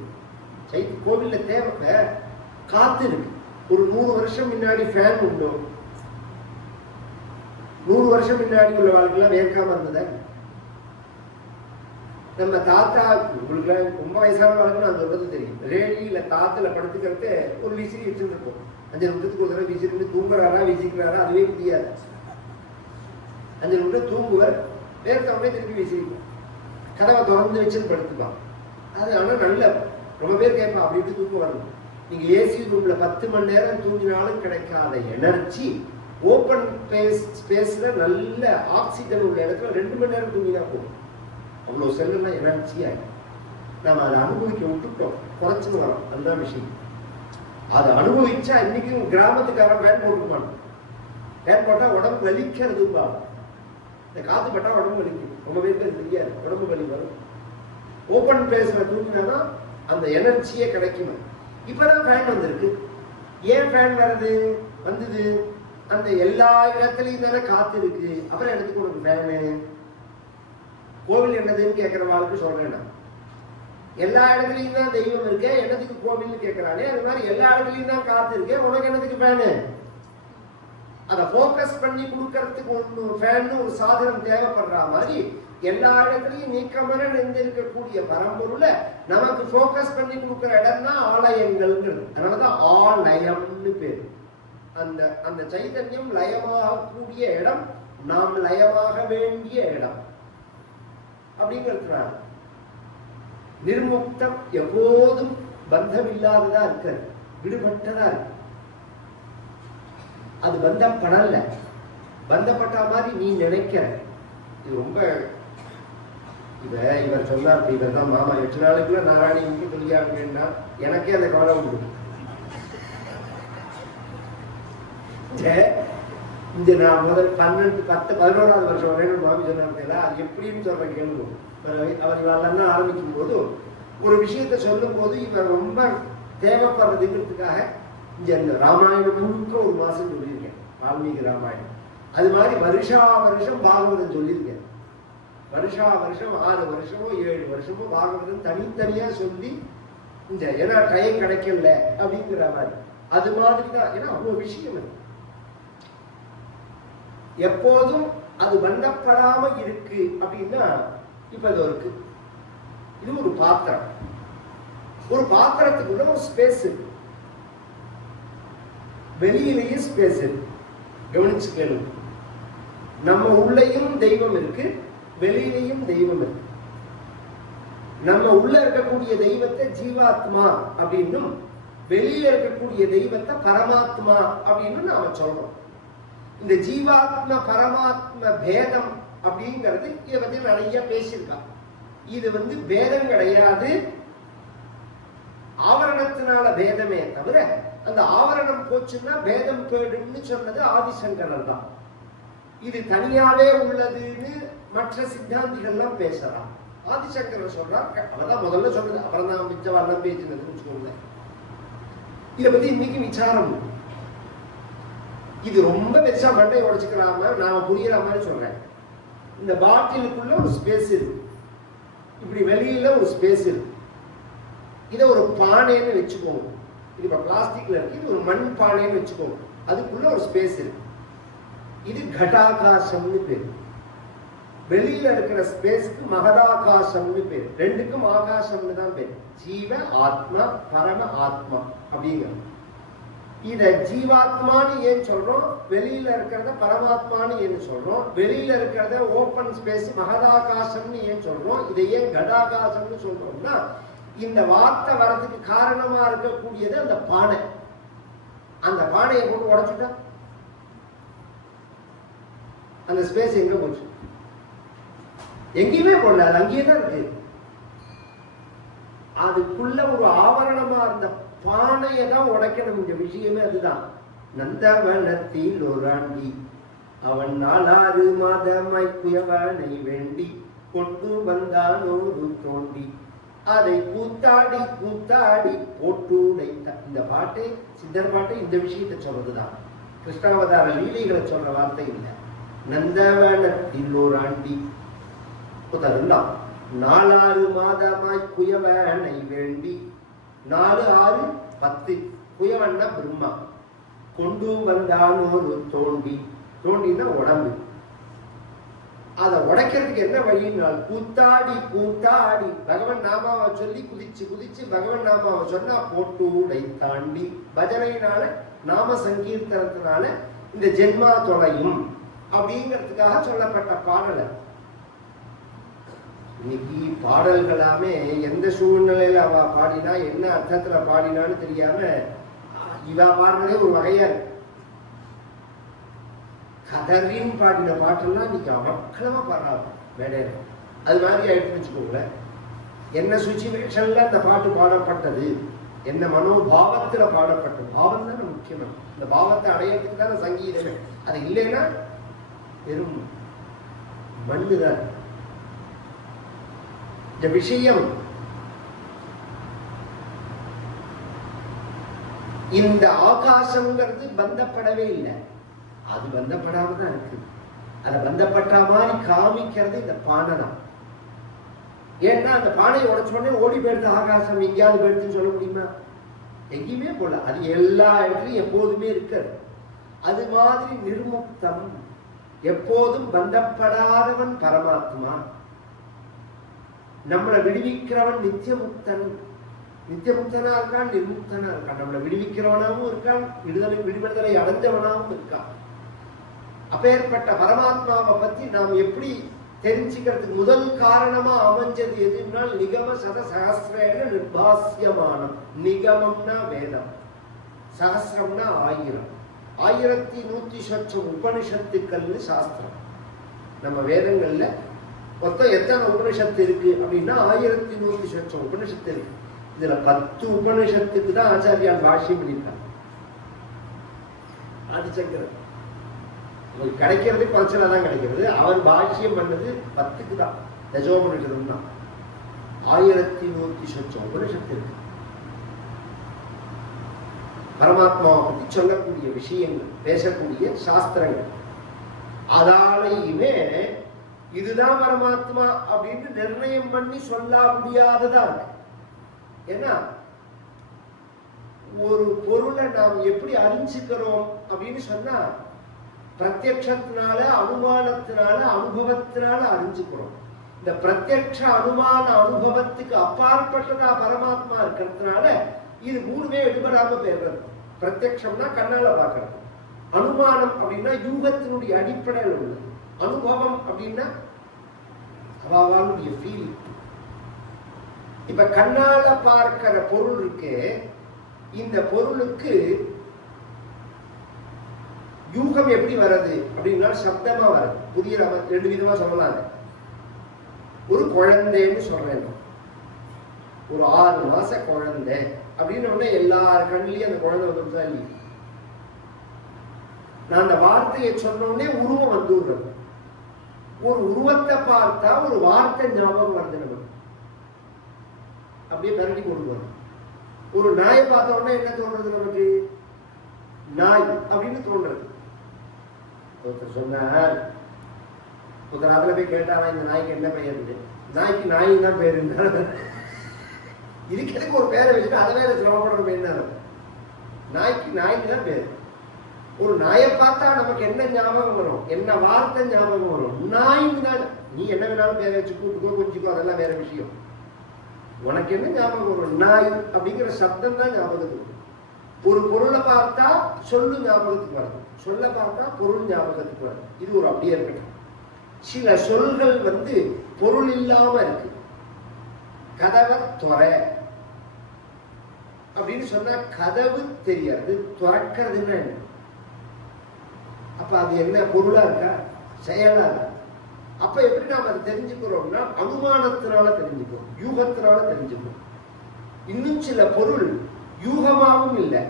கோவில்ல தேவை காத்து இருக்கு. ஒரு 100 வருஷம் முன்னாடி ஃபேன் உண்டோ? 100 வருஷம் முன்னாடி உள்ள வாழ்க்கைலாம் வேர்க்காம இருந்ததா? நம்ம தாத்தா, உங்களுக்கு ரொம்ப வயசான வாழ்க்கை நான் சொல்றது தெரியும். ரேடியில தாத்துல படுத்துக்கிறது ஒரு விசிறி வச்சுருக்கோம். 5 நிமிஷத்துக்கு ஒரு தடவை விசிறி தூங்குறாரா விசிக்கிறாரா அதுவே முடியாது. 5 நிமிஷம் தூங்குவார், வேர்த்தவனே திருப்பி விசிறிக்கும். கதவை திறந்து வச்சுன்னு படுத்துப்பான். அது ஆனால் நல்ல ரொம்ப பேர் கேட்பான் அப்படி இப்படி தூக்கம் வரணும். நீங்க ஏசி ரூம்ல 10 மணி நேரம் தூங்கினாலும் கிடைக்காத எனர்ஜி ஓப்பன் ஸ்பேஸ்ல நல்ல ஆக்சிஜன் உள்ள இடத்துல 2 மணி நேரம் தூங்கினா போகும். அவ்வளவு செல்லுன்னா எனர்ஜியா நாம அதை அனுபவிக்க விட்டுட்டோம், குறைச்சுன்னு வரோம். அதுதான் விஷயம். அதை அனுபவிச்சா இன்னைக்கும் கிராமத்துக்காரன் ஃபேன் போட்டுக்குவான். ஃபேன் போட்டா உடம்பு வலிக்கிறதுப்பா. இந்த காத்து பட்டா உடம்பு வலிக்கும். ரொம்ப பேருக்கு தெரியாது, உடம்பு வலி வரும். ஓப்பன் பிளேஸ்ல தூங்கினா அந்த எனர்ஜியே கிடைக்குமா? இப்பதான் ஃபேன் வந்திருக்கு. ஏன் ஃபேன் வந்தது? அந்த எல்லா இடத்துலயும் தானே காத்து இருக்கு. அப்புறம் எடுத்துக்கு உனக்கு ஃபேனு. கோவில் என்னதுன்னு கேட்கிறவாளுக்கு சொல்றேன். எல்லா இடத்துலயும் தான் தெய்வம் இருக்கு, என்னதுக்கு கோவில்னு கேட்கிறானே. அது மாதிரி எல்லா இடத்துலயும் தான் காத்து இருக்கு, உனக்கு என்னதுக்கு ஃபேனு? அதை போக்கஸ் பண்ணி கொடுக்கறதுக்கு ஒன்று ஃபேன் ஒரு சாதனம் தேவைப்படுற மாதிரி எல்லா இடத்துலையும் நீக்கமர நிறைந்திருக்கக்கூடிய பரம்பொருளை நமக்கு போக்கஸ் பண்ணி கொடுக்குற இடம் தான் ஆலயங்கள்ங்கிறது. அதனாலதான் ஆலயம்னு பேரு. அந்த அந்த சைதன்யம் லயமாகக்கூடிய இடம், நாம் லயமாக வேண்டிய இடம் அப்படிங்கிறதுனால நிர்முக்தம் எப்போதும் பந்தம் இல்லாததா இருக்க, விடுபட்டதா இருக்கு. அது பந்தப்படல. பந்தப்பட்ட மாதிரி நீ நினைக்கிற. இது ரொம்ப இவர் சொன்னார், இவர் தான் மாமா 8 நாளுக்குள்ள நாராயணிக்கு கல்யாணம்னா எனக்கே அந்த கவலை உண்டு. இந்த நான் முதல் 12, 10, 11ஆவது வருஷம் வரைக்கும் மாமி சொன்னாங்க. அது எப்படின்னு சொல்ற கேள்வி அவர் இவெல்லாம் ஆரம்பிக்கும் போது ஒரு விஷயத்த சொல்லும் போது இவர் ரொம்ப தேவைப்படுறதுங்கிறதுக்காக இந்த ராமாயணம் முழுக்க ஒரு மாசம் சொல்லியிருக்கேன், வால்மீகி ராமாயணம். அது மாதிரி வருஷா வருஷம் பாகவதம் சொல்லியிருக்கேன். வருஷா வருஷம் 6 வருஷமோ 7 வருஷமோ பாகவதம் தனித்தனியா சொல்லி இந்த ஏன்னா டைம் கிடைக்கல அப்படிங்கிற மாதிரி. அது மாதிரி தான். ஏன்னா அவ்வளவு விஷயம் எப்போதும் அது பந்தப்படாம இருக்கு அப்படின்னா இப்ப இது இருக்கு. இது ஒரு பாத்திரம். ஒரு பாத்திரத்துக்குள்ள ஒரு ஸ்பேஸ் இருக்கு, வெளியிலேயே ஸ்பேஸ் இருக்கு. கவனிச்சு கேளு. நம்ம உள்ளேயும் தெய்வம் இருக்கு, வெளியிலையும் தெய்வம் இருக்கு. நம்ம உள்ள இருக்கக்கூடிய தெய்வத்தை ஜீவாத்மா அப்படின்னும் வெளியில இருக்கக்கூடிய தெய்வத்தை பரமாத்மா அப்படின்னு நாம சொல்றோம். இந்த ஜீவாத்மா பரமாத்மா பேதம் அப்படிங்கிறது இதை பத்தி நிறைய பேசியிருக்காங்க. இது பேதம் கிடையாது, ஆவரணத்தினால பேதமே தவிர அந்த ஆவரணம் போச்சுன்னா பேதம் போயிடும்னு சொன்னது ஆதிசங்கரர் தான். இது தனியாவே உள்ளதுன்னு மற்ற சித்தாந்திகள்லாம் பேசலாம். ஆதிசங்கரர் சொல்றார், அவதான் முதல்ல சொன்னது, அப்புறம் தான் மிச்சவெல்லாம் பேசினதுன்னு வச்சுக்கோங்க. இதை பத்தி இன்னைக்கு விசாரம். இது ரொம்ப பெருசா மண்டையை உடைச்சுக்கலாம நாம புரியுற மாதிரி சொல்றேன். இந்த பாட்டிலுக்குள்ள ஒரு ஸ்பேஸ் இருக்கு, இப்படி வெளியில ஒரு ஸ்பேஸ் இருக்கு. இதை ஒரு பானைன்னு வச்சுக்கோங்க. இது இப்ப பிளாஸ்டிக்ல இருக்கு, இது ஒரு மண் பானைன்னு வச்சுக்கோங்க. அதுக்குள்ள ஒரு ஸ்பேஸ் இருக்கு. இது கடாகாசம்னு பேரு. வெளியில இருக்கிற ஸ்பேஸ்க்கு மகதாகாசம்னு பேரு. ரெண்டுக்கும் ஆகாசம்னு தான் பேரு. ஜீவ ஆத்மா, பரம ஆத்மா அப்படிங்கிற. இத ஜீவாத்மான்னு ஏன் சொல்றோம், வெளியில இருக்கிறத பரமாத்மான்னு ஏன் சொல்றோம், வெளியில இருக்கிறத ஓபன் ஸ்பேஸ் மகதாகாசம்னு ஏன் சொல்றோம், இதை ஏன் கடாகாசம்னு சொல்றோம்னா, இந்த வார்த்தை வரதுக்கு காரணமா இருக்கக்கூடியது அந்த பானை. அந்த பானையை போட்டு உடைச்சுட்டா அந்த ஸ்பேஸ் எங்க போச்சு? எங்கேயுமே போடல, அது அங்கேயே தான் இருக்கு. அதுக்குள்ள ஒரு ஆவரணமா இருந்த பானையை தான் உடைக்கணும். இந்த விஷயமே அதுதான். நந்தவனத்தில் ஒரு ஆண்டி அவன் 4 மாதமாய் குயவனை வேண்டி கொண்டு வந்தான் ஒரு தோண்டி அதை கூத்தாடி கூத்தாடி போட்டு உடைத்தான். இந்த பாட்டு சித்தர் பாட்டு இந்த விஷயத்தை சொல்றதுதான். கிருஷ்ணாவதார லீலைகளை சொல்ற வார்த்தை இல்லை. நந்தவனத்தில் ஒரு ஆண்டி 4 மாதமாய் குயவனை வேண்டி, 4 6 10 குயவன்னா பிரம்மா, கொண்டு வந்தான் ஒரு தோண்டி. தோண்டினா உடம்பு. அதை உடைக்கிறதுக்கு என்ன வழினால் கூத்தாடி கூத்தாடி பகவன் நாமாவை சொல்லி குதிச்சு குதிச்சு பகவன் நாமாவை சொன்னா போட்டு உடை தாண்டி பஜனையினால நாம சங்கீர்த்தனத்தினால இந்த ஜென்மா தொலையும் அப்படிங்கிறதுக்காக சொல்லப்பட்ட பாடலை. இன்னைக்கு பாடல்களாமே எந்த சூழ்நிலையில அவ பாடினா என்ன அர்த்தத்துல பாடினான்னு தெரியாம இவ பாடுறதே ஒரு வகையா இருக்கு. கதறின் பாடின பாட்டெல்லாம் இன்னைக்கு அவக்களமா பாடுறாங்க மேடையில. அது மாதிரி ஆயிட்டு வச்சுக்கோங்களேன். என்ன சுச்சுவேஷன்ல அந்த பாட்டு பாடப்பட்டது, என்ன மனோபாவத்துல பாடப்பட்டது. பாவம் தானே முக்கியமா. இந்த பாவத்தை அடையறதுக்கு தானே சங்கீதமே. அது இல்லைன்னா வெறும் மண்ணுதான். இந்த விஷயம் இந்த ஆகாசம்ங்கிறது பந்தப்படவே இல்லை. அது பந்தப்படாம தான் இருக்கு. அதை பந்தப்பட்ட மாதிரி காமிக்கிறது இந்த பானை தான். ஏன்னா அந்த பானையை உடைச்ச உடனே ஓடி போயிடுது ஆகாசம், எங்கேயாவது போயிடுதுன்னு சொல்ல முடியுமா? எங்கேயுமே போல. அது எல்லா இடத்துலையும் எப்போதுமே இருக்காது. அது மாதிரி நிர்முக்தம், எப்போதும் பந்தப்படாதவன் பரமாத்மா. நம்மளை விடுவிக்கிறவன் நித்தியமுக்தன். நித்தியமுக்தனா இருக்கான், நிர்முக்தனா இருக்கான். நம்மளை விடுவிக்கிறவனாகவும் இருக்கான், விடுதலை அடைஞ்சவனாகவும் இருக்கான். அப்பேற்பட்ட பரமாத்மாவை பத்தி நாம் எப்படி தெரிஞ்சுக்கிறதுக்கு முதல் காரணமா அமைஞ்சது எதுனால் நிகம சகசிரேன நிர்பாசியமானம். நிகமம்னா வேதம், சகசிரம்னா 1000. 1100 உபனிஷத்துக்கள்னு சாஸ்திரம். நம்ம வேதங்கள்ல மொத்தம் எத்தனை உபனிஷத்து இருக்கு அப்படின்னா 1100 உபனிஷத்து இருக்கு. இதுல 10 உபனிஷத்துக்கு தான் ஆச்சாரியால் பாஷ்யம் பண்ணியிருக்காங்க. ஆதிசங்கரன் உங்களுக்கு கிடைக்கிறது பிரச்சனை தான் கிடைக்கிறது. அவர் பாஷ்யம் பண்ணது 10க்கு தான். தஜோபனிஷதம் தான். 1100 உபனிஷத்து இருக்கு. பரமாத்மாவை பற்றி சொல்லக்கூடிய விஷயங்கள், பேசக்கூடிய சாஸ்திரங்கள். அதாலேயுமே இதுதான் பரமாத்மா அப்படின்னு நிர்ணயம் பண்ணி சொல்ல முடியாததா இருக்கு. ஏன்னா ஒரு பொருளை நாம் எப்படி அறிஞ்சுக்கிறோம் அப்படின்னு சொன்னா பிரத்யக்ஷத்தினால, அனுமானத்தினால, அனுபவத்தினால அறிஞ்சுக்கிறோம். இந்த பிரத்யக்ஷ அனுமான அனுபவத்துக்கு அப்பாற்பட்டதா பரமாத்மா இருக்கிறதுனால இது மூணுமே எடுபடாம போயிடுறது. பிரத்யக்ஷம்னா கண்ணால பார்க்கறது, அனுமானம் அப்படின்னா யூகத்தினுடைய அடிப்படையில் உள்ளது, அனுபவம் அப்படின்னா அவளுடைய ஃபீலிங். இப்ப கண்ணால பார்க்கிற பொருள் இருக்கு, இந்த பொருளுக்கு யூகம் எப்படி வர்றது அப்படின்னா சப்தமா வருது. புதிய 2 விதமா சொல்லலாம். ஒரு குழந்தைன்னு சொல்றேன், ஒரு 6 மாச குழந்தை அப்படின்னு எல்லார் கண்ணிலையும் அந்த குழந்தை வந்துருந்தா இல்லையா? நான் அந்த வார்த்தையை சொன்னோடனே உருவம் வந்துடுறது. ஒரு உருவத்தை பார்த்தா ஒரு வார்த்தை ஞாபகம் வருது நமக்கு. அப்படியே மிரட்டி கொண்டு வரும். ஒரு நாயை பார்த்த உடனே என்ன தோன்றது நமக்கு? நாய் அப்படின்னு தோன்றது. ஒருத்தர் சொன்னார், ஒருத்தர் அதுல போய் கேட்டாரா இந்த நாய்க்கு என்ன பெயர்? நாய்க்கு நாய் தான் பேரு. இதுக்கு எதுக்கு ஒரு பேரை வச்சுட்டு அதை வேற சொல்லப்படுற என்ன? நாய்க்கு நாய்க்கு தான் பேரு. ஒரு நாயை பார்த்தா நமக்கு என்ன ஞாபகம் வரும்? என்ன வார்த்தை ஞாபகம் வரும்? நாய்க்கு தான். நீ என்ன வேணாலும் பேரை வச்சு கூட்டுக்கோ, கொஞ்சிக்கோ, அதெல்லாம் வேற விஷயம். உனக்கு என்ன ஞாபகம் வரும்? நாய் அப்படிங்கிற சப்தம் தான் ஞாபகத்துக்கு வரும். ஒரு பொருளை பார்த்தா சொல்லு ஞாபகத்துக்கு வருது, சொல்ல பார்த்தா பொருள் ஞாபகத்துக்கு வருது. இது ஒரு அப்படியே இருக்கட்டும். சில சொல்கள் பொருள் இல்லாம இருக்கு. கதவை துறை அப்படின்னு சொன்னா கதவு தெரியாது, துறக்கிறதுன்னா என்ன? அப்ப அது என்ன பொருளா இருக்கா, செயலா இருக்கா? அப்ப எப்படி நாம அதை தெரிஞ்சுக்கிறோம்னா அனுமானத்தினால தெரிஞ்சுக்கிறோம், யூகத்தினால தெரிஞ்சுக்கிறோம். இன்னும் சில பொருள் யூகமாவும் இல்லை.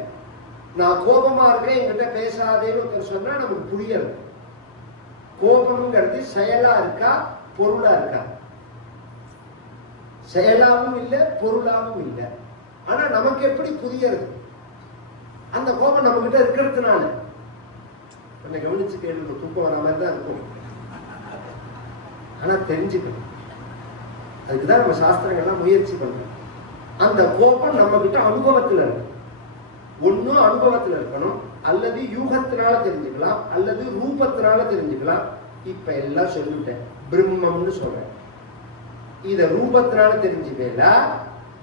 நான் கோபமா இருக்கேன், என்கிட்ட பேசாதேன்னு ஒருத்தர் சொன்னா நமக்கு புரியாது. கோபம்ங்கிறது செயலா இருக்கா பொருளா இருக்கா? செயலாவும் இல்லை பொருளாவும் இல்லை. ஆனா நமக்கு எப்படி புரியறது? அந்த கோபம் நம்ம கிட்ட இருக்கிறதுனால. என்ன கவனிச்சு கேள்வி, தூக்கம் வர மாதிரி தான் இருக்கும். ஆனா தெரிஞ்சுக்கணும். அதுக்குதான் நம்ம சாஸ்திரங்கள்லாம் முயற்சி பண்றோம். அந்த கோபம் நம்ம கிட்ட அனுபவத்துல இருக்கு. ஒன்னும் அனுபவத்துல இருக்கணும், அல்லது யூகத்தினால தெரிஞ்சுக்கலாம், அல்லது ரூபத்தினால தெரிஞ்சுக்கலாம். இப்ப எல்லாம் சொல்லிட்டேன், பிரம்மம்னு சொல்றேன். இத ரூபத்தினால தெரிஞ்சுப்பேலா,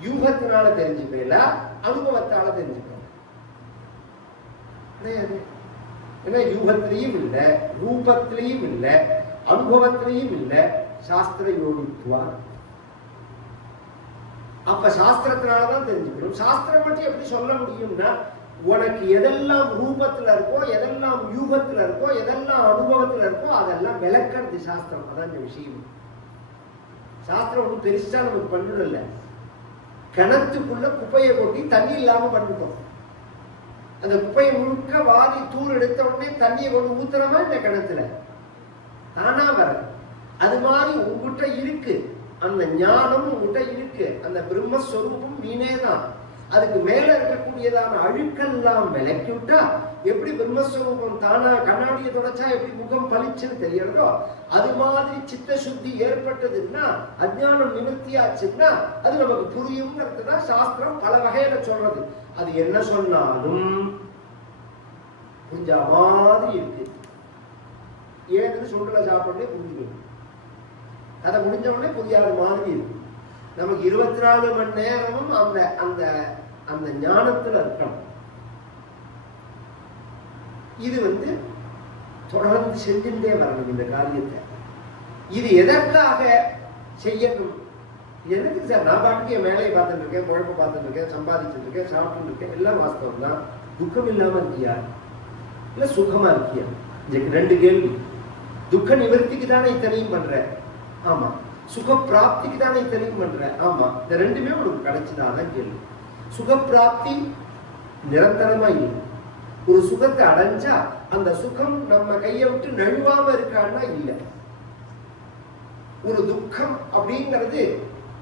யூகத்தினால தெரிஞ்சுப்பேலா, அனுபவத்தால தெரிஞ்சுப்பேன். ஏன்னா யூகத்திலையும் இல்லை, ரூபத்திலையும் இல்லை, அனுபவத்திலையும் இல்லை, சாஸ்திர யோகித்துவா. அப்ப சாஸ்திரத்தினாலதான் தெரிஞ்சுக்கணும். சாஸ்திரம் மட்டும் எப்படி சொல்ல முடியும்னா, உனக்கு எதெல்லாம் ரூபத்துல இருக்கோ, எதெல்லாம் யூகத்துல இருக்கோ, எதெல்லாம் அனுபவத்துல இருக்கோ, அதெல்லாம் விளக்கிறது சாஸ்திரம். அதான் இந்த விஷயம். சாஸ்திரம் ஒன்றும் பெருசா நமக்கு பண்ணல. கிணத்துக்குள்ள குப்பையை கொட்டி தண்ணி இல்லாம பண்ணிட்டோம். அந்த குப்பையை முழுக்க வாரி தூர் எடுத்த உடனே தண்ணியை கொண்டு ஊத்துறமா இந்த கிணத்துல தானா வர. அது மாதிரி உங்ககிட்ட இருக்கு, அந்த ஞானம் உங்ககிட்ட இருக்கு, அந்த பிரம்மஸ்வரூபம் நீனே தான். அதுக்கு மேல இருக்கக்கூடியதான அழுக்கெல்லாம் விலக்கி விட்டா எப்படி பிரம்மஸ்வரூபம் தானா கண்ணாடியை தொடச்சா எப்படி முகம் பளிச்சுன்னு தெரியறதோ, அது மாதிரி சித்த சுத்தி ஏற்பட்டதுன்னா, அஜ்ஞானம் நிவர்த்தியாச்சுன்னா அது நமக்கு புரியும்ங்கிறதுதான் சாஸ்திரம் பல வகையில சொல்றது. அது என்ன சொன்னாலும் புரிஞ்ச மாதிரி இருக்கு. ஏன்னு சொல்ற சாப்பிடனே புரிஞ்சுக்கணும். அதை முடிஞ்ச உடனே புரியாத மாதிரி இருக்கு. நமக்கு 24 மணி நேரமும் அந்த அந்த அந்த ஞானத்துல இருக்கணும். இது தொடர்ந்து செஞ்சுட்டே வரணும் இந்த காரியத்தை. இது எதற்காக செய்யணும்? எனக்கு சார் நான் பாட்டுக்கு என் வேலையை பார்த்துட்டு இருக்கேன், குழப்ப பார்த்துட்டு இருக்கேன், சம்பாதிச்சுட்டு இருக்கேன், சாப்பிட்டு இருக்கேன், எல்லாம் வாஸ்தவம் தான். துக்கம் இல்லாம இருக்கியா இல்ல சுகமா இருக்கியா? இதுக்கு 2 கேள்வி. துக்க நிவர்த்திக்கு தானே இத்தனையும் பண்ற, ஆமா. சுக பிராப்திக்கு தானே இத்தனையும் பண்ற, ஆமா. இந்த 2மே உனக்கு கிடைச்சதான கேள்வி. சுகப்பிராப்தி நிரந்தரமா இல்லை. ஒரு சுகத்தை அடைஞ்சா அந்த சுகம் நம்ம கையை விட்டு நழுவாம இருக்கான்னா இல்ல. ஒரு துக்கம் அப்படிங்கிறது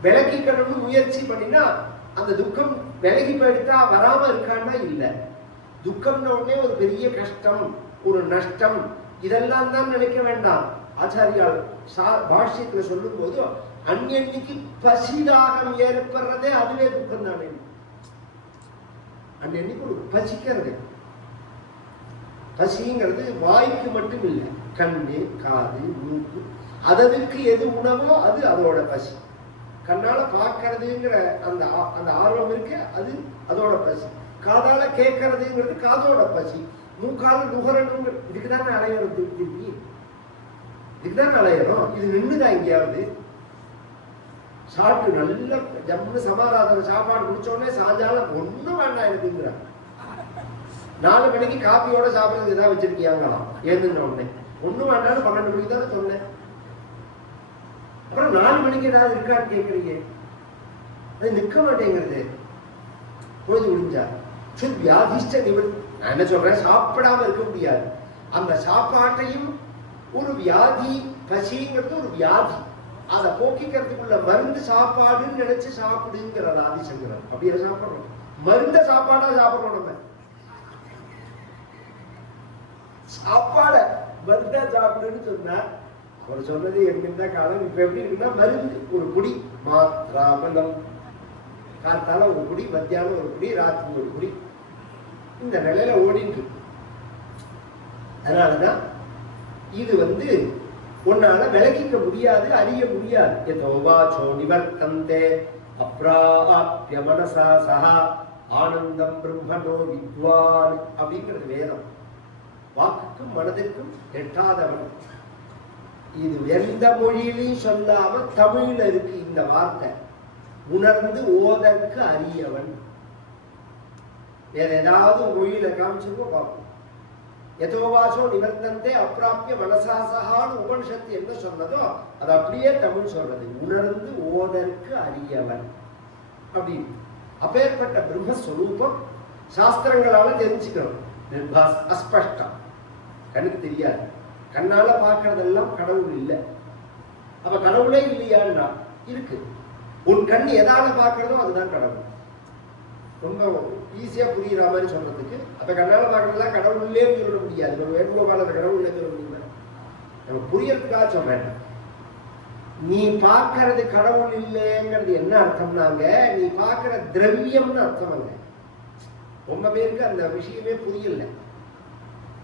விலகிக்கணும்னு முயற்சி பண்ணினா அந்த துக்கம் விலகி போயிட்டா வராம இருக்கான்னா இல்ல. துக்கம்னு உடனே ஒரு பெரிய கஷ்டம், ஒரு நஷ்டம், இதெல்லாம் தான் நினைக்க வேண்டாம். ஆச்சாரியால் பாஷ்யத்துல சொல்லும் போது அன்னைக்கு பசிதாகம் ஏற்படுறதே அதுவே துக்கம் தானே. அன்னைக்கு ஒரு பசிக்கிறது. பசிங்கிறது வாய்க்கு மட்டும் இல்லை, கண்ணு, காது, மூக்கு, அதற்கு எது உணவோ அது அதோட பசி. கண்ணால பார்க்கறதுங்கிற அந்த அந்த ஆர்வம் இருக்கு, அது அதோட பசி. காதால கேட்கறதுங்கிறது காதோட பசி. மூக்கால நுகரணும், இதுக்குதானே அலையணும். திருப்பி இதுக்குதான் அலையணும். இது நின்றுதான் எங்கேயாவது சாப்பிட்டு நல்ல ஜம்மு சமாராதனை சாப்பாடு குடிச்ச உடனே சாயங்காலம் ஒண்ணும் வேண்டாம் எனக்குங்கிறாங்க. 4 மணிக்கு காப்பியோட சாப்பிடுறது ஏதாவது வச்சிருக்கியாங்களாம். ஏந்துன உடனே ஒண்ணும் வேண்டாம்னு 12 மணிக்கு தானே சொன்னேன். அப்புறம் 4 மணிக்கு ஏதாவது இருக்கான்னு கேட்கறீங்க. அது நிற்க மாட்டேங்கிறது. பொழுது முடிஞ்சா வியாதிஷ்ட நிவர்த்தி. நான் என்ன சொல்றேன், சாப்பிடாம இருக்க முடியாது. அந்த சாப்பாட்டையும் ஒரு வியாதி, பசிங்கிறது ஒரு வியாதி, அதை போக்கிக்கிறதுக்குள்ள மருந்து சாப்பாடுன்னு நினைச்சு சாப்பிடுங்கிறத ஆதிசங்கரன். அப்படியே சாப்பிடுறோம், மருந்த சாப்பாடா சாப்பிடுறோம். நம்ம சாப்பாட மருந்தா சாப்பிடுன்னு சொன்னா அவர் சொன்னது எங்கிருந்த காலம் இப்ப எப்படி இருக்குன்னா மருந்து ஒரு குடி மாத்திராமலம் காத்தால ஒரு குடி மத்தியானம் ஒரு குடி ராத்திரி ஒரு குடி இந்த நிலையில ஓடிட்டு இருக்கு. அதனாலதான் இது உன்னால விலகிக்க முடியாது, அறிய முடியாது. யதோவாசோ நிவர்த்தந்தே அப்ராப்ய மனசா சஹா ஆனந்தம் பிரம்மனோ வித்வான் அப்படிங்கிறது வேதம். வாக்குக்கும் மனதிற்கும் எட்டாதவன். இது எந்த மொழியிலையும் சொல்லாம தமிழ்ல இருக்கு இந்த வார்த்தை. உணர்ந்து ஓதற்கு அறியவன். வேற ஏதாவது மொழியில காமிச்சிருக்கோம் பார்ப்போம். யதோவாசோ நிவர்த்தந்தே அப்ராப்ய மனசாசகான்னு உபனிஷத்து என்ன சொன்னதோ அது அப்படியே தமிழ் சொல்றது. உணர்ந்து ஓதற்கு அறியவன் அப்படின்னு. அப்பேற்பட்ட பிரம்மஸ்வரூபம் சாஸ்திரங்களால தெரிஞ்சுக்கணும். நிர்பாஸ் அஸ்பஷ்டம், கண்ணுக்கு தெரியாது. கண்ணால பார்க்கறதெல்லாம் கடவுள் இல்லை. அப்ப கடவுளே இல்லையான்னா இருக்கு. உன் கண் எதால பார்க்கறதோ அதுதான் கடவுள். ரொம்ப ஈஸியா புரியுற மாதிரி சொல்றதுக்கு. அப்ப கண்ணால பார்க்கறதுலாம் கடவுள்லே சொல்ல முடியாது. நம்ம வேணுகோபாலர் கடவுள்ல சொல்ல முடியுமா? நம்ம புரியறதுக்காக சொல்றேன். நீ பார்க்கறது கடவுள் இல்லைங்கிறது என்ன அர்த்தம்னாங்க, நீ பார்க்கிற திரவியம்னு அர்த்தம். ரொம்ப பேருக்கு அந்த விஷயமே புரியல.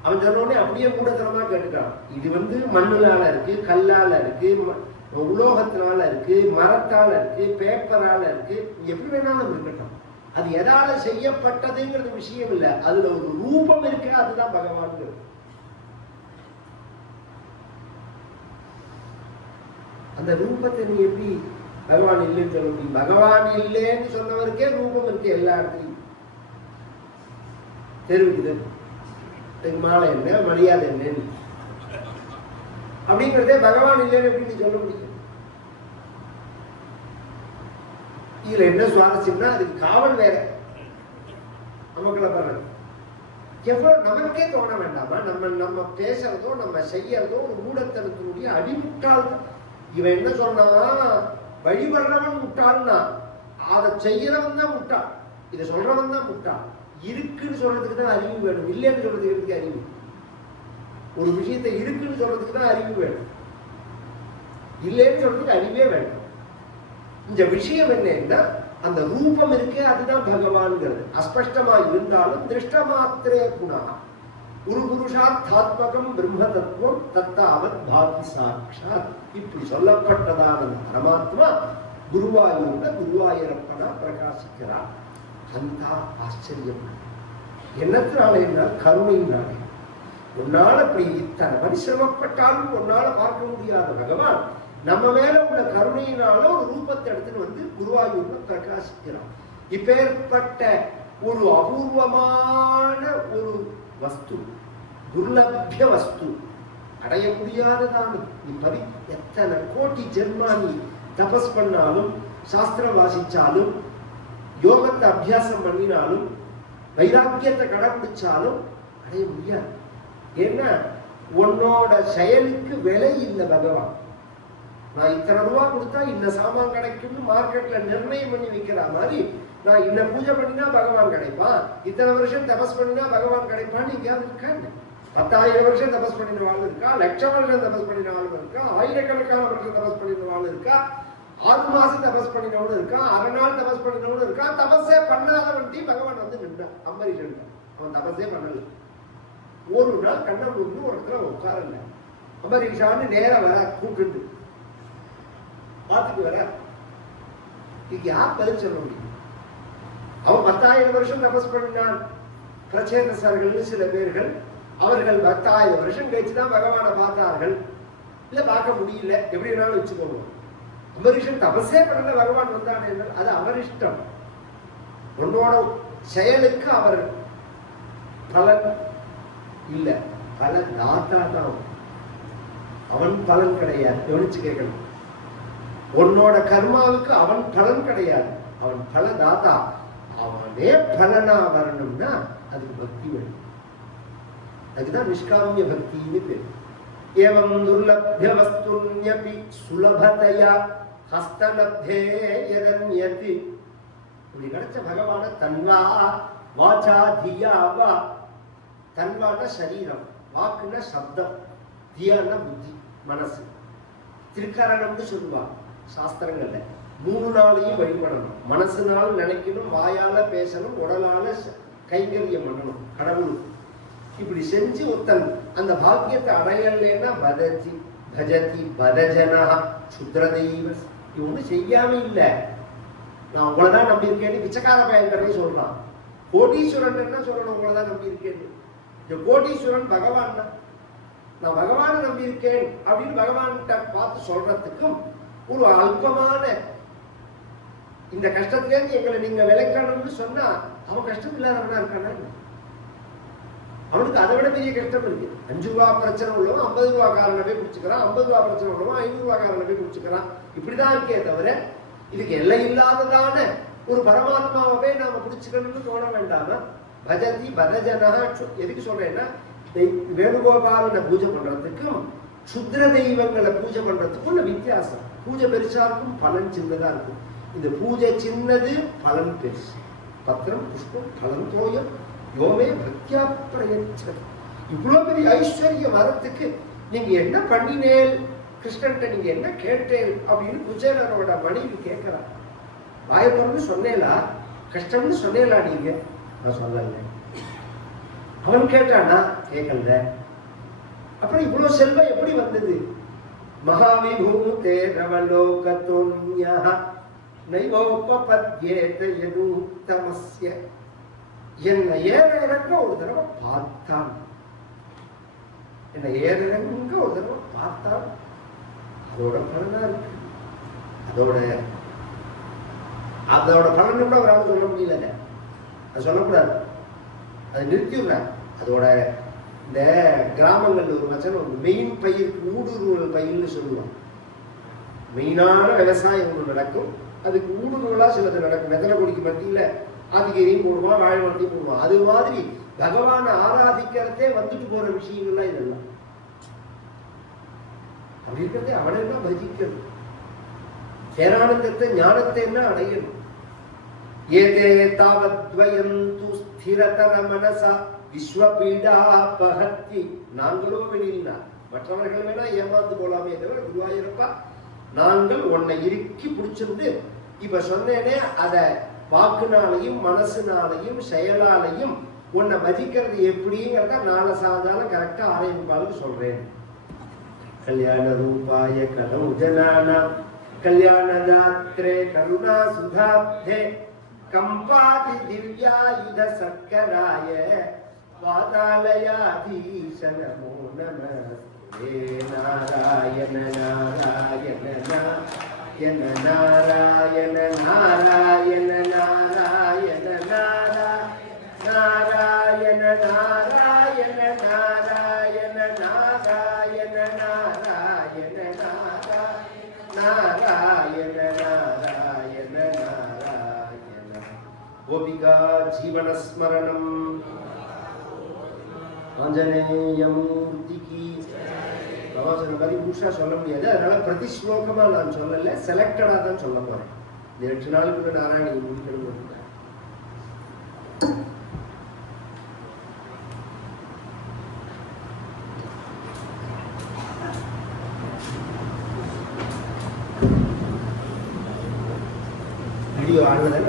அவன் சொன்னோடனே அப்படியே மூடத்தனமா கேட்டுக்கான். இது மண்ணுலால இருக்கு, கல்லால இருக்கு, உலோகத்தினால இருக்கு, மரத்தால இருக்கு, பேப்பரால இருக்கு, எப்படி வேணாலும் இருக்கட்டும். அது எதால செய்யப்பட்டதுங்கிறது விஷயம் இல்லை. அதுல ஒரு ரூபம் இருக்கு, அதுதான் பகவான். அந்த ரூபத்தை நீ எப்படி பகவான் இல்லைன்னு சொல்ல முடியும்? பகவான் இல்லைன்னு சொன்னவருக்கே ரூபம் இருக்கு எல்லா இடத்துலையும். தெரிவிக்குது மாலை என்ன மரியாதை என்னன்னு அப்படிங்கிறதே பகவான் இல்லைன்னு எப்படி நீ சொல்ல முடியும்? இதுல என்ன சுவாரஸ்யம்னா அதுக்கு காவல் வேற. நமக்குள்ள பண்றது எவ்வளவு நமக்கே தோண வேண்டாமா? நம்ம பேசுறதோ நம்ம செய்யறதோ ஒரு மூடத்தனத்தினுடைய அடிமுட்டால். இவன் என்ன சொன்னா, வழிபடுறவன் முட்டாள்னா அதை செய்யறவன் தான் முட்டாள், இதை சொல்றவன் தான் முட்டாள். இருக்குன்னு சொல்றதுக்கு தான் அறிவு வேணும், இல்லைன்னு சொல்றதுக்கு அறிவு. ஒரு விஷயத்தை இருக்குன்னு சொல்றதுக்கு தான் அறிவு வேணும், இல்லைன்னு சொல்றதுக்கு அறிவே வேணும். இந்த விஷயம் என்னன்னா அந்த ரூபம் இருக்கே அதுதான் பகவான்கிறது. அஸ்பஷ்டமா இருந்தாலும் திருஷ்டமாத்திரே குணா ஒரு புருஷார்த்தாத்மகம் பிரம்ம தத்துவம் தத்தாவத் பாதி சாட்சாத். இப்படி சொல்லப்பட்டதான பரமாத்மா குருவாயூர்ல குருவாயூரப்பனா பிரகாசிக்கிறார். அந்த ஆச்சரியம் என்னத்தினால என்றால் கருணையினாலே. உன்னால அப்படி இத்தனை பரிசிரமப்பட்டாலும் உன்னால பார்க்க முடியாத பகவான் நம்ம மேல உள்ள கருணையினால ஒரு ரூபத்தை எடுத்துட்டு குருவாயூர்ல பிரகாசிக்கிறான். இப்பேற்பட்ட ஒரு அபூர்வமான ஒரு வஸ்து, துர்லபிய வஸ்து, அடைய முடியாததான எத்தனை கோடி ஜென்மா நீ தபஸ் பண்ணாலும், சாஸ்திரம் வாசிச்சாலும், யோகத்தை அபியாசம் பண்ணினாலும், வைராக்கியத்தை கடைபிடிச்சாலும் அடைய முடியாது. ஏன்னா உன்னோட செயலுக்கு விலை இல்லை பகவான். நான் இத்தனை ரூபா கொடுத்தா இந்த சாமான் கிடைக்கும்னு மார்க்கெட்ல நிர்ணயம் பண்ணி வைக்கிற மாதிரி, நான் இந்த பூஜை பண்ணினா பகவான் கிடைப்பான், இத்தனை வருஷம் தபஸ் பண்ணினா பகவான் கிடைப்பான்னு எங்கேயாவது இருக்காங்க? 10,000 வருஷம் தபஸ் பண்ணின வாழ் இருக்கா, லட்சம் வருஷம் தபஸ் பண்ணின வாழ் இருக்கா, ஆயிரக்கணக்கான வருஷம் தபஸ் பண்ணின வாழ் இருக்கா, 6 மாசம் தபஸ் பண்ணினவனு இருக்கா, அரை நாள் தபஸ் பண்ணினவனு இருக்கா. தபஸே பண்ணாதவன்ட்டி பகவான் நின்றான். அம்பரீஷன் அவன் தபஸே பண்ணல. ஒரு நாள் கண்ணை மூடி ஒரு இடத்துல உட்காரல. அம்பரீஷான்னு நேரம் வர கூப்பிட்டு பார்த்துட்டு வர. இதுக்கு யார் பதில் சொல்ல முடியும்? அவன் 10,000 வருஷம் தபஸ் பண்ணினான். பிரச்சேதசர்கள் சில பேர்கள், அவர்கள் 10,000 வருஷம் கழிச்சுதான் பகவானை பார்த்தார்கள். இல்ல பார்க்க முடியல, எப்படி வேணாலும் வச்சுக்கோங்க. அம்பரீஷன் தபஸே பண்ணல, பகவான் வந்தான் என்றால் அது அவர் இஷ்டம். உன்னோட செயலுக்கு அவர் பலன் இல்ல, பல தாத்தா தான். அவன் பலன் கிடையாது. கவனிச்சு கேட்கணும். உன்னோட கர்மாவுக்கு அவன் பலன் கிடையாது, அவன் பல தாத்தா. அவனே பலனா வரணும்னா அதுக்கு பக்தி வேணும். அதுதான் நிஷ்காமிய பக்தின்னு பேர். ஏவம் துர்லப்ய வஸ்துன்யபி சுலபதயா ஹஸ்தலப்தே யதன்யதி. இப்படி கிடைச்ச பகவான தன்வா வாசா தியா வா. தன்வான சரீரம், வாக்குன சப்தம், தியான்னா புத்தி, மனசு. திருக்கரணம்னு சொல்லுவா சாஸ்திரங்கள்ல. 3 நாளையும் வழிபடணும். மனசுனால நினைக்கணும், வாயால பேசணும், உடலால கைங்கரியம் பண்ணணும் கடவுளுக்கு. இப்படி செஞ்சு ஒருத்தன் அந்த பாக்கியத்தை அடையலைன்னா பதஜி பஜதி பதஜனா சுத்ரதெய்வ. இவனு செய்யாம இல்லை, நான் உங்களைதான் நம்பியிருக்கேன்னு பிச்சைக்கார பயங்கரே சொல்றான். கோடீஸ்வரன் என்ன சொல்லணும், உங்களைதான் நம்பியிருக்கேன்னு. இந்த கோடீஸ்வரன் பகவான் தான். நான் பகவானை நம்பியிருக்கேன் அப்படின்னு பகவான்கிட்ட பார்த்து சொல்றதுக்கும் ஒரு அல்பமான இந்த கஷ்டத்திலேருந்து எங்களை நீங்க விளக்கணும்னு சொன்னா அவன் கஷ்டம் இல்லாதவனா இருக்கானா? அவனுக்கு அதை விட பெரிய கஷ்டம் இருக்கு. 5 ரூபா பிரச்சனை உள்ளவன் 50 ரூபா காரனை போய் குடிச்சுக்கிறான், 50 ரூபா பிரச்சனை உள்ளவன் 500 ரூபா காரனை போய் குடிச்சுக்கிறான். இப்படிதான் இருக்கே தவிர இதுக்கு எல்லை இல்லாததான ஒரு பரமாத்மாவே நாம குடிச்சுக்கணும்னு தோண வேண்டாமா? பஜதி பதஜனா. எதுக்கு சொல்றேன்னா, வேணுகோபாலனை பூஜை பண்றதுக்கும் சுத்ர தெய்வங்களை பூஜை பண்றதுக்கும் உள்ள வித்தியாசம். பூஜை பெருசா இருக்கும், பலன் சின்னதா இருக்கும். இந்த பூஜை சின்னது, பலன் பெருசு. பத்திரம் புஷ்பம் பலன் தோயம் யோமே பக்தியா பிரயச்சது. இவ்வளவு பெரிய ஐஸ்வர்யம் வரத்துக்கு நீங்க என்ன பண்ணினேன், கிருஷ்ணன்ட்ட நீங்க என்ன கேட்டேன் அப்படின்னு குஜேலரோட மனைவி கேட்கிறார். வாயப்பொருள்னு சொன்னேலா, கஷ்டம்னு சொன்னேலா நீங்க? நான் சொல்லல. அவன் கேட்டானா? கேட்கல. அப்புறம் இவ்வளவு செல்வம் எப்படி வந்தது? மகாவிபூதே ரவலோகதோன்யா நைவோபபத்யேத யதூத்தமஸ்ய. என்னை ஏறங்க ஒரு தடவை பார்த்தான், என்னை ஏறங்க ஒரு தடவை பார்த்தான். அதோட பலனா இருக்கு. அதோட பலன் கூட அவரால் சொல்ல முடியல. அது சொல்லக்கூடாது, அதை நிறுத்திடுறாங்க. அதோட இந்த கிராமங்கள்ல ஒரு வச்சனம், மெயின் பயிருக்கு ஊடுருவல் பயிர்னு சொல்லுவாங்க. மெயினான விவசாயம் ஒன்று நடக்கும், அதுக்கு ஊடுருவலா சிலது நடக்கும். வெத்தலை கொடிக்கு மத்தியில ஆதிகரியும் போடுவான், வாழைமரத்தையும் போடுவான். அது மாதிரி பகவானை ஆராதிக்கிறதே வந்துட்டு போற விஷயங்கள்லாம் இதெல்லாம். அப்படி இருக்கிறதே அவனெல்லாம் பஜிக்கணும். பேரானந்தத்தை ஞானத்தை என்ன அடையணும். ஏதே தாவத்வயந்து ஸ்திரதர மனசா விஸ்வபீடா பகத்தி. நாங்களோ வெளியினா மற்றவர்கள் வேணா ஏமாந்து போலாமே தவிர, குருவாயூரப்பா நாங்கள் உன்னை இறுக்கி பிடிச்சிருந்து இப்ப சொன்னேனே, அத வாக்குனாலையும் மனசுனாலையும் செயலாலையும் உன்னை மதிக்கிறது எப்படிங்கிறத நாளை சாயங்காலம் கரெக்டா 6:45 சொல்றேன். கல்யாண ரூபாய கலௌ ஜனானாம் கல்யாணதாத்ரே கருணா சுதாப்தே கம்பாதி திவ்யாயுத சக்கராய வாதாலயாதீச நமோ நமஸ்தே. நாராயண நாராயண நாராயண நாராயண நாராயண நாராயண நாராயண நாராயண நாராயண நாராயண நாராயண நாராயண நாராயண நாராயண. கோபிகா ஜீவனஸ்மரணம். ஆஞ்சநேயமூர்த்திக்கு. பிரவாசன மாதிரி புதுசா சொல்ல முடியாது, அதனால பிரதி ஸ்லோகமா நான் சொல்லல, செலக்டடா தான் சொல்ல போறேன். இந்த 8 நாளுக்கு நாராயணி முடிக்கணும். வீடியோ ஆடுறதான